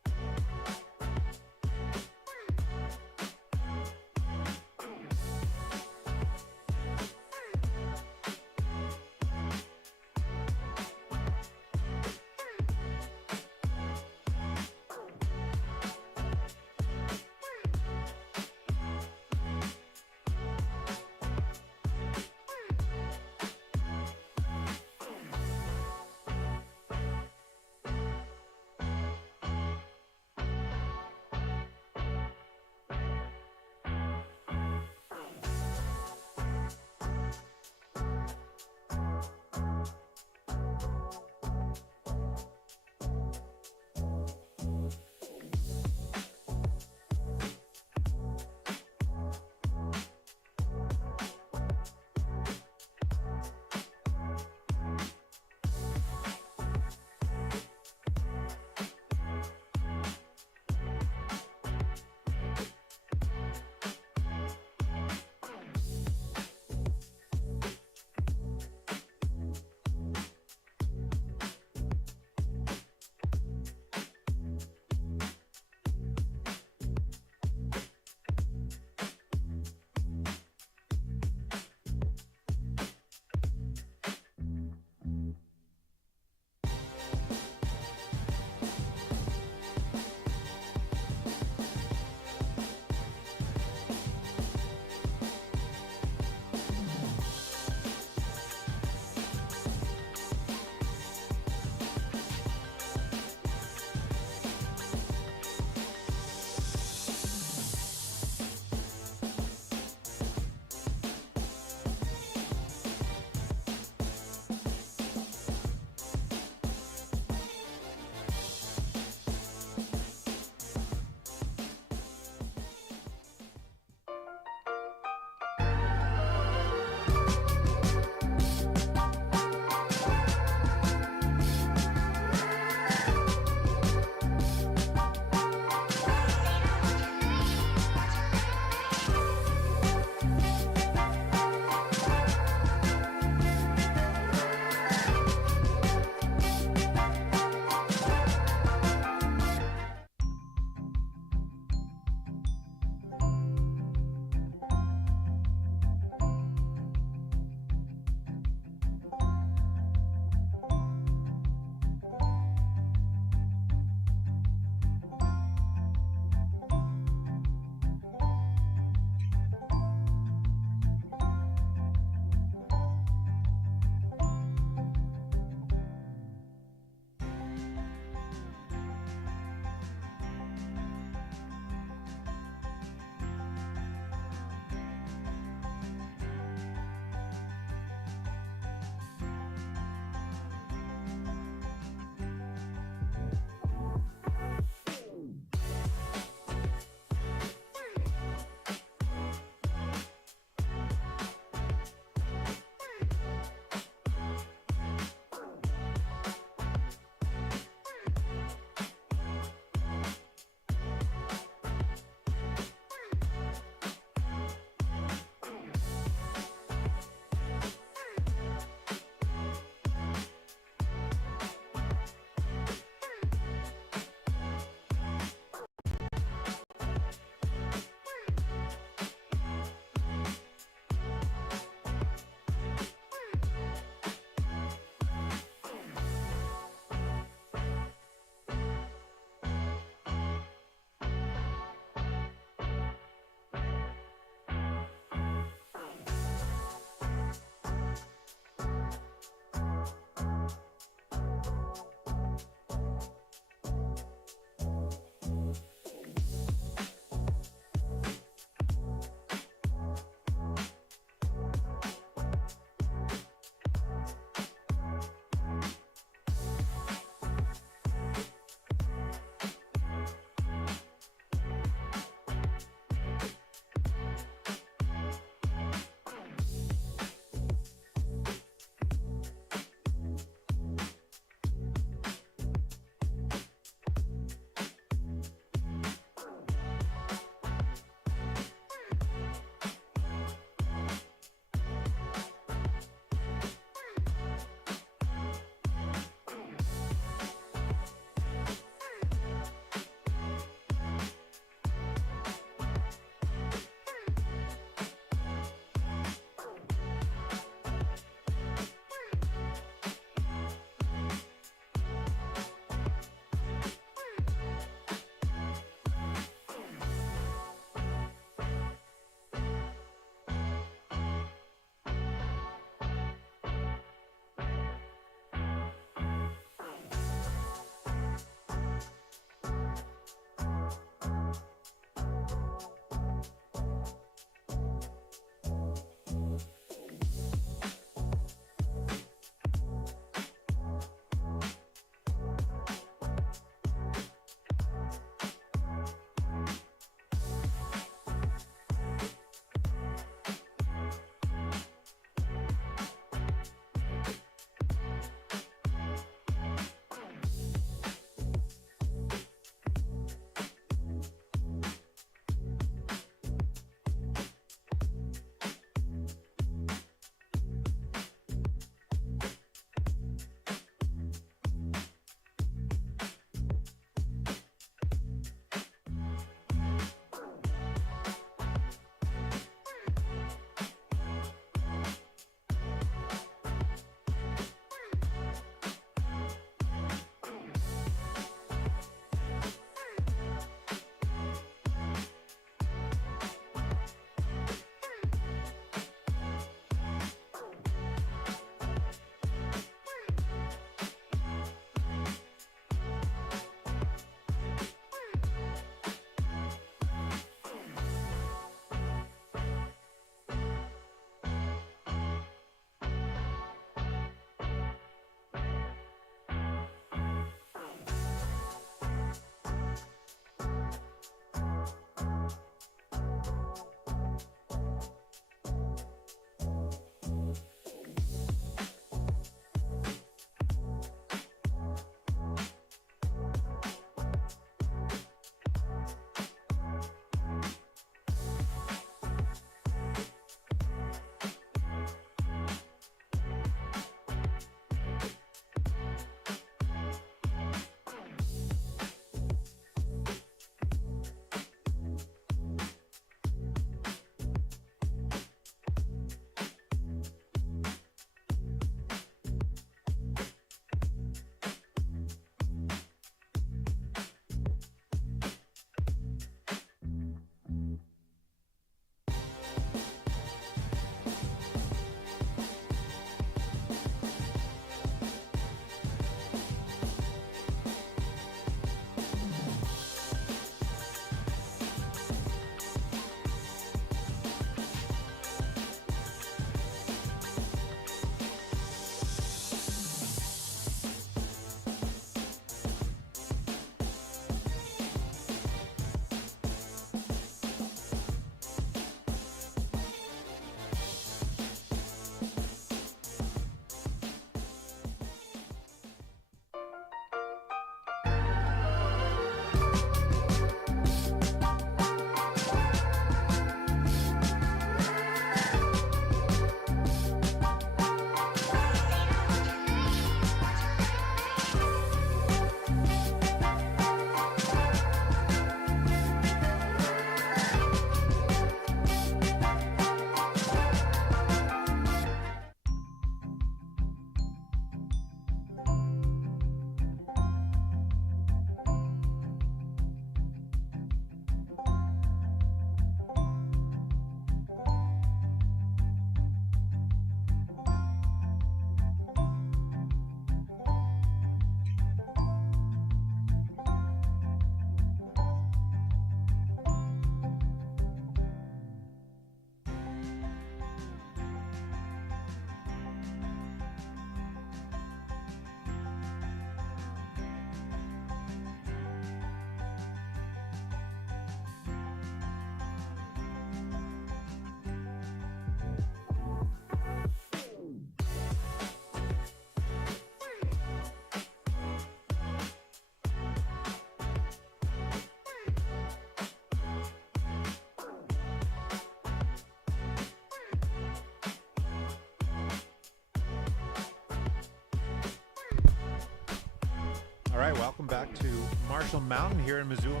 right, welcome back to Marshall Mountain here in Missoula,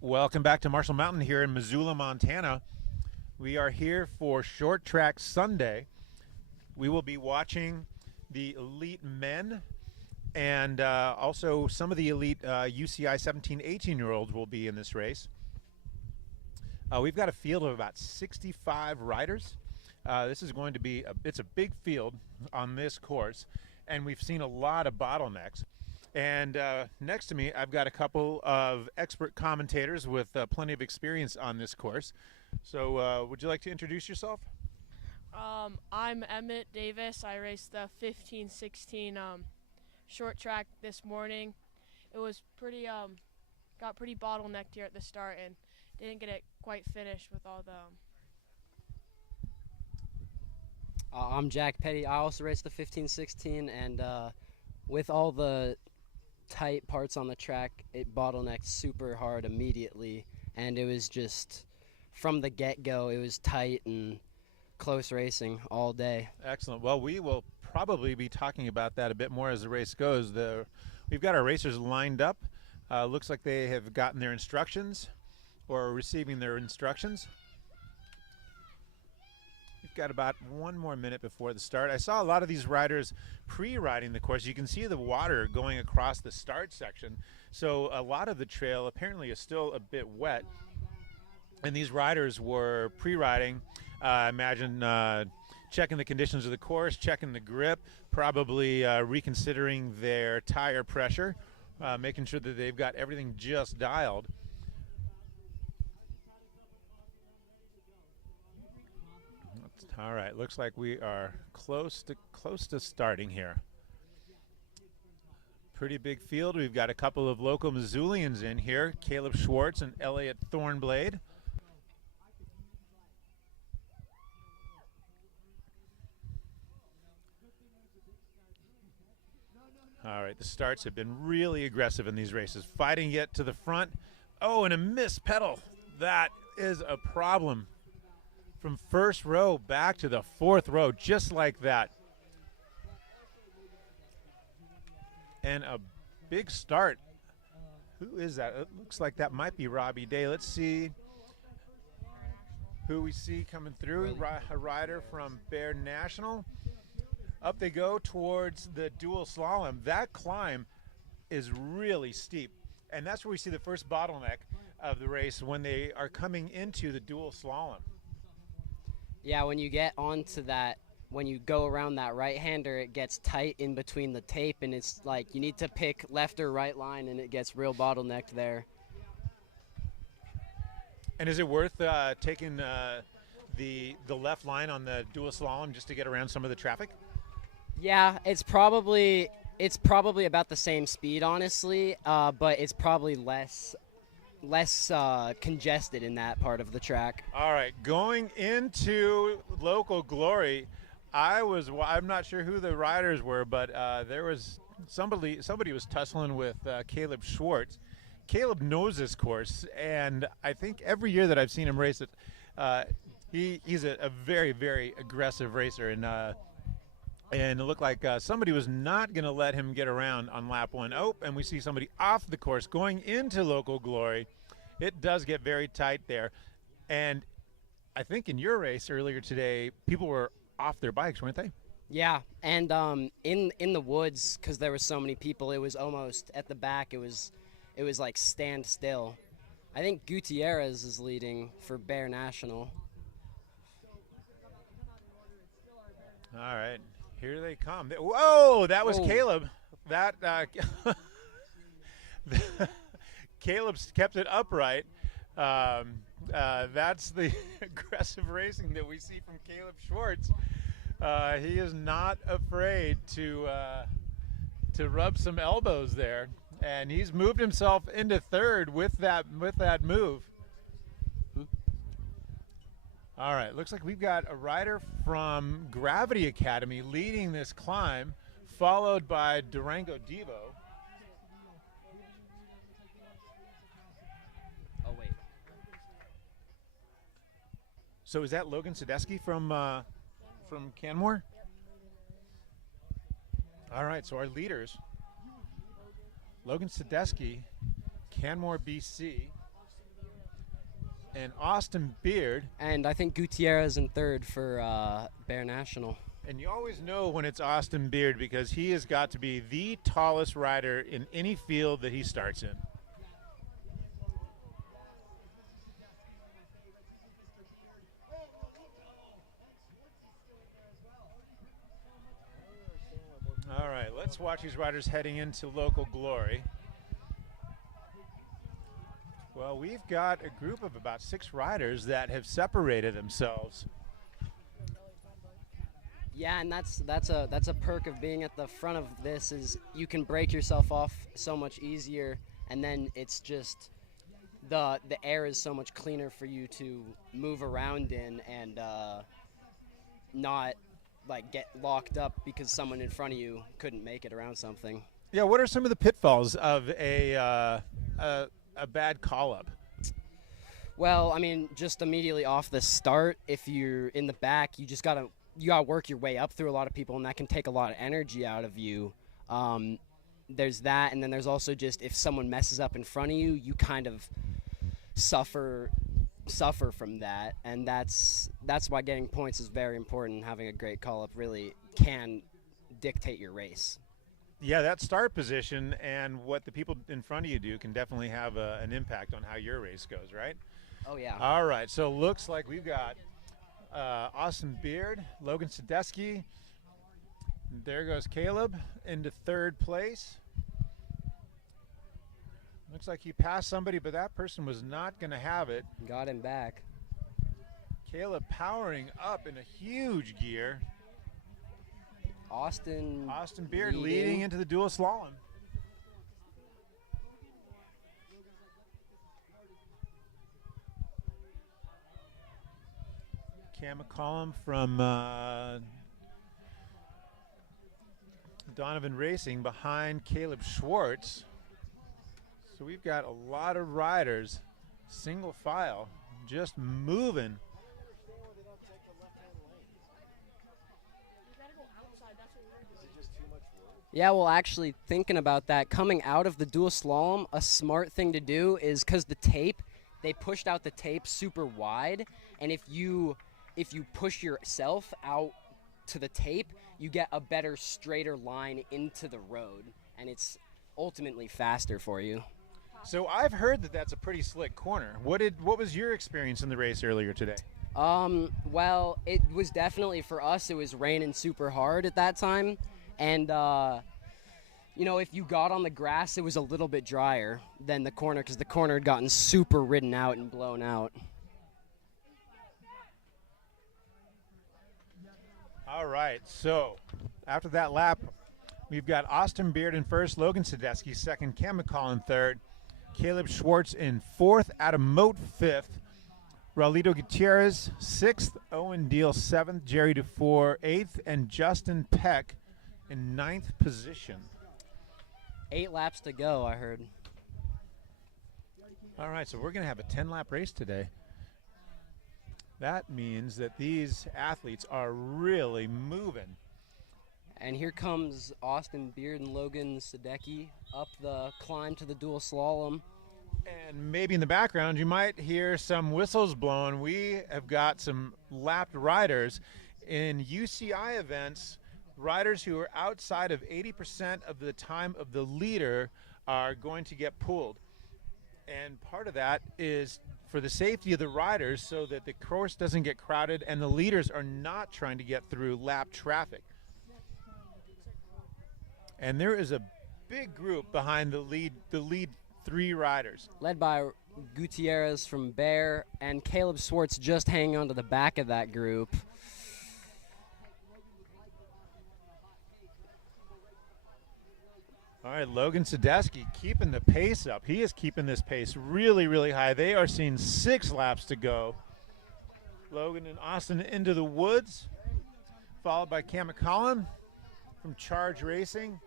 Welcome back to Marshall Mountain here in Missoula, Montana. We are here for Short Track Sunday. We will be watching the elite men, and also some of the elite UCI 17, 18-year-olds will be in this race. We've got a field of about 65 riders. This is going to be it's a big field on this course, and we've seen a lot of bottlenecks. And next to me, I've got a couple of expert commentators with plenty of experience on this course. So would you like to introduce yourself? I'm Emmett Davis. I raced the 15-16 short track this morning. It was pretty got pretty bottlenecked here at the start and didn't get it quite finished with all the I'm Jack Petty. I also raced the 15-16, and with all the tight parts on the track, it bottlenecked super hard immediately, and it was just from the get-go, it was tight and close racing all day. Excellent. Well, we will probably be talking about that a bit more as the race goes. We've got our racers lined up. Looks like they have gotten their instructions or are receiving their instructions. We've got about 1 more minute before the start. I saw a lot of these riders pre-riding the course. You can see the water going across the start section. So a lot of the trail apparently is still a bit wet. And these riders were pre-riding, imagine checking the conditions of the course, checking the grip, probably reconsidering their tire pressure, making sure that they've got everything just dialed. All right, looks like we are close to starting here. Pretty big field. We've got a couple of local Missoulians in here, Caleb Schwartz and Elliot Thornblade. All right, the starts have been really aggressive in these races, fighting it to the front. Oh, and a missed pedal. That is a problem. From first row back to the 4th row, just like that. And a big start. Who is that? It looks like that might be Robbie Day. Let's see who we see coming through. A rider from Bear National. Up they go towards the dual slalom. That climb is really steep, and that's where we see the first bottleneck of the race when they are coming into the dual slalom. Yeah, when you get onto that, when you go around that right-hander, it gets tight in between the tape, and it's like you need to pick left or right line, and it gets real bottlenecked there. And is it worth taking the left line on the dual slalom just to get around some of the traffic? Yeah, it's probably about the same speed, honestly, but it's probably less congested in that part of the track. All right, going into local glory, I'm not sure who the riders were, but there was somebody was tussling with Caleb Schwartz. Caleb knows this course, and I think every year that I've seen him race it, he's a very, very aggressive racer, and it looked like somebody was not going to let him get around on lap 1. Oh, and we see somebody off the course going into local glory. It does get very tight there. And I think in your race earlier today, people were off their bikes, weren't they? Yeah, and in the woods, because there were so many people, it was almost at the back. It was like stand still. I think Gutierrez is leading for Bear National. All right. Here they come. Whoa, that was Caleb. That Caleb's kept it upright. That's the aggressive racing that we see from Caleb Schwartz. He is not afraid to rub some elbows there, and he's moved himself into 3rd with that move. All right, looks like we've got a rider from Gravity Academy leading this climb, followed by Durango Devo. Oh, wait. So is that Logan Sadesky from Canmore? All right, so our leaders, Logan Sadesky, Canmore, BC, and Austin Beard. And I think Gutierrez in third for Bear National. And you always know when it's Austin Beard because he has got to be the tallest rider in any field that he starts in. All right, let's watch these riders heading into local glory. Well, we've got a group of about 6 riders that have separated themselves. Yeah, and that's a perk of being at the front of this is you can break yourself off so much easier, and then it's just the air is so much cleaner for you to move around in and not like get locked up because someone in front of you couldn't make it around something. Yeah, what are some of the pitfalls of a bad call-up? Well, I mean, just immediately off the start, if you're in the back, you gotta work your way up through a lot of people, and that can take a lot of energy out of you. There's that, and then there's also just if someone messes up in front of you, you kind of suffer from that, and that's why getting points is very important. Having a great call-up really can dictate your race. Yeah, that start position and what the people in front of you do can definitely have an impact on how your race goes, right? Oh, yeah. All right, so looks like we've got Austin Beard, Logan Sadesky. There goes Caleb into third place. Looks like he passed somebody, but that person was not going to have it. Got him back. Caleb powering up in a huge gear. Austin Beard leading into the dual slalom. Cam McCollum from Donovan Racing behind Caleb Schwartz. So we've got a lot of riders, single file, just moving. Yeah, well, actually, thinking about that, coming out of the dual slalom, a smart thing to do is because the tape, they pushed out the tape super wide, and if you push yourself out to the tape, you get a better, straighter line into the road, and it's ultimately faster for you. So I've heard that that's a pretty slick corner. What was your experience in the race earlier today? Well, it was definitely, for us, it was raining super hard at that time. And, if you got on the grass, it was a little bit drier than the corner because the corner had gotten super ridden out and blown out. All right, so after that lap, we've got Austin Beard in first, Logan Sadesky second, Cam McCall in third, Caleb Schwartz in fourth, Adam Moat fifth, Raulito Gutierrez sixth, Owen Deal seventh, Jerry DeFore eighth, and Justin Peck in ninth position. 8 laps to go, I heard. All right, so we're going to have a 10-lap race today. That means that these athletes are really moving. And here comes Austin Beard and Logan Sadecki up the climb to the dual slalom. And maybe in the background you might hear some whistles blown. We have got some lapped riders in UCI events. Riders who are outside of 80% of the time of the leader are going to get pulled. And part of that is for the safety of the riders so that the course doesn't get crowded and the leaders are not trying to get through lap traffic. And there is a big group behind the lead 3 riders. Led by Gutierrez from Bear and Caleb Schwartz just hanging on to the back of that group. All right, Logan Sadesky keeping the pace up. He is keeping this pace really, really high. They are seeing 6 laps to go. Logan and Austin into the woods, followed by Cam McCollum from Charge Racing.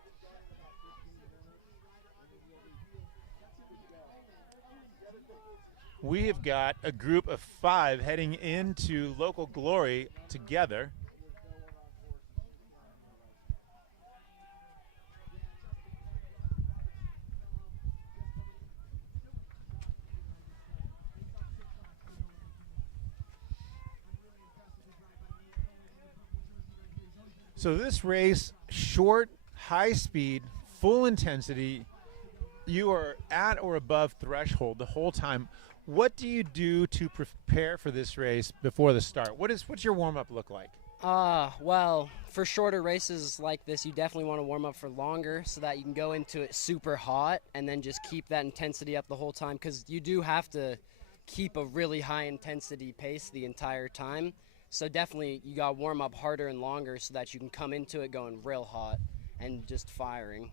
We have got a group of 5 heading into local glory together. So this race, short, high speed, full intensity, you are at or above threshold the whole time. What do you do to prepare for this race before the start? What's your warm-up look like? Well, for shorter races like this, you definitely want to warm up for longer so that you can go into it super hot and then just keep that intensity up the whole time, because you do have to keep a really high intensity pace the entire time. So definitely you got to warm up harder and longer so that you can come into it going real hot and just firing.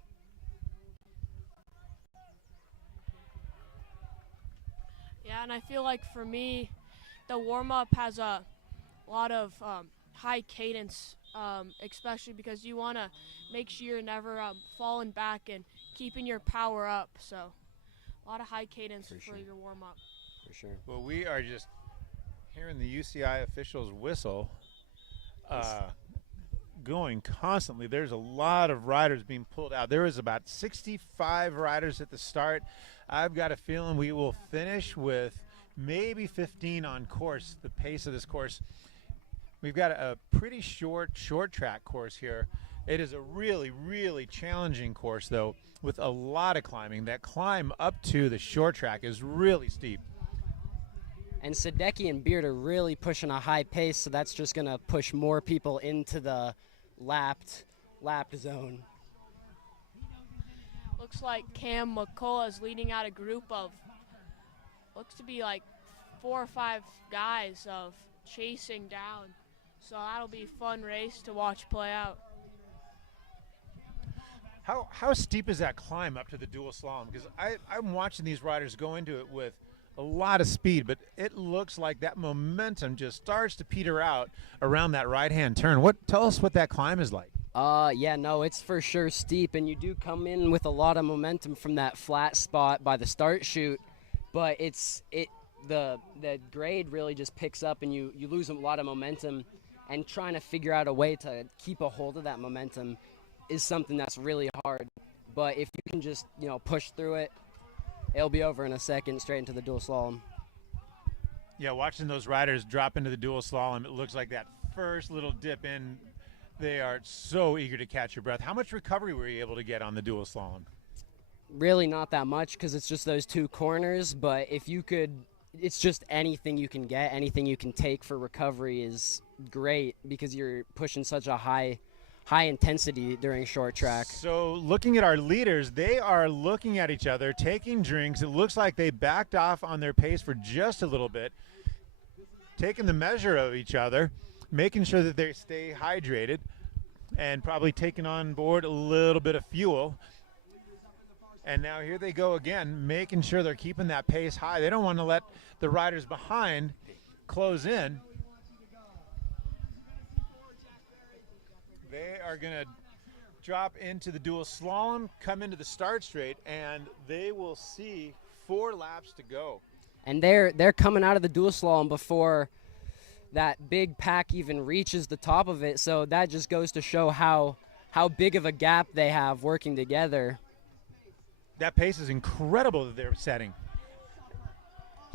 Yeah, and I feel like for me, the warm-up has a lot of high cadence, especially because you want to make sure you're never falling back and keeping your power up. So a lot of high cadence for your warm-up. For sure. Well, we are just hearing the UCI officials whistle going constantly. There's a lot of riders being pulled out. There is about 65 riders at the start. I've got a feeling we will finish with maybe 15 on course, the pace of this course. We've got a pretty short track course here. It is a really, really challenging course, though, with a lot of climbing. That climb up to the short track is really steep. And Sadecki and Beard are really pushing a high pace, so that's just going to push more people into the lapped zone. Looks like Cam McCullough is leading out a group of, looks to be like 4 or 5 guys of chasing down. So that'll be a fun race to watch play out. How steep is that climb up to the dual slalom? Because I'm watching these riders go into it with a lot of speed, but it looks like that momentum just starts to peter out around that right-hand turn. Tell us what that climb is like. Yeah, no, it's for sure steep, and you do come in with a lot of momentum from that flat spot by the start chute, but the grade really just picks up, and you lose a lot of momentum, and trying to figure out a way to keep a hold of that momentum is something that's really hard. But if you can just, push through it, it'll be over in a second, straight into the dual slalom. Yeah, watching those riders drop into the dual slalom, it looks like that first little dip in, they are so eager to catch your breath. How much recovery were you able to get on the dual slalom? Really not that much, because it's just those 2 corners, but if you could, it's just anything you can get, anything you can take for recovery is great, because you're pushing such a high intensity during short track. So looking at our leaders, they are looking at each other, taking drinks. It looks like they backed off on their pace for just a little bit, taking the measure of each other, making sure that they stay hydrated, and probably taking on board a little bit of fuel. And now here they go again, making sure they're keeping that pace high. They don't want to let the riders behind close in. They are going to drop into the dual slalom, come into the start straight, and they will see 4 laps to go. And they're coming out of the dual slalom before that big pack even reaches the top of it, so that just goes to show how big of a gap they have working together. That pace is incredible that they're setting.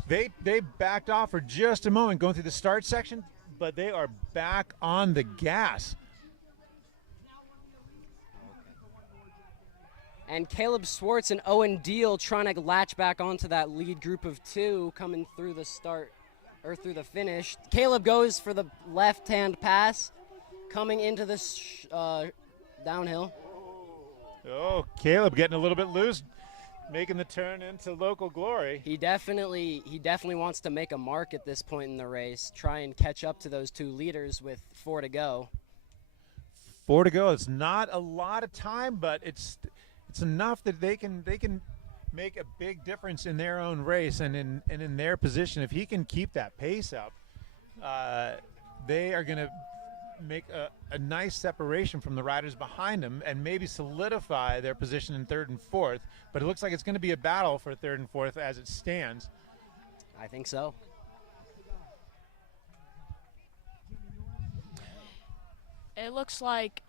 They backed off for just a moment going through the start section, but they are back on the gas. And Caleb Swartz and Owen Deal trying to latch back onto that lead group of 2 coming through the start or through the finish. Caleb goes for the left-hand pass coming into this downhill. Oh, Caleb getting a little bit loose, making the turn into local glory. He definitely wants to make a mark at this point in the race, try and catch up to those 2 leaders with 4 to go. 4 to go. It's not a lot of time, but it's enough that they can make a big difference in their own race and in their position. If he can keep that pace up, they are going to make a nice separation from the riders behind him and maybe solidify their position in 3rd and 4th. But it looks like it's going to be a battle for 3rd and 4th as it stands. I think so. It looks like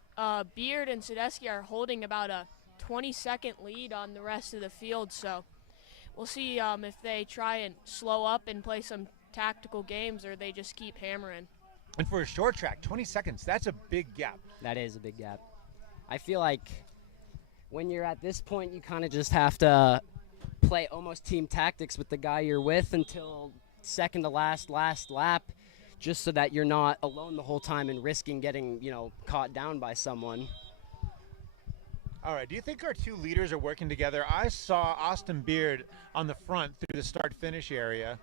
Beard and Sadecki are holding about a 20-second lead on the rest of the field, so we'll see if they try and slow up and play some tactical games or they just keep hammering. And for a short track, 20 seconds, that's a big gap. That is a big gap. I feel like when you're at this point, you kind of just have to play almost team tactics with the guy you're with until second to last lap, just so that you're not alone the whole time and risking getting, caught down by someone. All right, do you think our two leaders are working together? I saw Austin Beard on the front through the start-finish area,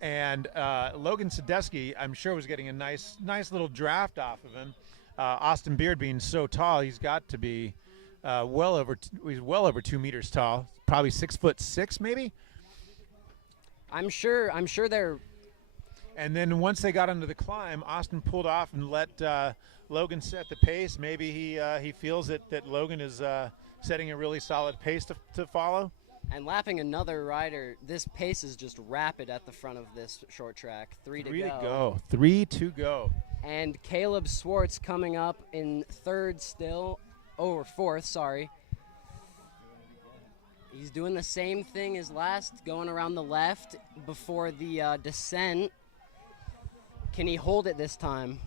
and Logan Sadesky, I'm sure, was getting a nice little draft off of him. Austin Beard being so tall, he's got to be well over 2 meters tall, probably 6'6", maybe. I'm sure they're. And then once they got onto the climb, Austin pulled off and let Logan set the pace. Maybe he feels that Logan is setting a really solid pace to follow. And lapping another rider, this pace is just rapid at the front of this short track. Three to go. 3 to go. And Caleb Swartz coming up in fourth, sorry. He's doing the same thing as last, going around the left before the descent. Can he hold it this time?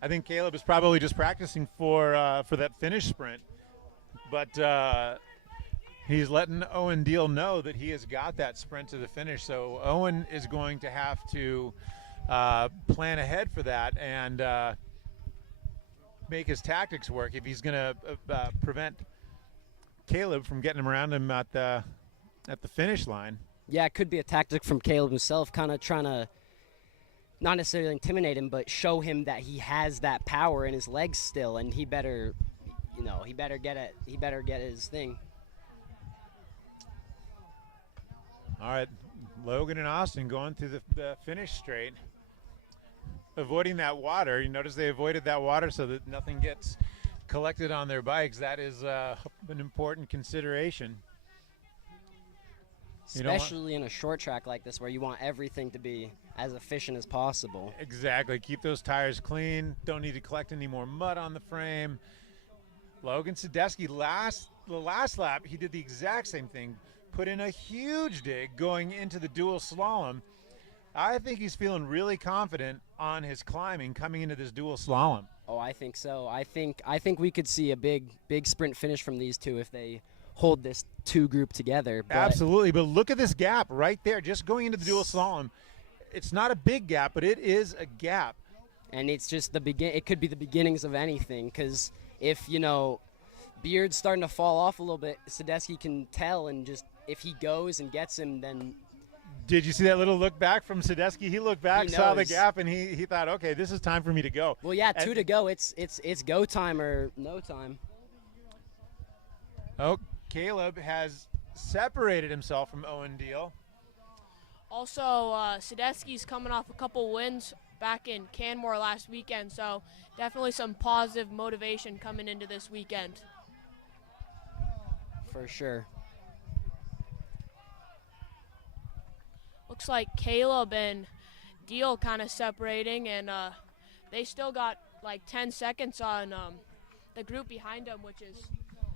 I think Caleb is probably just practicing for that finish sprint. But he's letting Owen Deal know that he has got that sprint to the finish. So Owen is going to have to plan ahead for that and make his tactics work if he's going to prevent Caleb from getting him around him at the finish line. Yeah, it could be a tactic from Caleb himself, kind of trying to not necessarily intimidate him, but show him that he has that power in his legs still, and he better get it. He better get his thing. All right, Logan and Austin going through the finish straight, avoiding that water. You notice they avoided that water so that nothing gets collected on their bikes. That is an important consideration. Especially in a short track like this where you want everything to be as efficient as possible. Exactly. Keep those tires clean. Don't need to collect any more mud on the frame. Logan Sadesky, the last lap, he did the exact same thing. Put in a huge dig going into the dual slalom. I think he's feeling really confident on his climbing coming into this dual slalom. Oh, I think so. I think we could see a big sprint finish from these two if they hold this two group together. Absolutely, but look at this gap right there, just going into the dual slalom. It's not a big gap, but it is a gap. And it's just it could be the beginnings of anything, because if, Beard's starting to fall off a little bit, Sadesky can tell, and just if he goes and gets him, then... Did you see that little look back from Sadesky? He looked back, saw the gap, and he thought, okay, this is time for me to go. Well, yeah, 2 to go. It's go time or no time. Oh, Caleb has separated himself from Owen Deal. Also, Sadesky's coming off a couple wins back in Canmore last weekend, so definitely some positive motivation coming into this weekend. For sure. Looks like Caleb and Deal kind of separating, and they still got like 10 seconds on the group behind them, which is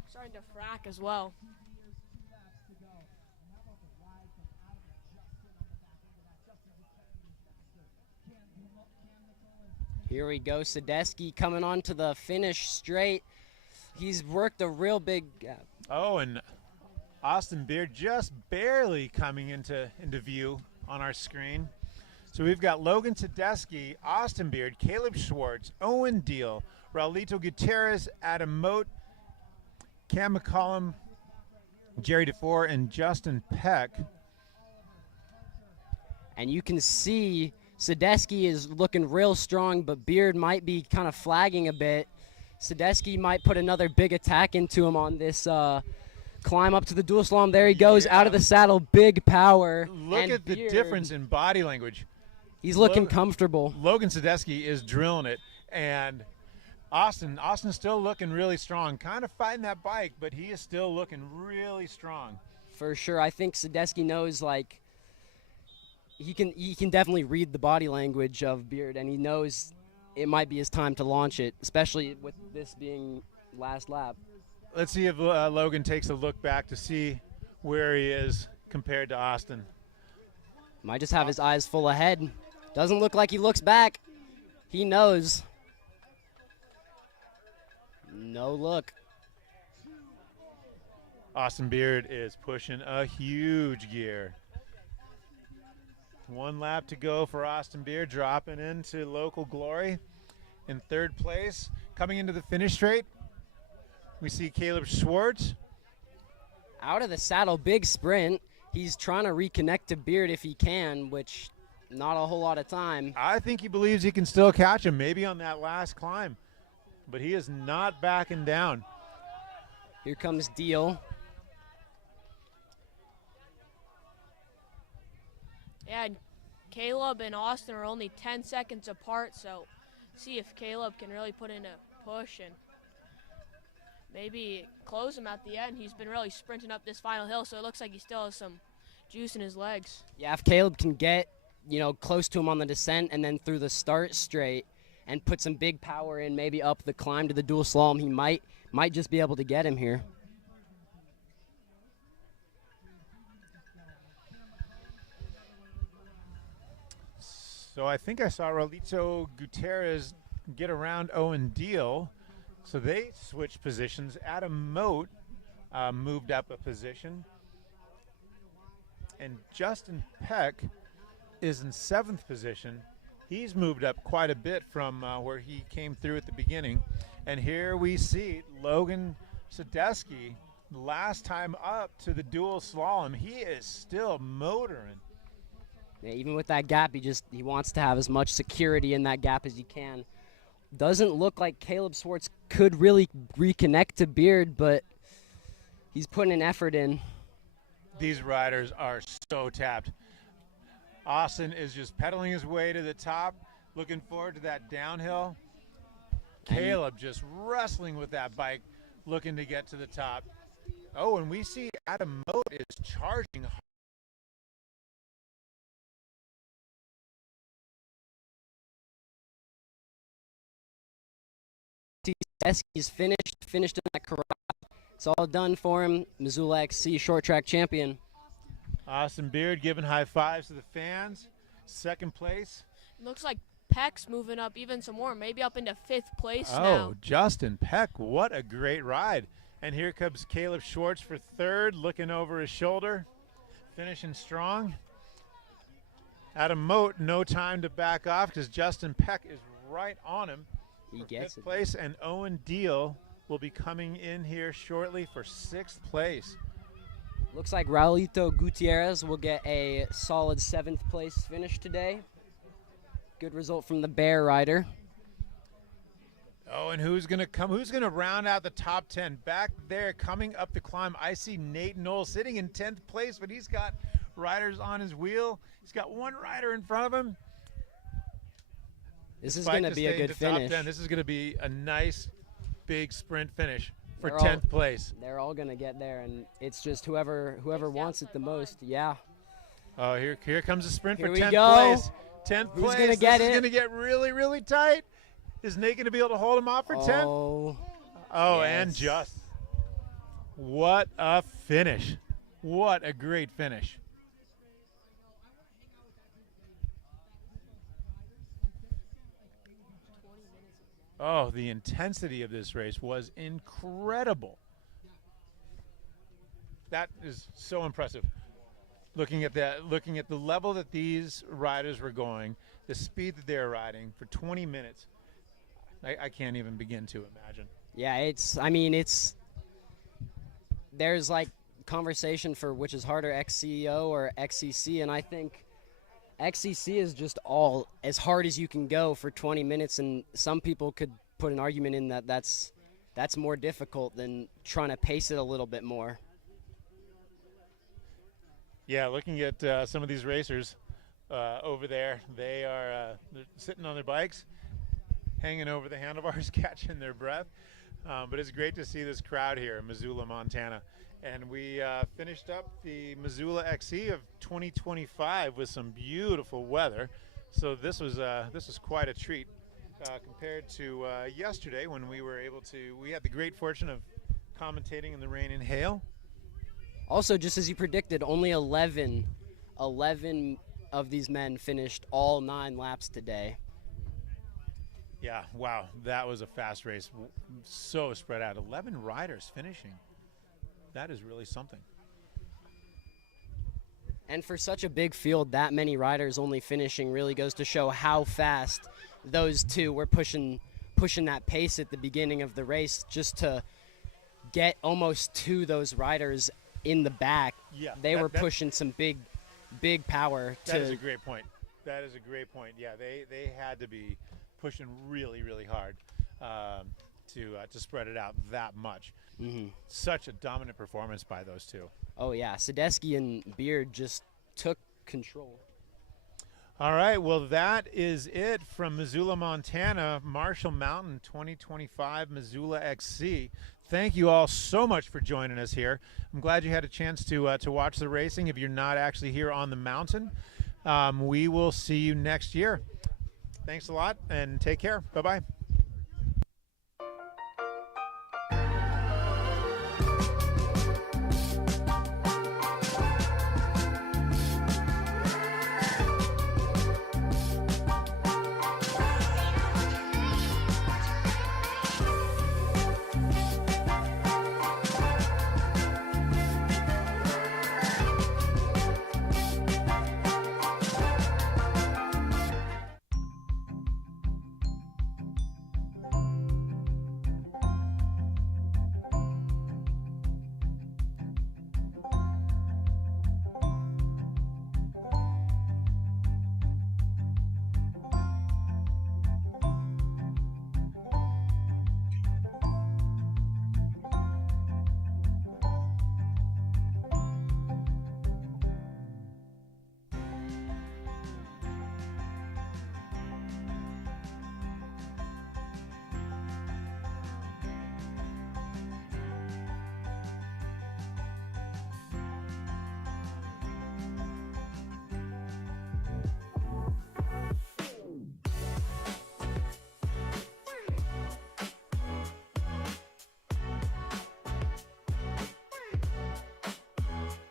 starting to frack as well. Here we go, Sadesky coming on to the finish straight. He's worked a real big gap. Oh, and Austin Beard just barely coming into view on our screen. So we've got Logan Sadesky, Austin Beard, Caleb Schwartz, Owen Deal, Raulito Gutierrez, Adam Moat, Cam McCollum, Jerry DeFore, and Justin Peck. And you can see Sadesky is looking real strong, but Beard might be kind of flagging a bit. Sadesky might put another big attack into him on this climb up to the dual slalom. There he goes, out of the saddle, big power. Look at the difference in body language. He's looking comfortable. Logan Sadesky is drilling it, and Austin's still looking really strong, kind of fighting that bike, but he is still looking really strong. For sure. I think Sadesky knows, like, he can definitely read the body language of Beard, and he knows it might be his time to launch it, especially with this being last lap. Let's see if Logan takes a look back to see where he is compared to Austin. Might just have his eyes full ahead. Doesn't look like he looks back. He knows. No look. Austin Beard is pushing a huge gear. 1 lap to go for Austin Beard, dropping into local glory. In 3rd place, coming into the finish straight, we see Caleb Schwartz. Out of the saddle, big sprint. He's trying to reconnect to Beard if he can, which not a whole lot of time. I think he believes he can still catch him, maybe on that last climb. But he is not backing down. Here comes Deal. Yeah, and Caleb and Austin are only 10 seconds apart, so see if Caleb can really put in a push and maybe close him at the end. He's been really sprinting up this final hill, so it looks like he still has some juice in his legs. Yeah, if Caleb can get, close to him on the descent and then through the start straight and put some big power in, maybe up the climb to the dual slalom, he might just be able to get him here. So I think I saw Rolito Gutierrez get around Owen Deal. So they switched positions. Adam Moat moved up a position. And Justin Peck is in 7th position. He's moved up quite a bit from where he came through at the beginning. And here we see Logan Sadesky, last time up to the dual slalom. He is still motoring. Yeah, even with that gap, he wants to have as much security in that gap as he can. Doesn't look like Caleb Schwartz could really reconnect to Beard, but he's putting an effort in. These riders are so tapped. Austin is just pedaling his way to the top, looking forward to that downhill. Caleb just wrestling with that bike, looking to get to the top. Oh, and we see Adam Moat is charging hard. He's finished in that corral. It's all done for him. Missoula XC short track champion. Austin Beard giving high fives to the fans. 2nd place. Looks like Peck's moving up even some more, maybe up into 5th place now. Oh, Justin Peck, what a great ride. And here comes Caleb Schwartz for 3rd, looking over his shoulder, finishing strong. Adam Moat, no time to back off because Justin Peck is right on him. He gets 5th it. place, and Owen Deal will be coming in here shortly for 6th place. Looks like Raulito Gutierrez will get a solid 7th place finish today. Good result from the Bear rider. Oh, and who's going to come? Who's going to round out the top 10? Back there, coming up the climb, I see Nate Knoll sitting in 10th place, but he's got riders on his wheel. He's got one rider in front of him. This is going to be a good finish. This is going to be a nice, big sprint finish for They're 10th place. They're all going to get there, and it's just whoever wants it the most. Yeah. Oh, here comes the sprint Here for we 10th go. place. 10th Who's place. gonna get This is it? going to get really, really tight. Is Nate going to be able to hold him off for 10th? Oh, and yes. just. What a finish. What a great finish. Oh, the intensity of this race was incredible. That is so impressive. Looking at the level that these riders were going, the speed that they're riding for 20 minutes, I can't even begin to imagine. Yeah, there's like conversation for which is harder, XCO or XCC, and I think XCC is just all as hard as you can go for 20 minutes, and some people could put an argument in that's more difficult than trying to pace it a little bit more. Yeah, looking at some of these racers over there, they're sitting on their bikes, hanging over the handlebars, catching their breath. But it's great to see this crowd here in Missoula, Montana. And we finished up the Missoula XC of 2025 with some beautiful weather. So this was quite a treat compared to yesterday when we had the great fortune of commentating in the rain and hail. Also, just as you predicted, only 11 of these men finished all 9 laps today. Yeah, wow, that was a fast race. So spread out. 11 riders finishing. That is really something. And for such a big field, that many riders only finishing really goes to show how fast those two were pushing that pace at the beginning of the race, just to get almost to those riders in the back. Yeah, they were pushing some big power. That is a great point. That is a great point. Yeah, they had to be pushing really, really hard to spread it out that much. Mm-hmm. Such a dominant performance by those two. Oh, yeah. Sadesky and Beard just took control. All right, well, that is it from Missoula, Montana, Marshall Mountain 2025 Missoula XC. Thank you all so much for joining us here. I'm glad you had a chance to watch the racing if you're not actually here on the mountain. We will see you next year. Thanks a lot, and take care. Bye-bye.